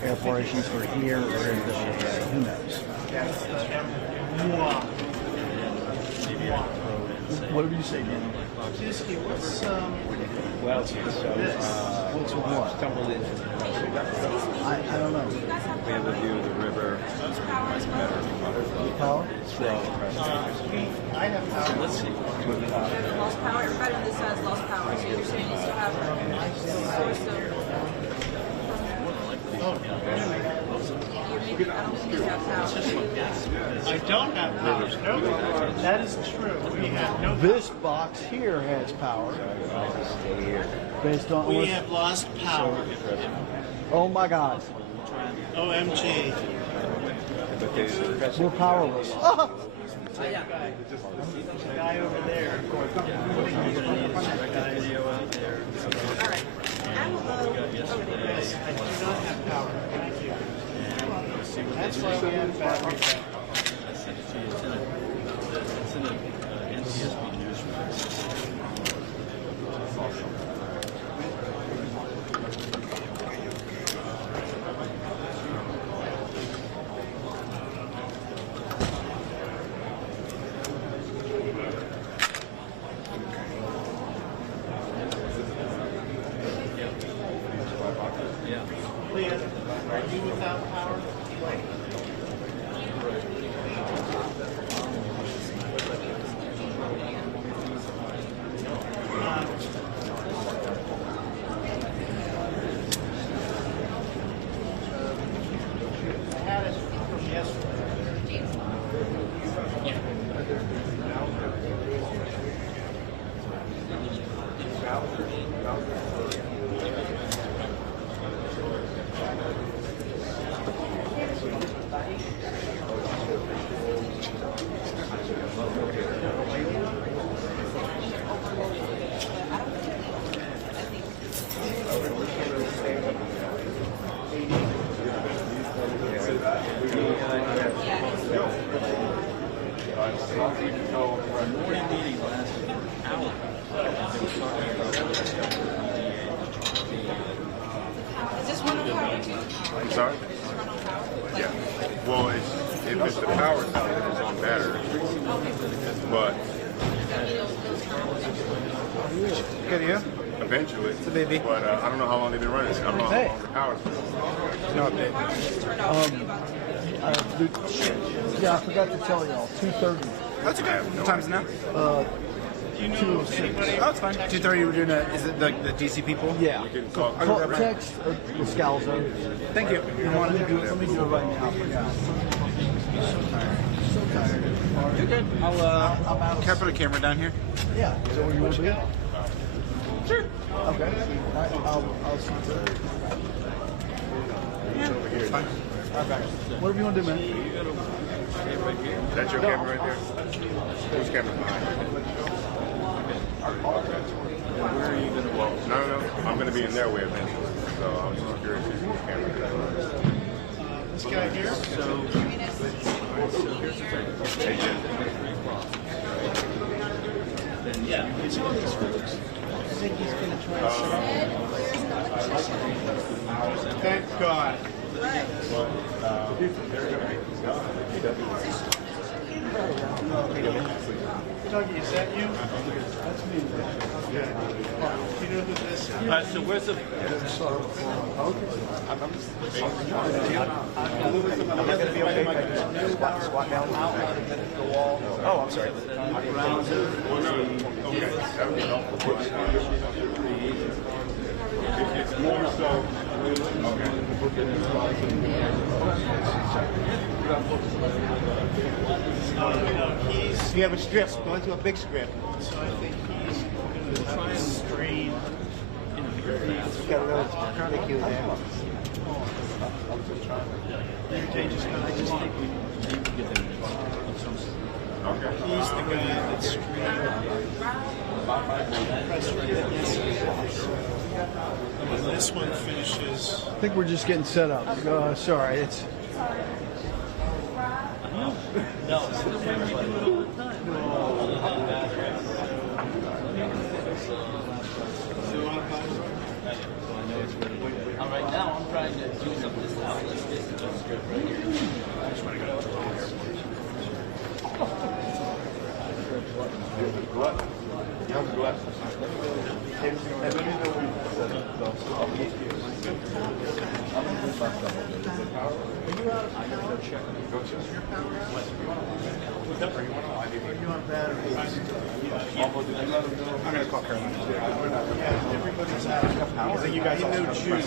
air operations for here or who knows. Whatever you say, Dan. Disky, what's Well, so what's what? stumbled into I don't know. We have a view of the river. Much better. Power? I have power. Let's see. Lost power. Everybody on this side has lost power. So you're saying you still have source of. I don't have power. No, that is true. We have no. This box here has power. Based on We have lost power. Oh my God. OMG. We're powerless. Oh! There's a guy over there. Alright. Yes, I do not have power. Thank you. That's why we have battery backup. Leah, are you without power? I had it from yesterday. Is this one on power too? I'm sorry? Yeah. Well, if it's the power out, then it's on battery. But Good, you? eventually. It's a baby. But I don't know how long they've been running. I don't know how long the power's been. No update. Yeah, I forgot to tell y'all. 2:30. That's okay. What time's it now? 2:06. Oh, it's fine. 2:30. We're doing is it the DC people? Yeah. Call Text Scalzo. Thank you. Let me do it right now. I forgot. So tired. You're good. Can I put a camera down here? Yeah. Is that where you want to be? Sure. Okay. I'll see you. Yeah, it's fine. Whatever you want to do, man. That's your camera right there? Whose camera's behind you? Where are you going to walk? No. I'm going to be in their way eventually. So I was just curious whose camera that was. This guy here? So here's the thing. Hey, Jen. Then yeah, it's one of these folks. I think he's going to try to set up. Thank God. Dougie, is that you? That's me. Okay. Do you know who this is? So where's the? Oh, I'm sorry. You have a strip. Go into a big strip. So I think he's going to try and stream. He's got a little curlicue there. I just think we need to get them. He's the guy that's and this one finishes. I think we're just getting set up. Sorry, it's. All right, now I'm trying to do some of this outlet space to go straight right here. I just want to go to the I'm going to call Caroline. Everybody's out. I think you guys know juice.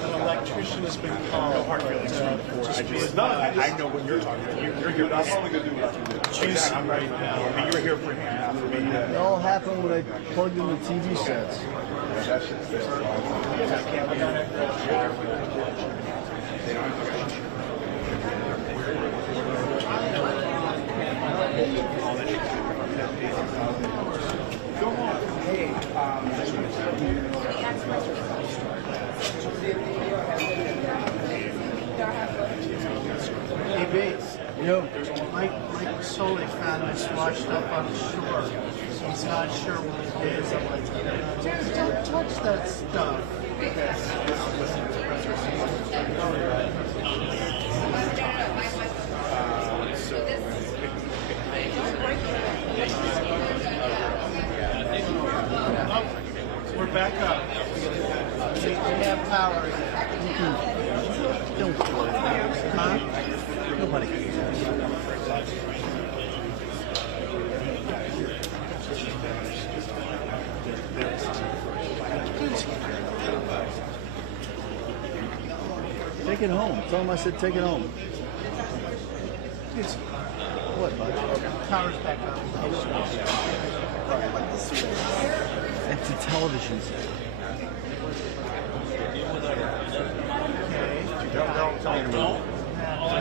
An electrician has been called. No hard feelings. I know what you're talking about. You're here. I'm only going to do what I can do. Juicy right now. I mean, you're here for him, for me. It all happened when I plugged in the TV sets. That shit's Hey, Bates. Yo. Mike Soley found this washed up on the shore. He's not sure what it is. I'm like, dude, don't touch that stuff. We're back up. We have power again. Don't play. Huh? Nobody. Take it home. Tell him I said take it home. What, bud? Power's back up. It's a television set.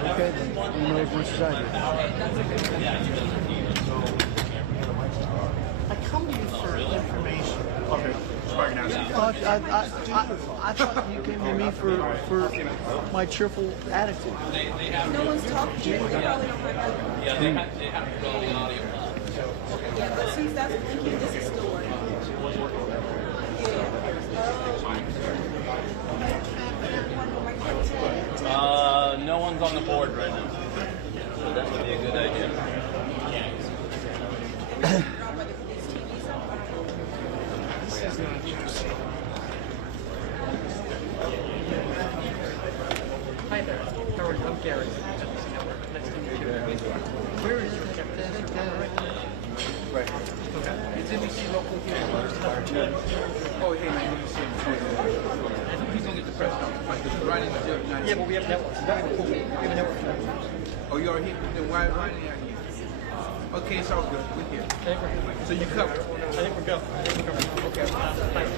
Okay, then you know as much as I do. I come to you for information. Okay. I thought you came to me for my cheerful attitude. No one's talking to you. They probably don't recognize you. Yeah, they have to roll the audio. Yeah, but since that's blinking, this is still working. No one's on the board right now. So that would be a good idea. Hi there, Howard. I'm Gary. Nice to meet you. Where is it? Right. Okay. It's NBC local here. Oh, hey, man. I think he's going to get the press conference. Right? Because we're riding the 9. Yeah, but we have networks. Cool. We have a network. Oh, you are here? Then why are riding out here? Okay, it's all good. We're here. So you covered? I think we're good. Okay. Thanks.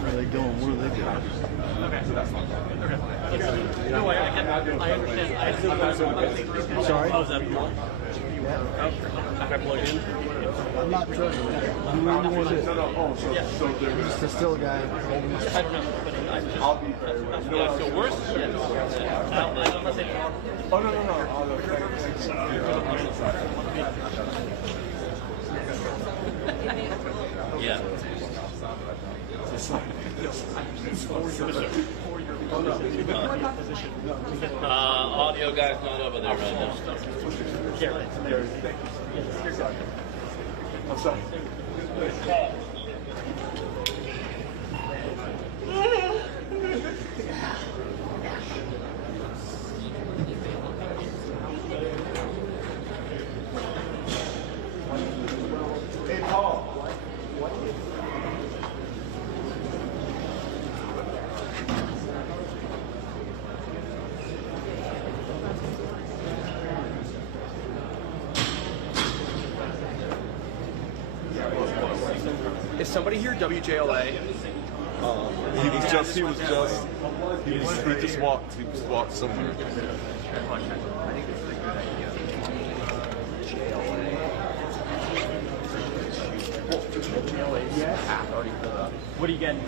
Where are they going? What are they doing? Okay. So that's not okay. No, I understand. I still Sorry? How's that? Can I plug in? I'm not judging. Who anyone is? Just a still guy. I don't know. But I'll be there. So worse? Oh, no. Yeah. Audio guy's not over there right now. I'm sorry. Hey, Paul. Is somebody here WJLA? He just walked somewhere. What are you getting?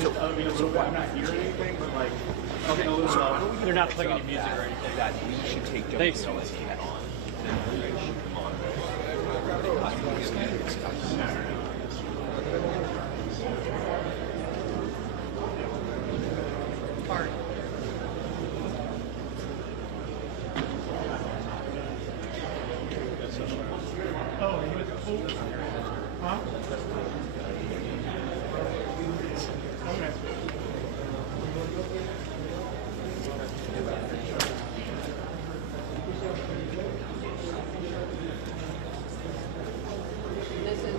So I'm not hearing anything, but like, okay, they're not playing any music or anything. That we should take Thanks. WJLA head on. Part. Oh, you with the pool? Huh? Okay. This is.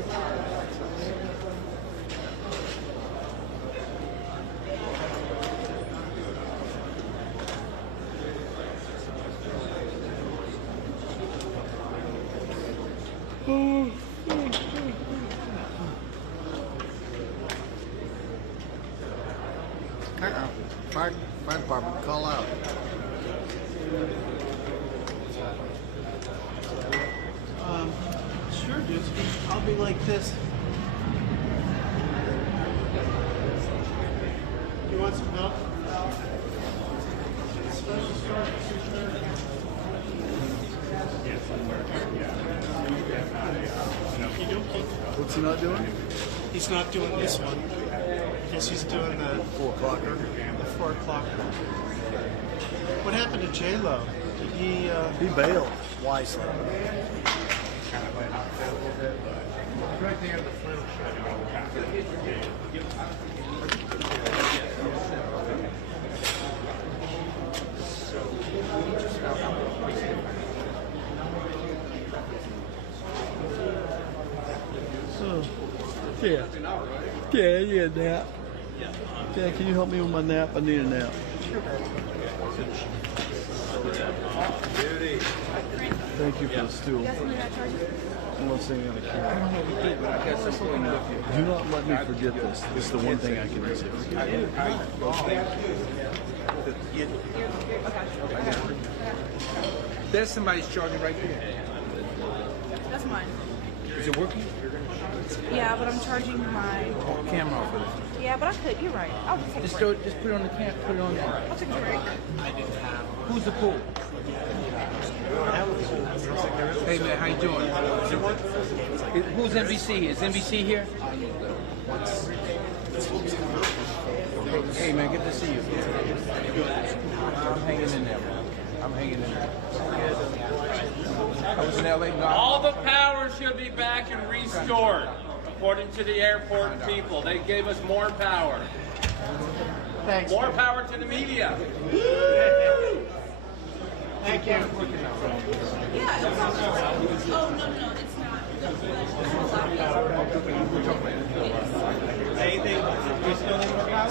Fire department, call out. Sure, dude. I'll be like this. You want some help? What's he not doing? He's not doing this one. Because he's doing the 4 o'clocker. The 4 o'clocker. What happened to J-Lo? Did he? He bailed wisely. Right there, the flannel Yeah. Yeah, yeah, nap. Yeah, can you help me with my nap? I need a nap. Thank you for the stool. I'm not saying on the camera. Do not let me forget this. This is the one thing I can do. There's somebody's charger right there. That's mine. Is it working? Yeah, but I'm charging my Camera off of it. Yeah, but I could. You're right. I'll just take Just a throw break. it, just put it on the camera. Put it on there. I'll take a break. Who's the pool? Hey man, how you doing? Who's NBC? Is NBC here? Hey man, good to see you. I'm hanging in there, man. I'm hanging in there. I was in LA. All the power should be back and restored, according to the airport people. They gave us more power. Thanks. More power to the media. Thank you. Yeah, it's not. Oh, no, it's not. Anything? You still need more power?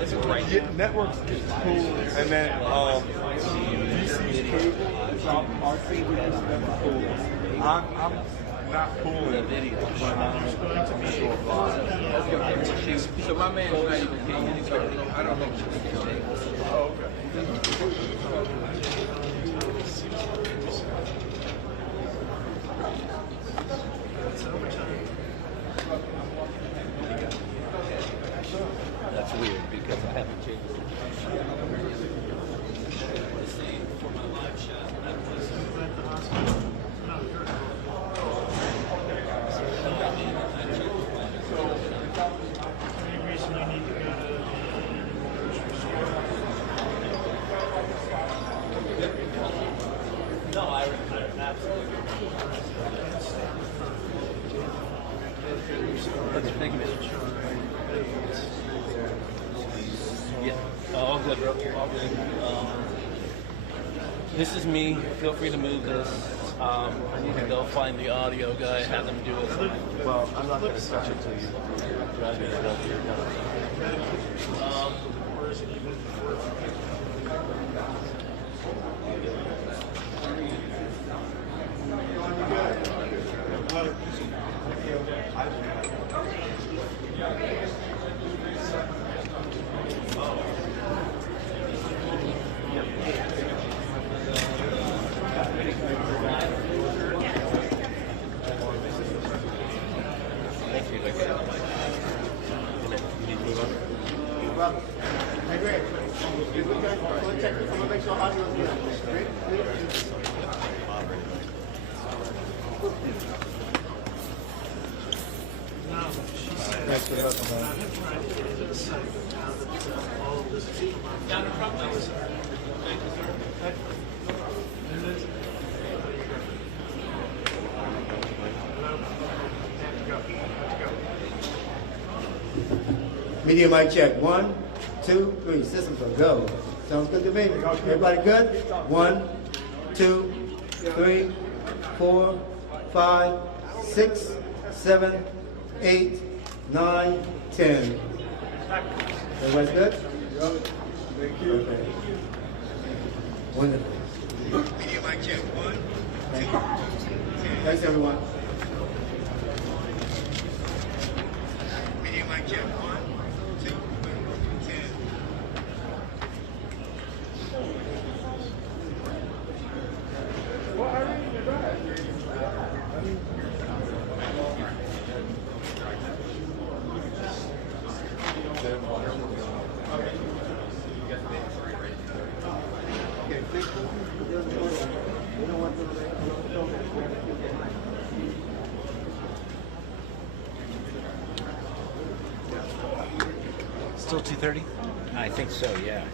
Just go Networks is cool, and then DC's cable, our cable is never cool. I'm not cool in video, but I'm going to be short live. So my man's not even king. I don't know. Oh, okay. That's weird because I haven't changed it. For my live shot, that was no, I absolutely. Thank you, man. Yeah, all good. All good. This is me. Feel free to move this. I need to go find the audio guy, have them do it. Well, I'm not going to touch it till you drive it up here. Media mic check. 1, 2, 3. Systems are go. Sounds good to me. Everybody good? 1, 2, 3, 4, 5, 6, 7, 8, 9, 10. Everybody's good? Thank you. Okay. Wonderful. Media mic check. 1, 2. Thanks, everyone. Media mic check. 1, 2, 10. Well, I mean, you're right. Still 2:30? I think so, yeah.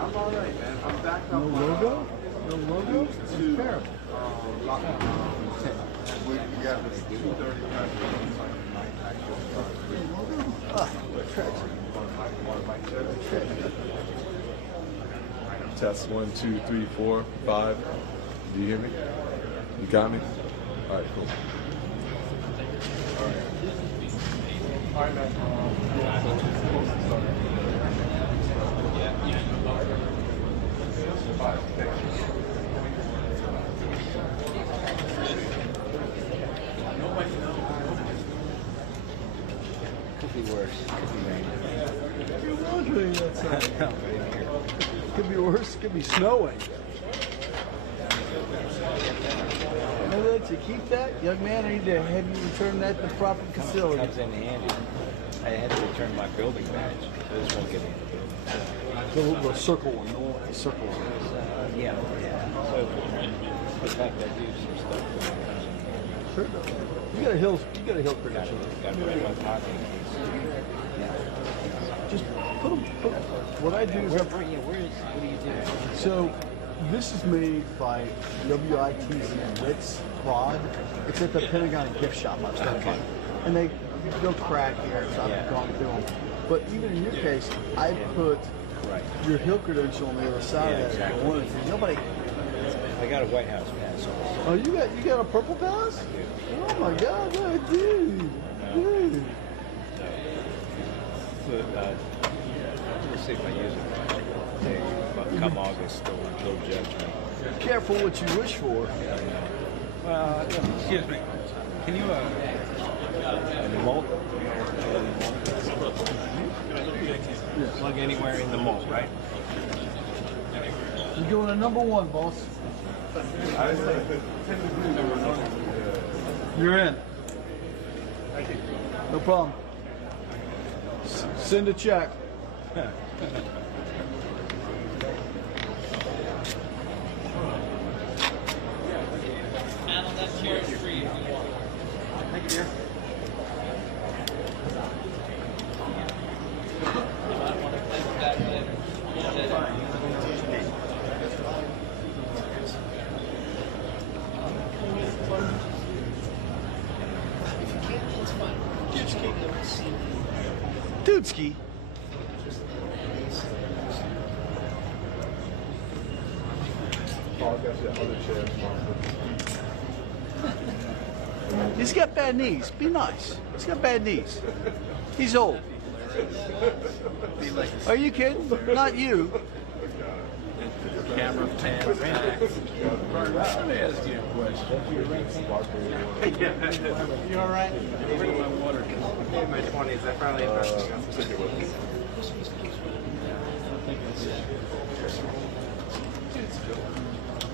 I'm all right, man. I'm back up. No logo? No logo? To Terrible. We got this 2:30 Test 1, 2, 3, 4, 5. Do you hear me? You got me? All right, cool. All right, man. Could be worse. Could be rain. Could be wondering outside. Could be worse. Could be snowing. I'll let you keep that, young man. I need to have you return that to proper facility. Comes in handy. I had to return my building badge. So this won't get me in the building. The circle one, the one, the circle one. Yeah. So, in fact, I do some stuff. Sure does. You got a hill credential. Got to put my pocket in case. Just put them. What I do is what do you do? So this is made by WITZ Wits Rod. It's at the Pentagon gift shop I was talking about. And they'll crack here, so I've gone through them. But even in your case, I put your hill credential on the other side of that. Exactly. Nobody. I got a White House pass. Oh, you got a purple pass? Oh my God, dude. But we'll see if I use it. But come August, they'll judge me. Careful what you wish for. Well, excuse me. Can you Plug anywhere in the mall, right? You're doing a number one, boss. You're in. No problem. Send a check. Alan, that chair is free if you want. Thank you, dear. Dudeski. He's got bad knees. Be nice. He's got bad knees. He's old. Are you kidding? Not you. Camera pan back. Let me ask you a question. You all right? My water. In my 20s, I probably invested.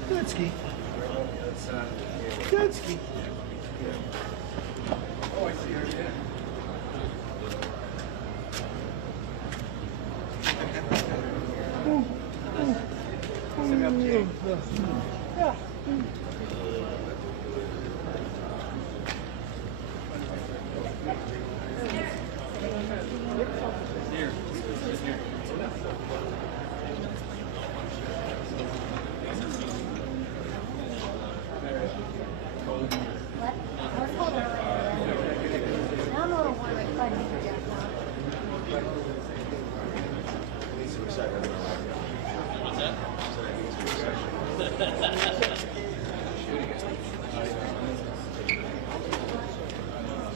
Dudeski. Dudeski. Oh, I see her, yeah. Yeah.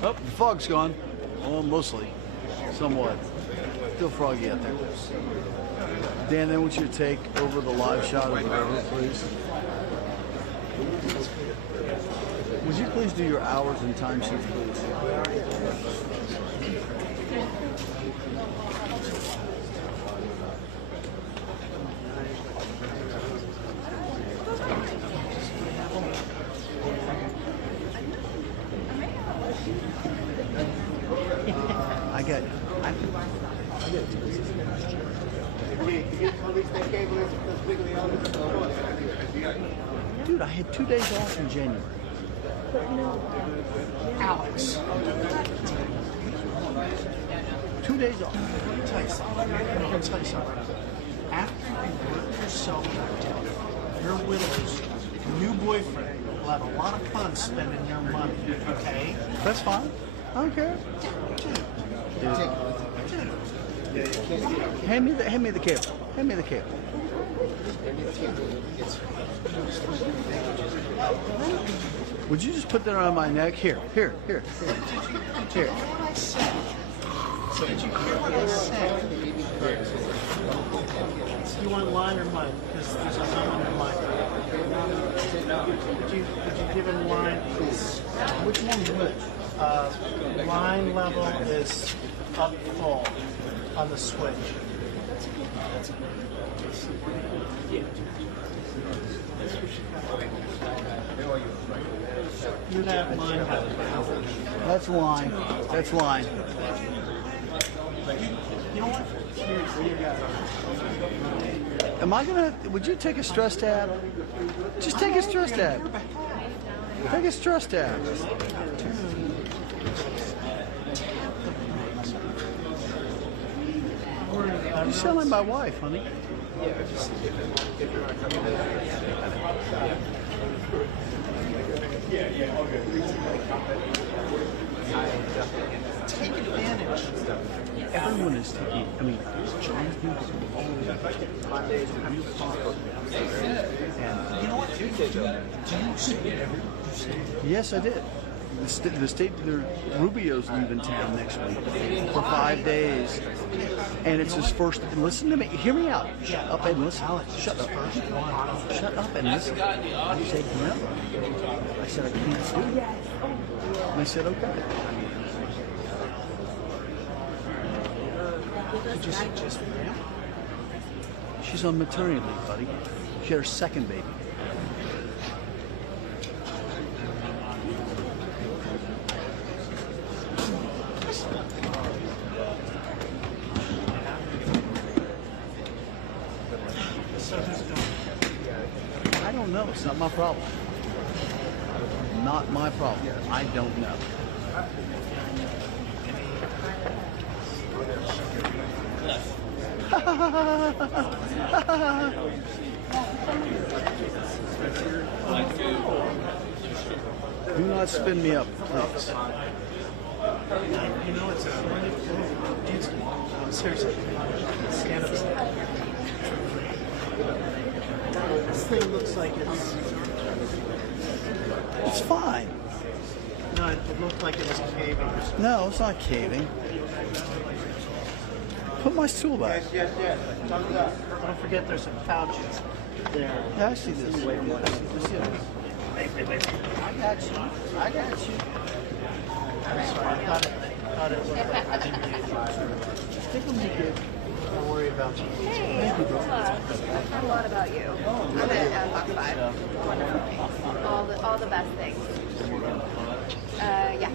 Oh, the fog's gone. Well, mostly. Somewhat. Still foggy out there. Dan, I want you to take over the live shot of the river, please. Would you please do your hours and timesheets, please? I get it. Dude, I had 2 days off in January. Alex. 2 days off. Let me tell you something. I'm going to tell you something. After you work yourself out, your widow's new boyfriend will have a lot of fun spending your money, okay? That's fine. I don't care. Hand me the cable. Hand me the cable. Would you just put that around my neck? Here. Did you hear what I said? Did you hear what I said? You want line or mic? Because there's a line on your mic. Would you give him line, please? Which one's which? Line level is up full on the switch. You have line level. That's line. That's line. You know what? Here you go. Am I gonna? Would you take a stress tab? Just take a stress tab. Take a stress tab. You sound like my wife, honey. Take advantage. Everyone is taking. I mean, John's doing Mondays. And you know what? Do you speak every? Yes, I did. The Rubio's leaving town next week for 5 days, and it's his first. And listen to me, hear me out. Shut up and listen. Shut up. Shut up and listen. I said no. I said I can't do it. And I said okay. Did you suggest ma'am? She's on maternity leave, buddy. She had her second baby. I don't know. It's not my problem. Not my problem. I don't know. Do not spin me up, please. You know, it's a seriously, stand up. This thing looks like It's fine. No, it looked like it was caving or something. No, it's not caving. Put my stool back. Yes. Don't forget there's some pouches there. Yeah, I see this. I got you. I'm sorry, I thought it looked like I didn't get you. Stick them together. Don't worry about you. Hey, Thank you, bro. I've heard a lot about you. I'm at Fox 5. Wonderful. All the best things. Yeah.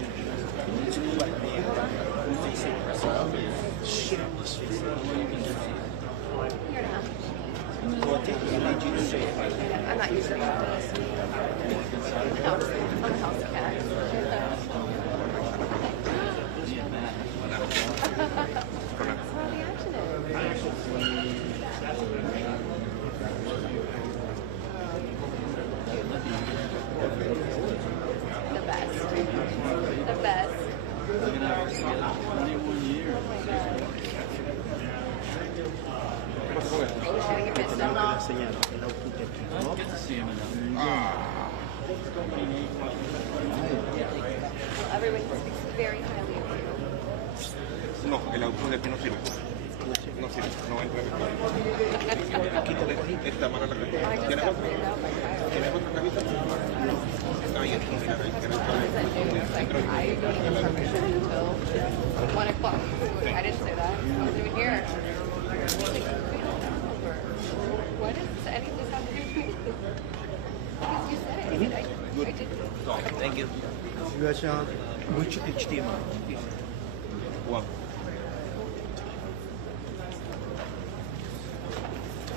I'm not used to this. I'm a house cat. The best. The best. Get to see him Everyone speaks very highly of you. No, el auto de aquí no sirve. No sirve, no entra. Quítale esta mano a la cajita. ¿Tienes otra? ¿Tienes otra cajita? Ahí es, mira, ahí tienes otra. I don't even permission until 1 o'clock. I didn't say that. I wasn't even here. What does any of this have to do with me? Because you said it. I did. Thank you. You got Sean? Which HDMI? One.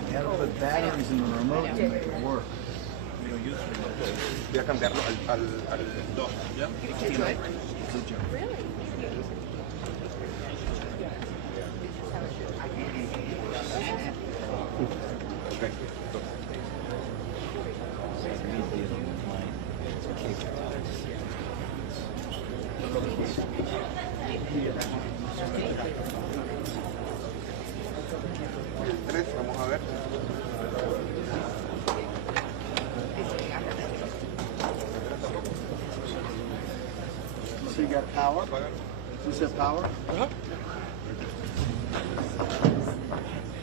You gotta put batteries in the remote to make it work. Voy a cambiarlo al 2. ¿Ya? Really? Okay. Tres, vamos a ver. So you got power? Is that power?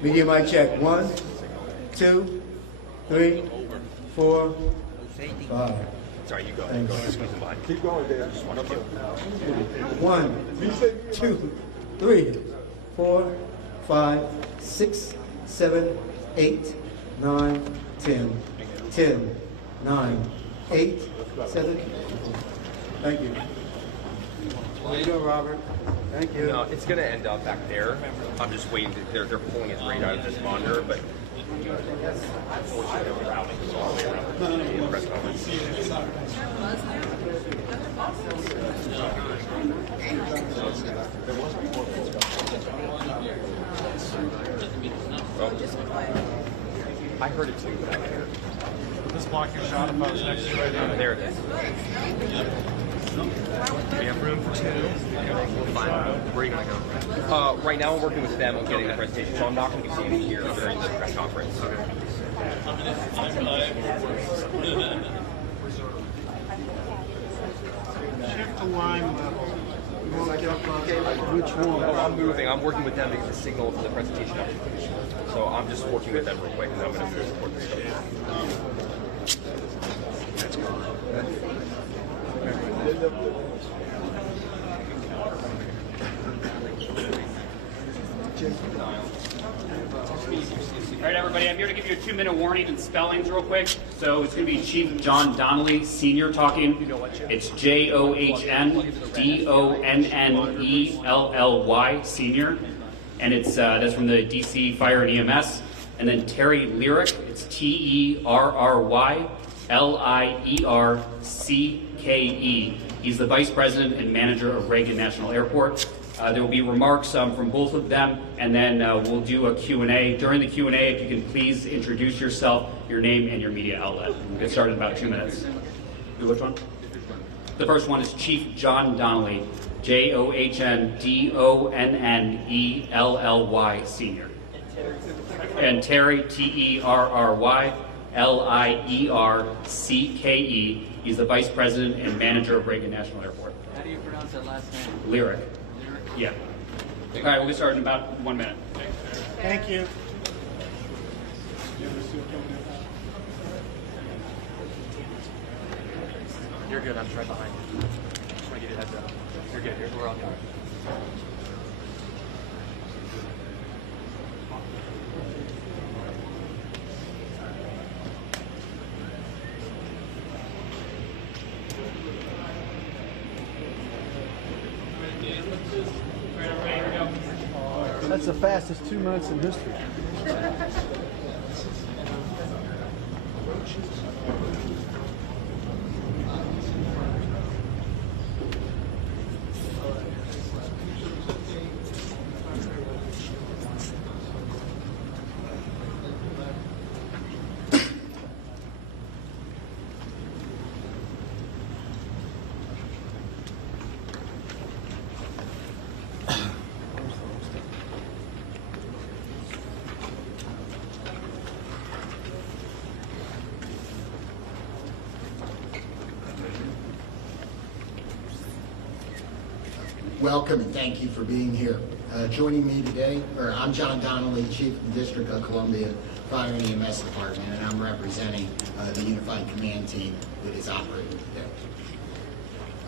Media mic check. 1, 2, 3, 4, 5. Sorry, you go. Thanks. Go ahead, squeeze them by. Keep going, Dan. Just one of you. 1, 2, 3, 4, 5, 6, 7, 8, 9, 10. 10, 9, 8, 7. Thank you. How you doing, Robert? Thank you. No, it's going to end up back there. I'm just waiting. They're pulling it right out of this monitor, but unfortunately, they're routing us all the way around the press conference. I heard it too, but I didn't hear it. This block your shot if I was next to you right now. There it is. We have room for 2. Fine. Where are you going to go? Right now, I'm working with them on getting the presentation, so I'm not going to be seeing you here during the press conference. Check the line level. You won't get across. Which one? No, I'm moving. I'm working with them to get the signal for the presentation. So I'm just working with them real quick, and then I'm going to report the show. That's good. All right, everybody, I'm here to give you a 2-minute warning and spellings real quick. So it's going to be Chief John Donnelly, Sr. talking. It's JOHNDONNELLY, Sr. And it's that's from the DC Fire and EMS. And then Terry Lyric, it's TERRYLIERCKE. He's the Vice President and Manager of Reagan National Airport. There will be remarks from both of them, and then we'll do a Q&A. During the Q&A, if you can please introduce yourself, your name, and your media outlet. We'll get started in about 2 minutes. Which one? The first one is Chief John Donnelly, JOHNDONNELLY, Sr. And Terry, TERRYLIERCKE. He's the Vice President and Manager of Reagan National Airport. How do you pronounce that last name? Lyric. Yeah. All right, we'll get started in about 1 minute. Thank you. You're good. I'm just right behind you. Just want to give you a heads up. You're good. We're on guard. That's the fastest 2 months in history. Welcome and thank you for being here. Joining me today, I'm John Donnelly, Chief of the District of Columbia Fire and EMS Department, and I'm representing the Unified Command Team that is operating today.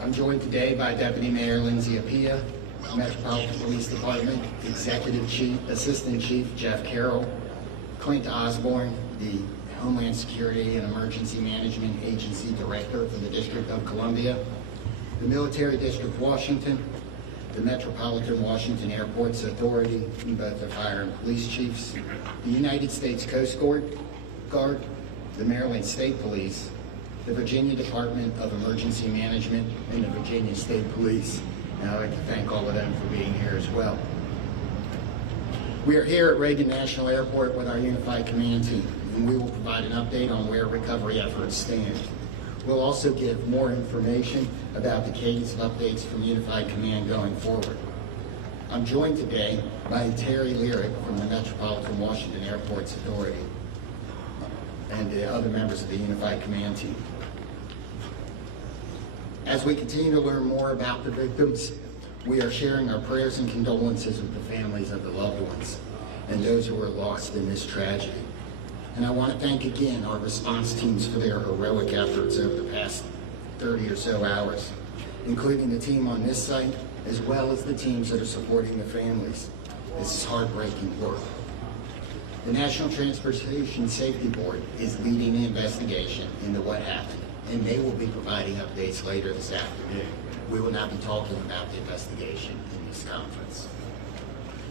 I'm joined today by Deputy Mayor Lindsay Appiah, Metropolitan Police Department Executive Chief, Assistant Chief Jeff Carroll, Clint Osborne, the Homeland Security and Emergency Management Agency Director for the District of Columbia, the Military District Washington, the Metropolitan Washington Airports Authority, both the fire and police chiefs, the United States Coast Guard, the Maryland State Police, the Virginia Department of Emergency Management, and the Virginia State Police. And I'd like to thank all of them for being here as well. We are here at Reagan National Airport with our Unified Command Team, and we will provide an update on where recovery efforts stand. We'll also give more information about the cadence of updates from Unified Command going forward. I'm joined today by Terry Lyric from the Metropolitan Washington Airports Authority and the other members of the Unified Command Team. As we continue to learn more about the victims, we are sharing our prayers and condolences with the families of the loved ones and those who were lost in this tragedy. And I want to thank again our response teams for their heroic efforts over the past 30 or so hours, including the team on this site, as well as the teams that are supporting the families. This is heartbreaking work. The National Transportation Safety Board is leading the investigation into what happened, and they will be providing updates later this afternoon. We will not be talking about the investigation in this conference.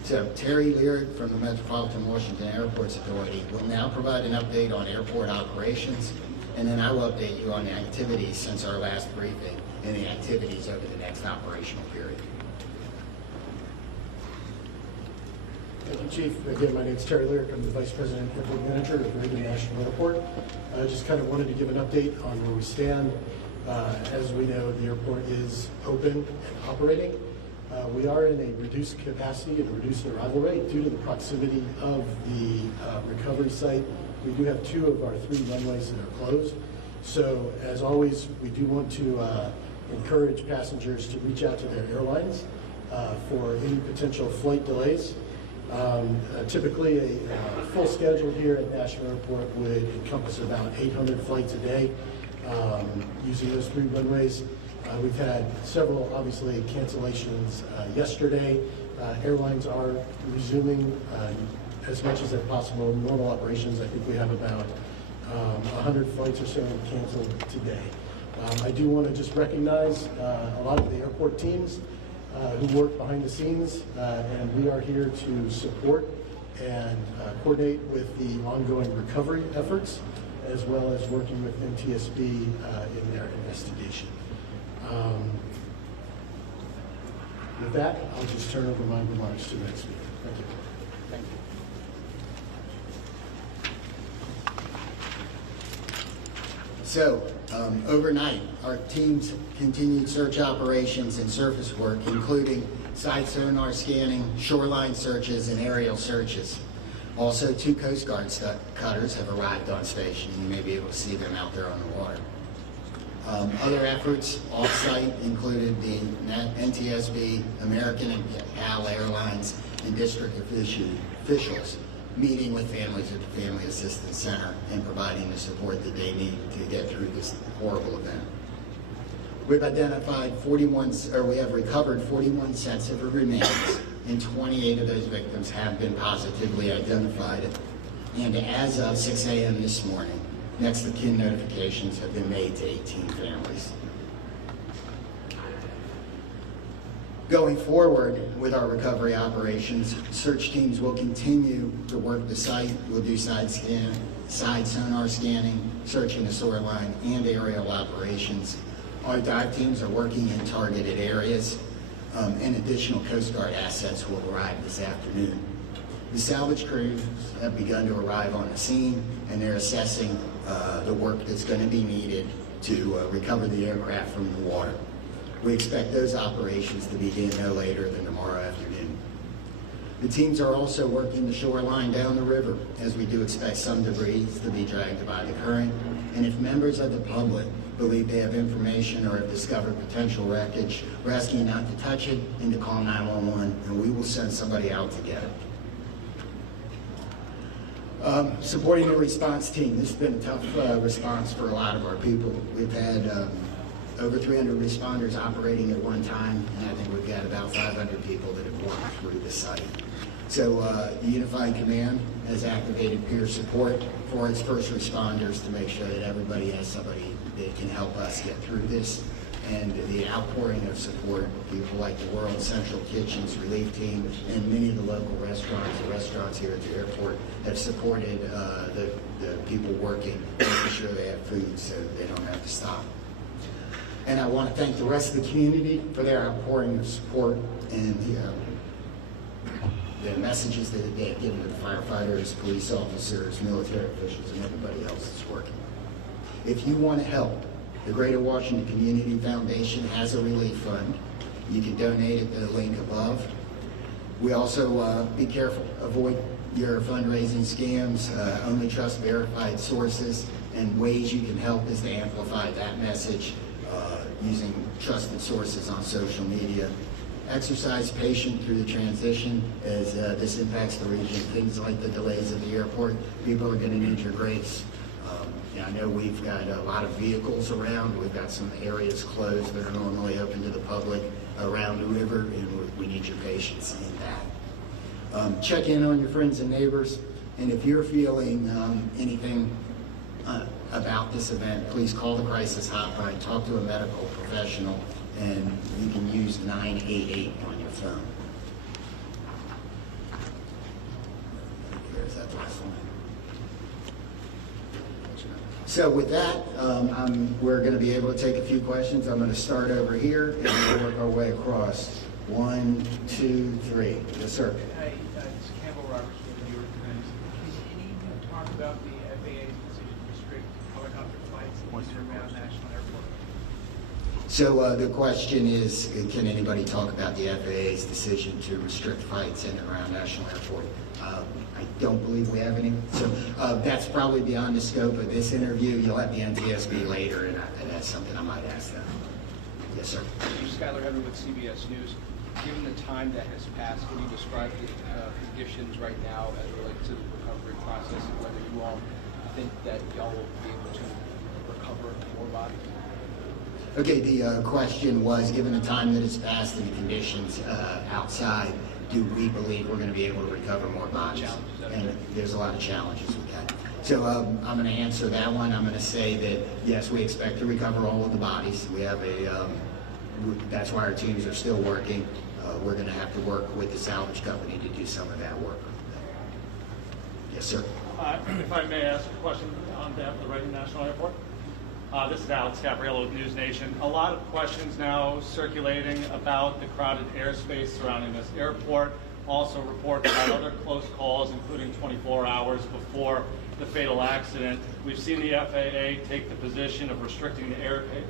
So Terry Lyric from the Metropolitan Washington Airports Authority will now provide an update on airport operations, and then I will update you on the activities since our last briefing and the activities over the next operational period. Thank you, Chief. Again, my name is Terry Lyric. I'm the Vice President and Airport Manager of Reagan National Airport. I just kind of wanted to give an update on where we stand. As we know, the airport is open and operating. We are in a reduced capacity and reduced arrival rate due to the proximity of the recovery site. We do have 2 of our 3 runways that are closed. So, as always, we do want to encourage passengers to reach out to their airlines for any potential flight delays. Typically, a full schedule here at National Airport would encompass about 800 flights a day using those 3 runways. We've had several, obviously, cancellations yesterday airlines are resuming as much as they're possible normal operations. I think we have about 100 flights or so canceled today. I do want to just recognize a lot of the airport teams who work behind the scenes, and we are here to support and coordinate with the ongoing recovery efforts, as well as working with NTSB in their investigation. With that, I'll just turn over my remarks to the next speaker. Thank you. Thank you. So, overnight, our teams continued search operations and surface work, including side sonar scanning, shoreline searches, and aerial searches. Also, 2 Coast Guard cutters have arrived on station, and you may be able to see them out there on the water. Other efforts off-site included the NTSB, American Airlines, and district officials meeting with families at the Family Assistance Center and providing the support that they need to get through this horrible event. We have recovered 41 sets of remains, and 28 of those victims have been positively identified. And as of 6 a.m. this morning, next of kin notifications have been made to 18 families. Going forward with our recovery operations, search teams will continue to work the site. We'll do side sonar scanning, searching the shoreline, and aerial operations. Our dive teams are working in targeted areas, and additional Coast Guard assets will arrive this afternoon. The salvage crews have begun to arrive on the scene, and they're assessing the work that's going to be needed to recover the aircraft from the water. We expect those operations to begin no later than tomorrow afternoon. The teams are also working the shoreline down the river, as we do expect some debris to be dragged by the current. And if members of the public believe they have information or have discovered potential wreckage, we're asking you not to touch it and to call 911, and we will send somebody out to get it. Supporting the response team. This has been a tough response for a lot of our people. We've had over 300 responders operating at one time, and I think we've got about 500 people that have worked through the site. So the Unified Command has activated peer support for its first responders to make sure that everybody has somebody that can help us get through this. And the outpouring of support, people like the World Central Kitchens Relief Team and many of the local restaurants, the restaurants here at the airport, have supported the people working, making sure they have food so they don't have to stop. And I want to thank the rest of the community for their outpouring of support and the messages that they have given to the firefighters, police officers, military officials, and everybody else that's working. If you want to help, the Greater Washington Community Foundation has a relief fund. You can donate at the link above. We also, be careful, avoid your fundraising scams, only trust verified sources, and ways you can help is to amplify that message using trusted sources on social media. Exercise patience through the transition as this impacts the region. Things like the delays at the airport, people are going to need your grace. I know we've got a lot of vehicles around. We've got some areas closed that are normally open to the public around the river, and we need your patience in that. Check in on your friends and neighbors, and if you're feeling anything about this event, please call the crisis hotline, talk to a medical professional, and you can use 988 on your phone. There's that last one. So with that, we're going to be able to take a few questions. I'm going to start over here and we'll work our way across. 1, 2, 3. Yes, sir. Hi, this is Campbell Roberts with the New York Times. Can any of you talk about the FAA's decision to restrict helicopter flights at Eastern Mountain National Airport? So the question is, can anybody talk about the FAA's decision to restrict flights in and around National Airport? I don't believe we have any. So that's probably beyond the scope of this interview. You'll have the NTSB later, and that's something I might ask them. Yes, sir. Skylar Heather with CBS News. Given the time that has passed, can you describe the conditions right now as it relates to the recovery process and whether you all think that y'all will be able to recover more bodies? Okay, the question was, given the time that has passed and the conditions outside, do we believe we're going to be able to recover more bodies? And there's a lot of challenges with that. So I'm going to answer that one. I'm going to say that, yes, we expect to recover all of the bodies. We have that's why our teams are still working. We're going to have to work with the salvage company to do some of that work. Yes, sir. If I may ask a question on behalf of the Reagan National Airport. This is Alex Capriello with News Nation. A lot of questions now circulating about the crowded airspace surrounding this airport. Also reports about other close calls, including 24 hours before the fatal accident. We've seen the FAA take the position of restricting the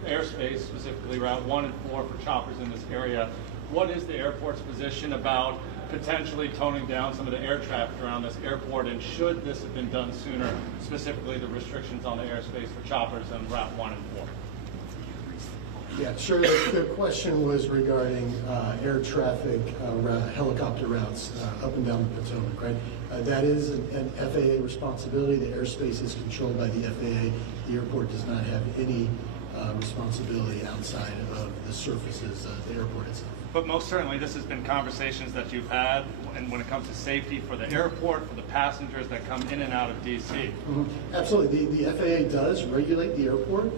airspace, specifically Route 1 and 4 for choppers in this area. What is the airport's position about potentially toning down some of the air traffic around this airport, and should this have been done sooner, specifically the restrictions on the airspace for choppers on Route 1 and 4? Yeah, sure. The question was regarding air traffic, helicopter routes up and down the Potomac, right? That is an FAA responsibility. The airspace is controlled by the FAA. The airport does not have any responsibility outside of the surfaces of the airport itself. But most certainly this has been conversations that you've had, and when it comes to safety for the airport, for the passengers that come in and out of D.C. Mm-hmm. Absolutely. The FAA does regulate the airport,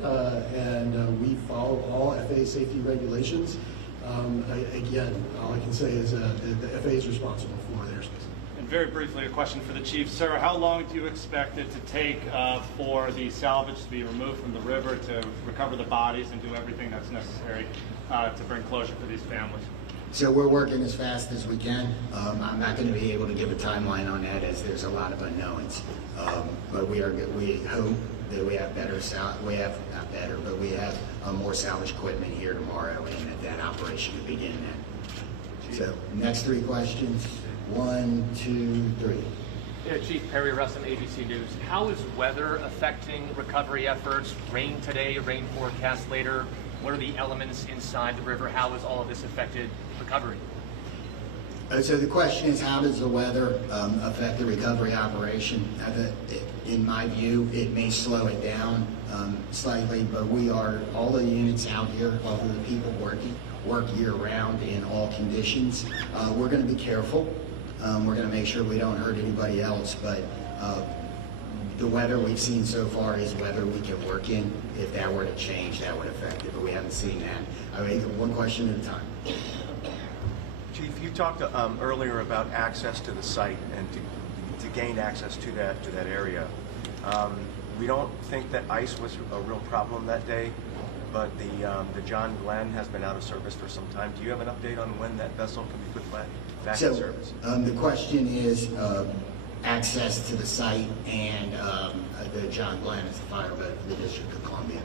and we follow all FAA safety regulations. Again, all I can say is the FAA is responsible for the airspace. And very briefly, a question for the chief. Sir, how long do you expect it to take for the salvage to be removed from the river to recover the bodies and do everything that's necessary to bring closure for these families? So we're working as fast as we can. I'm not going to be able to give a timeline on that as there's a lot of unknowns. But we hope that we have we have more salvage equipment here tomorrow, and that operation can begin then. So next three questions. 1, 2, 3. Yeah, Chief Perry Russin, ABC News. How is weather affecting recovery efforts? Rain today, rain forecast later. What are the elements inside the river? How has all of this affected recovery? So the question is, how does the weather affect the recovery operation? In my view, it may slow it down slightly, but all the units out here, all of the people work year-round in all conditions. We're going to be careful. We're going to make sure we don't hurt anybody else, but the weather we've seen so far is weather we can work in. If that were to change, that would affect it, but we haven't seen that. I mean, one question at a time. Chief, you talked earlier about access to the site and to gain access to that area. We don't think that ice was a real problem that day, but the John Glenn has been out of service for some time. Do you have an update on when that vessel can be put back in service? The question is access to the site, and the John Glenn is the fireboat for the District of Columbia.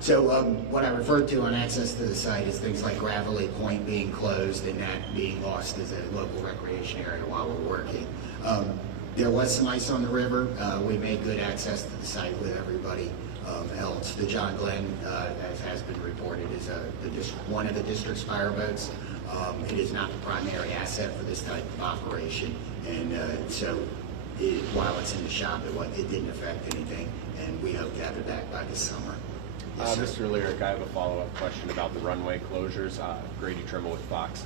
So what I referred to on access to the site is things like Gravelly Point being closed and that being lost as a local recreation area while we're working. There was some ice on the river. We made good access to the site with everybody else. The John Glenn, as has been reported, is one of the district's fireboats. It is not the primary asset for this type of operation, and so while it's in the shop, it didn't affect anything, and we hope to have it back by this summer. Yes, Mr. Lyric, I have a follow-up question about the runway closures. Grady Trimble with Fox.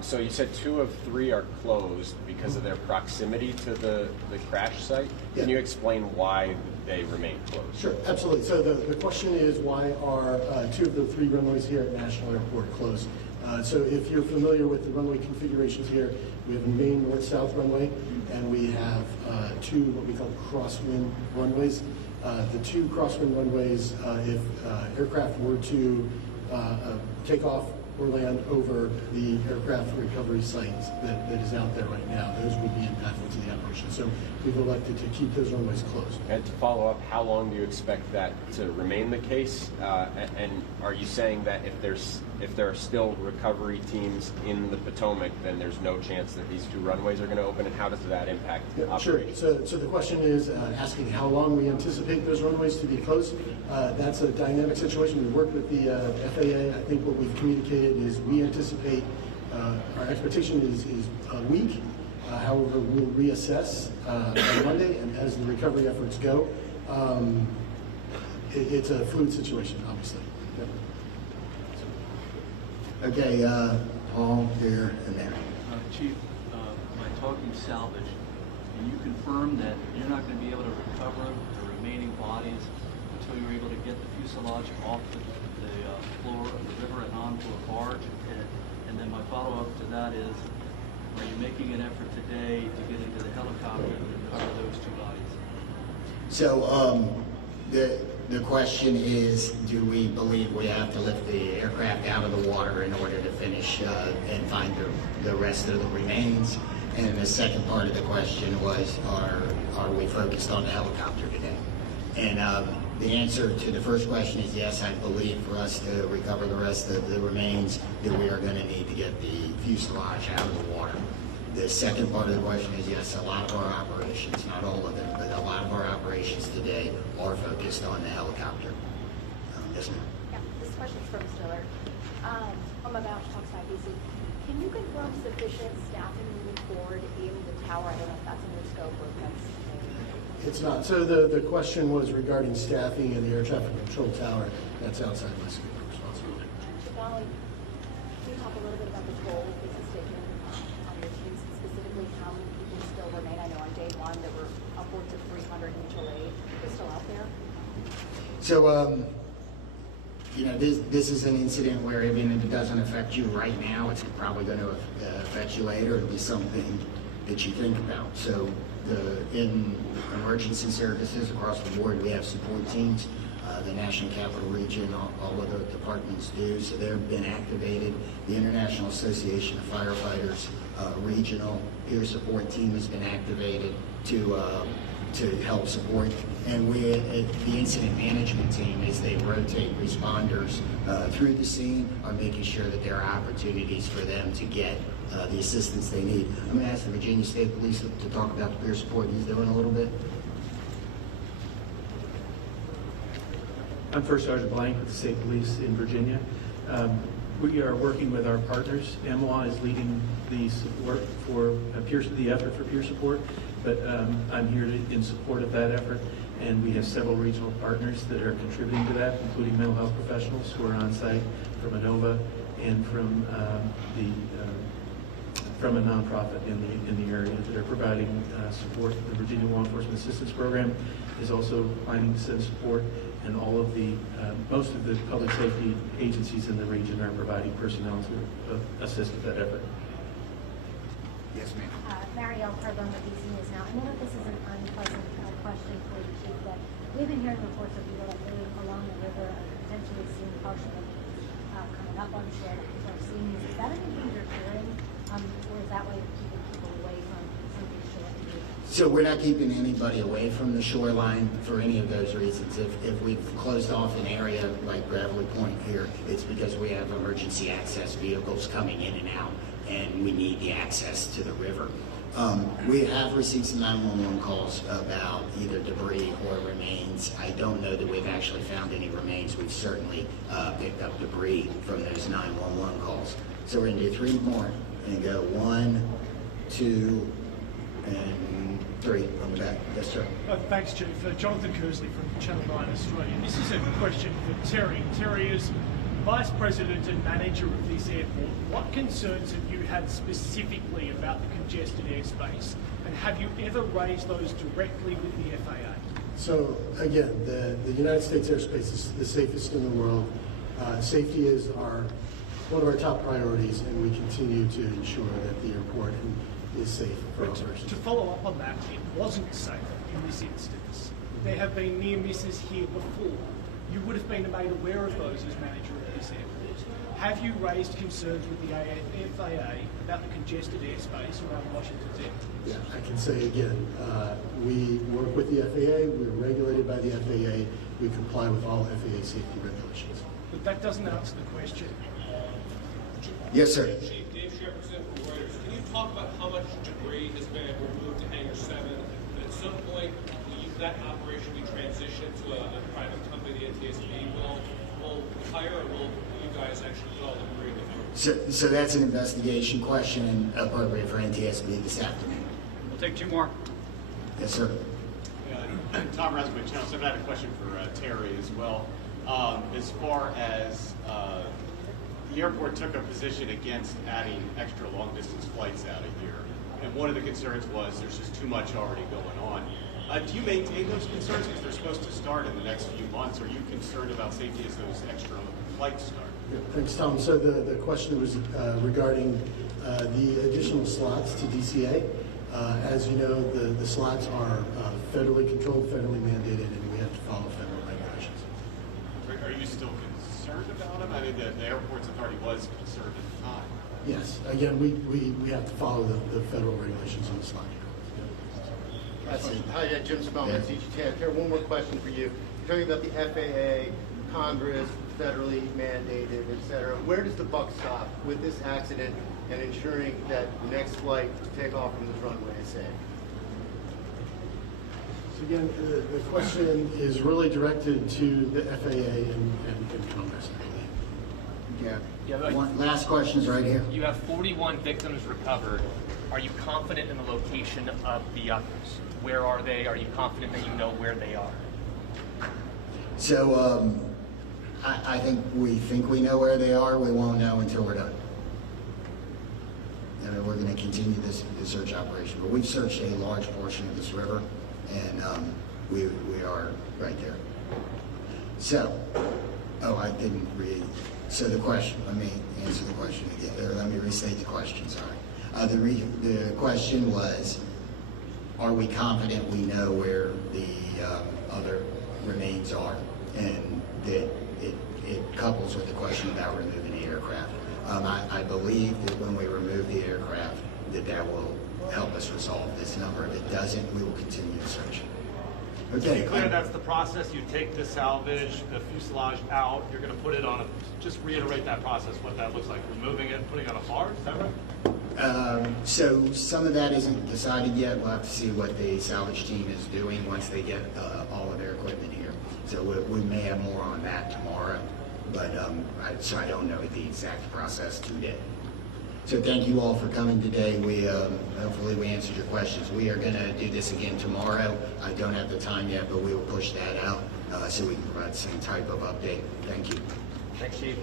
So you said 2 of 3 are closed because of their proximity to the crash site. Can you explain why they remain closed? Sure, absolutely. So the question is, why are 2 of the 3 runways here at National Airport closed? So if you're familiar with the runway configurations here, we have a main north-south runway, and we have 2 what we call crosswind runways. The 2 crosswind runways, if aircraft were to take off or land over the aircraft recovery site that is out there right now, those would be impactful to the operation. So we've elected to keep those runways closed. And to follow up, how long do you expect that to remain the case? And are you saying that if there are still recovery teams in the Potomac, then there's no chance that these 2 runways are going to open? And how does that impact operations? Sure. So the question is asking how long we anticipate those runways to be closed. That's a dynamic situation. We work with the FAA. I think what we've communicated is we anticipate, our expectation is a week. However, we'll reassess on Monday, and as the recovery efforts go, it's a fluid situation, obviously. Okay, Paul, here, and there. Chief, talking salvage, and you confirm that you're not going to be able to recover the remaining bodies until you're able to get the fuselage off the floor of the river and onto a barge. And then my follow-up to that is, are you making an effort today to get into the helicopter and recover those two bodies? So the question is, do we believe we have to lift the aircraft out of the water in order to finish and find the rest of the remains? And the second part of the question was, are we focused on the helicopter today? And the answer to the first question is yes. I believe for us to recover the rest of the remains that we are going to need to get the fuselage out of the water. The second part of the question is yes, a lot of our operations, not all of them, but a lot of our operations today are focused on the helicopter. Yes, ma'am. Yeah, this question's from Stiller. I'm about to talk to IBC. Can you confirm sufficient staffing moving forward in the tower? I don't know if that's in your scope or if that's... It's not. So the question was regarding staffing in the air traffic control tower. That's outside my scope of responsibility. Chief Donnelly, can you talk a little bit about the toll this has taken on your teams, specifically how many people still remain? I know on day one there were upwards of 300 mutual aid. They're still out there? So, you know, this is an incident where even if it doesn't affect you right now, it's probably going to affect you later. It'll be something that you think about. So in emergency services across the board, we have support teams. The National Capital Region, all of the departments do, so they've been activated. The International Association of Firefighters regional peer support team has been activated to help support. And the incident management team, as they rotate responders through the scene, are making sure that there are opportunities for them to get the assistance they need. I'm going to ask the Virginia State Police to talk about the peer support he's doing a little bit. I'm First Sergeant Blank with the State Police in Virginia. We are working with our partners. MWA is leading the support for the effort for peer support, but I'm here in support of that effort, and we have several regional partners that are contributing to that, including mental health professionals who are on site from ANOVA and from a nonprofit in the area that are providing support. The Virginia Law Enforcement Assistance Program is also planning to send support, and all of most of the public safety agencies in the region are providing personnel to assist with that effort. Yes, ma'am. Marielle Carbone with DC News Now. I know that this is an unpleasant question for you, Chief, but we've been hearing reports of people that live along the river and potentially seeing partial coming up on shore that people are seeing. Is that anything you're hearing, or is that why you're keeping people away from some of these shore activities? So we're not keeping anybody away from the shoreline for any of those reasons. If we've closed off an area like Gravelly Point here, it's because we have emergency access vehicles coming in and out, and we need the access to the river. We have received some 911 calls about either debris or remains. I don't know that we've actually found any remains. We've certainly picked up debris from those 911 calls. So we're going to do 3 more and go 1, 2, and 3 on the back. Yes, sir. Thanks, Chief. Jonathan Kersley from Channel 9 Australia. This is a question for Terry. Terry is Vice President and Manager of this airport. What concerns have you had specifically about the congested airspace, and have you ever raised those directly with the FAA? So again, the United States airspace is the safest in the world. Safety is one of our top priorities, and we continue to ensure that the airport is safe for all persons. To follow up on that, it wasn't safe in this instance. There have been near misses here before. You would have been made aware of those as manager of this airport. Have you raised concerns with the FAA about the congested airspace around Washington's airport? Yeah, I can say again, we work with the FAA, we're regulated by the FAA, we comply with all FAA safety regulations. But that doesn't answer the question. Yes, sir. Chief Dave Shepardson from Reuters. Can you talk about how much debris has been removed to Hangar 7? And at some point, will that operation be transitioned to a private company, NTSB? Will hire, or will you guys actually put all the debris in the So that's an investigation question appropriate for NTSB this afternoon. We'll take 2 more. Yes, sir. Tom Resnick, Channel 7. I had a question for Terry as well. As far as the airport took a position against adding extra long-distance flights out of here, and one of the concerns was there's just too much already going on. Do you maintain those concerns because they're supposed to start in the next few months? Are you concerned about safety as those extra flights start? Yeah, thanks, Tom. So the question was regarding the additional slots to DCA. As you know, the slots are federally controlled, federally mandated, and we have to follow federal regulations. Are you still concerned about them? I mean, the Airports Authority was concerned at the time. Yes. Again, we have to follow the federal regulations on the slot. Hi, Jim Spellman, CGTN here. One more question for you. You're talking about the FAA, Congress, federally mandated, et cetera. Where does the buck stop with this accident and ensuring that the next flight to take off from this runway is safe? So again, the question is really directed to the FAA and Congress, I believe. Yeah. One last question's right here. You have 41 victims recovered. Are you confident in the location of the others? Where are they? Are you confident that you know where they are? So I think we know where they are. We won't know until we're done. And we're going to continue the search operation. But we've searched a large portion of this river, and we are right there. So, I didn't read. So the question, let me answer the question again. Or let me restate the question, sorry. The question was, are we confident we know where the other remains are? And that it couples with the question about removing the aircraft. I believe that when we remove the aircraft, that will help us resolve this number. If it doesn't, we will continue the search. To be clear, that's the process. You take the salvage, the fuselage out, you're going to put it on just reiterate that process, what that looks like, removing it, putting it on a bar, is that right? So some of that isn't decided yet. We'll have to see what the salvage team is doing once they get all of their equipment here. So we may have more on that tomorrow, but so I don't know the exact process today. So thank you all for coming today. Hopefully we answered your questions. We are going to do this again tomorrow. I don't have the time yet, but we will push that out so we can provide the same type of update. Thank you. Thanks, Chief.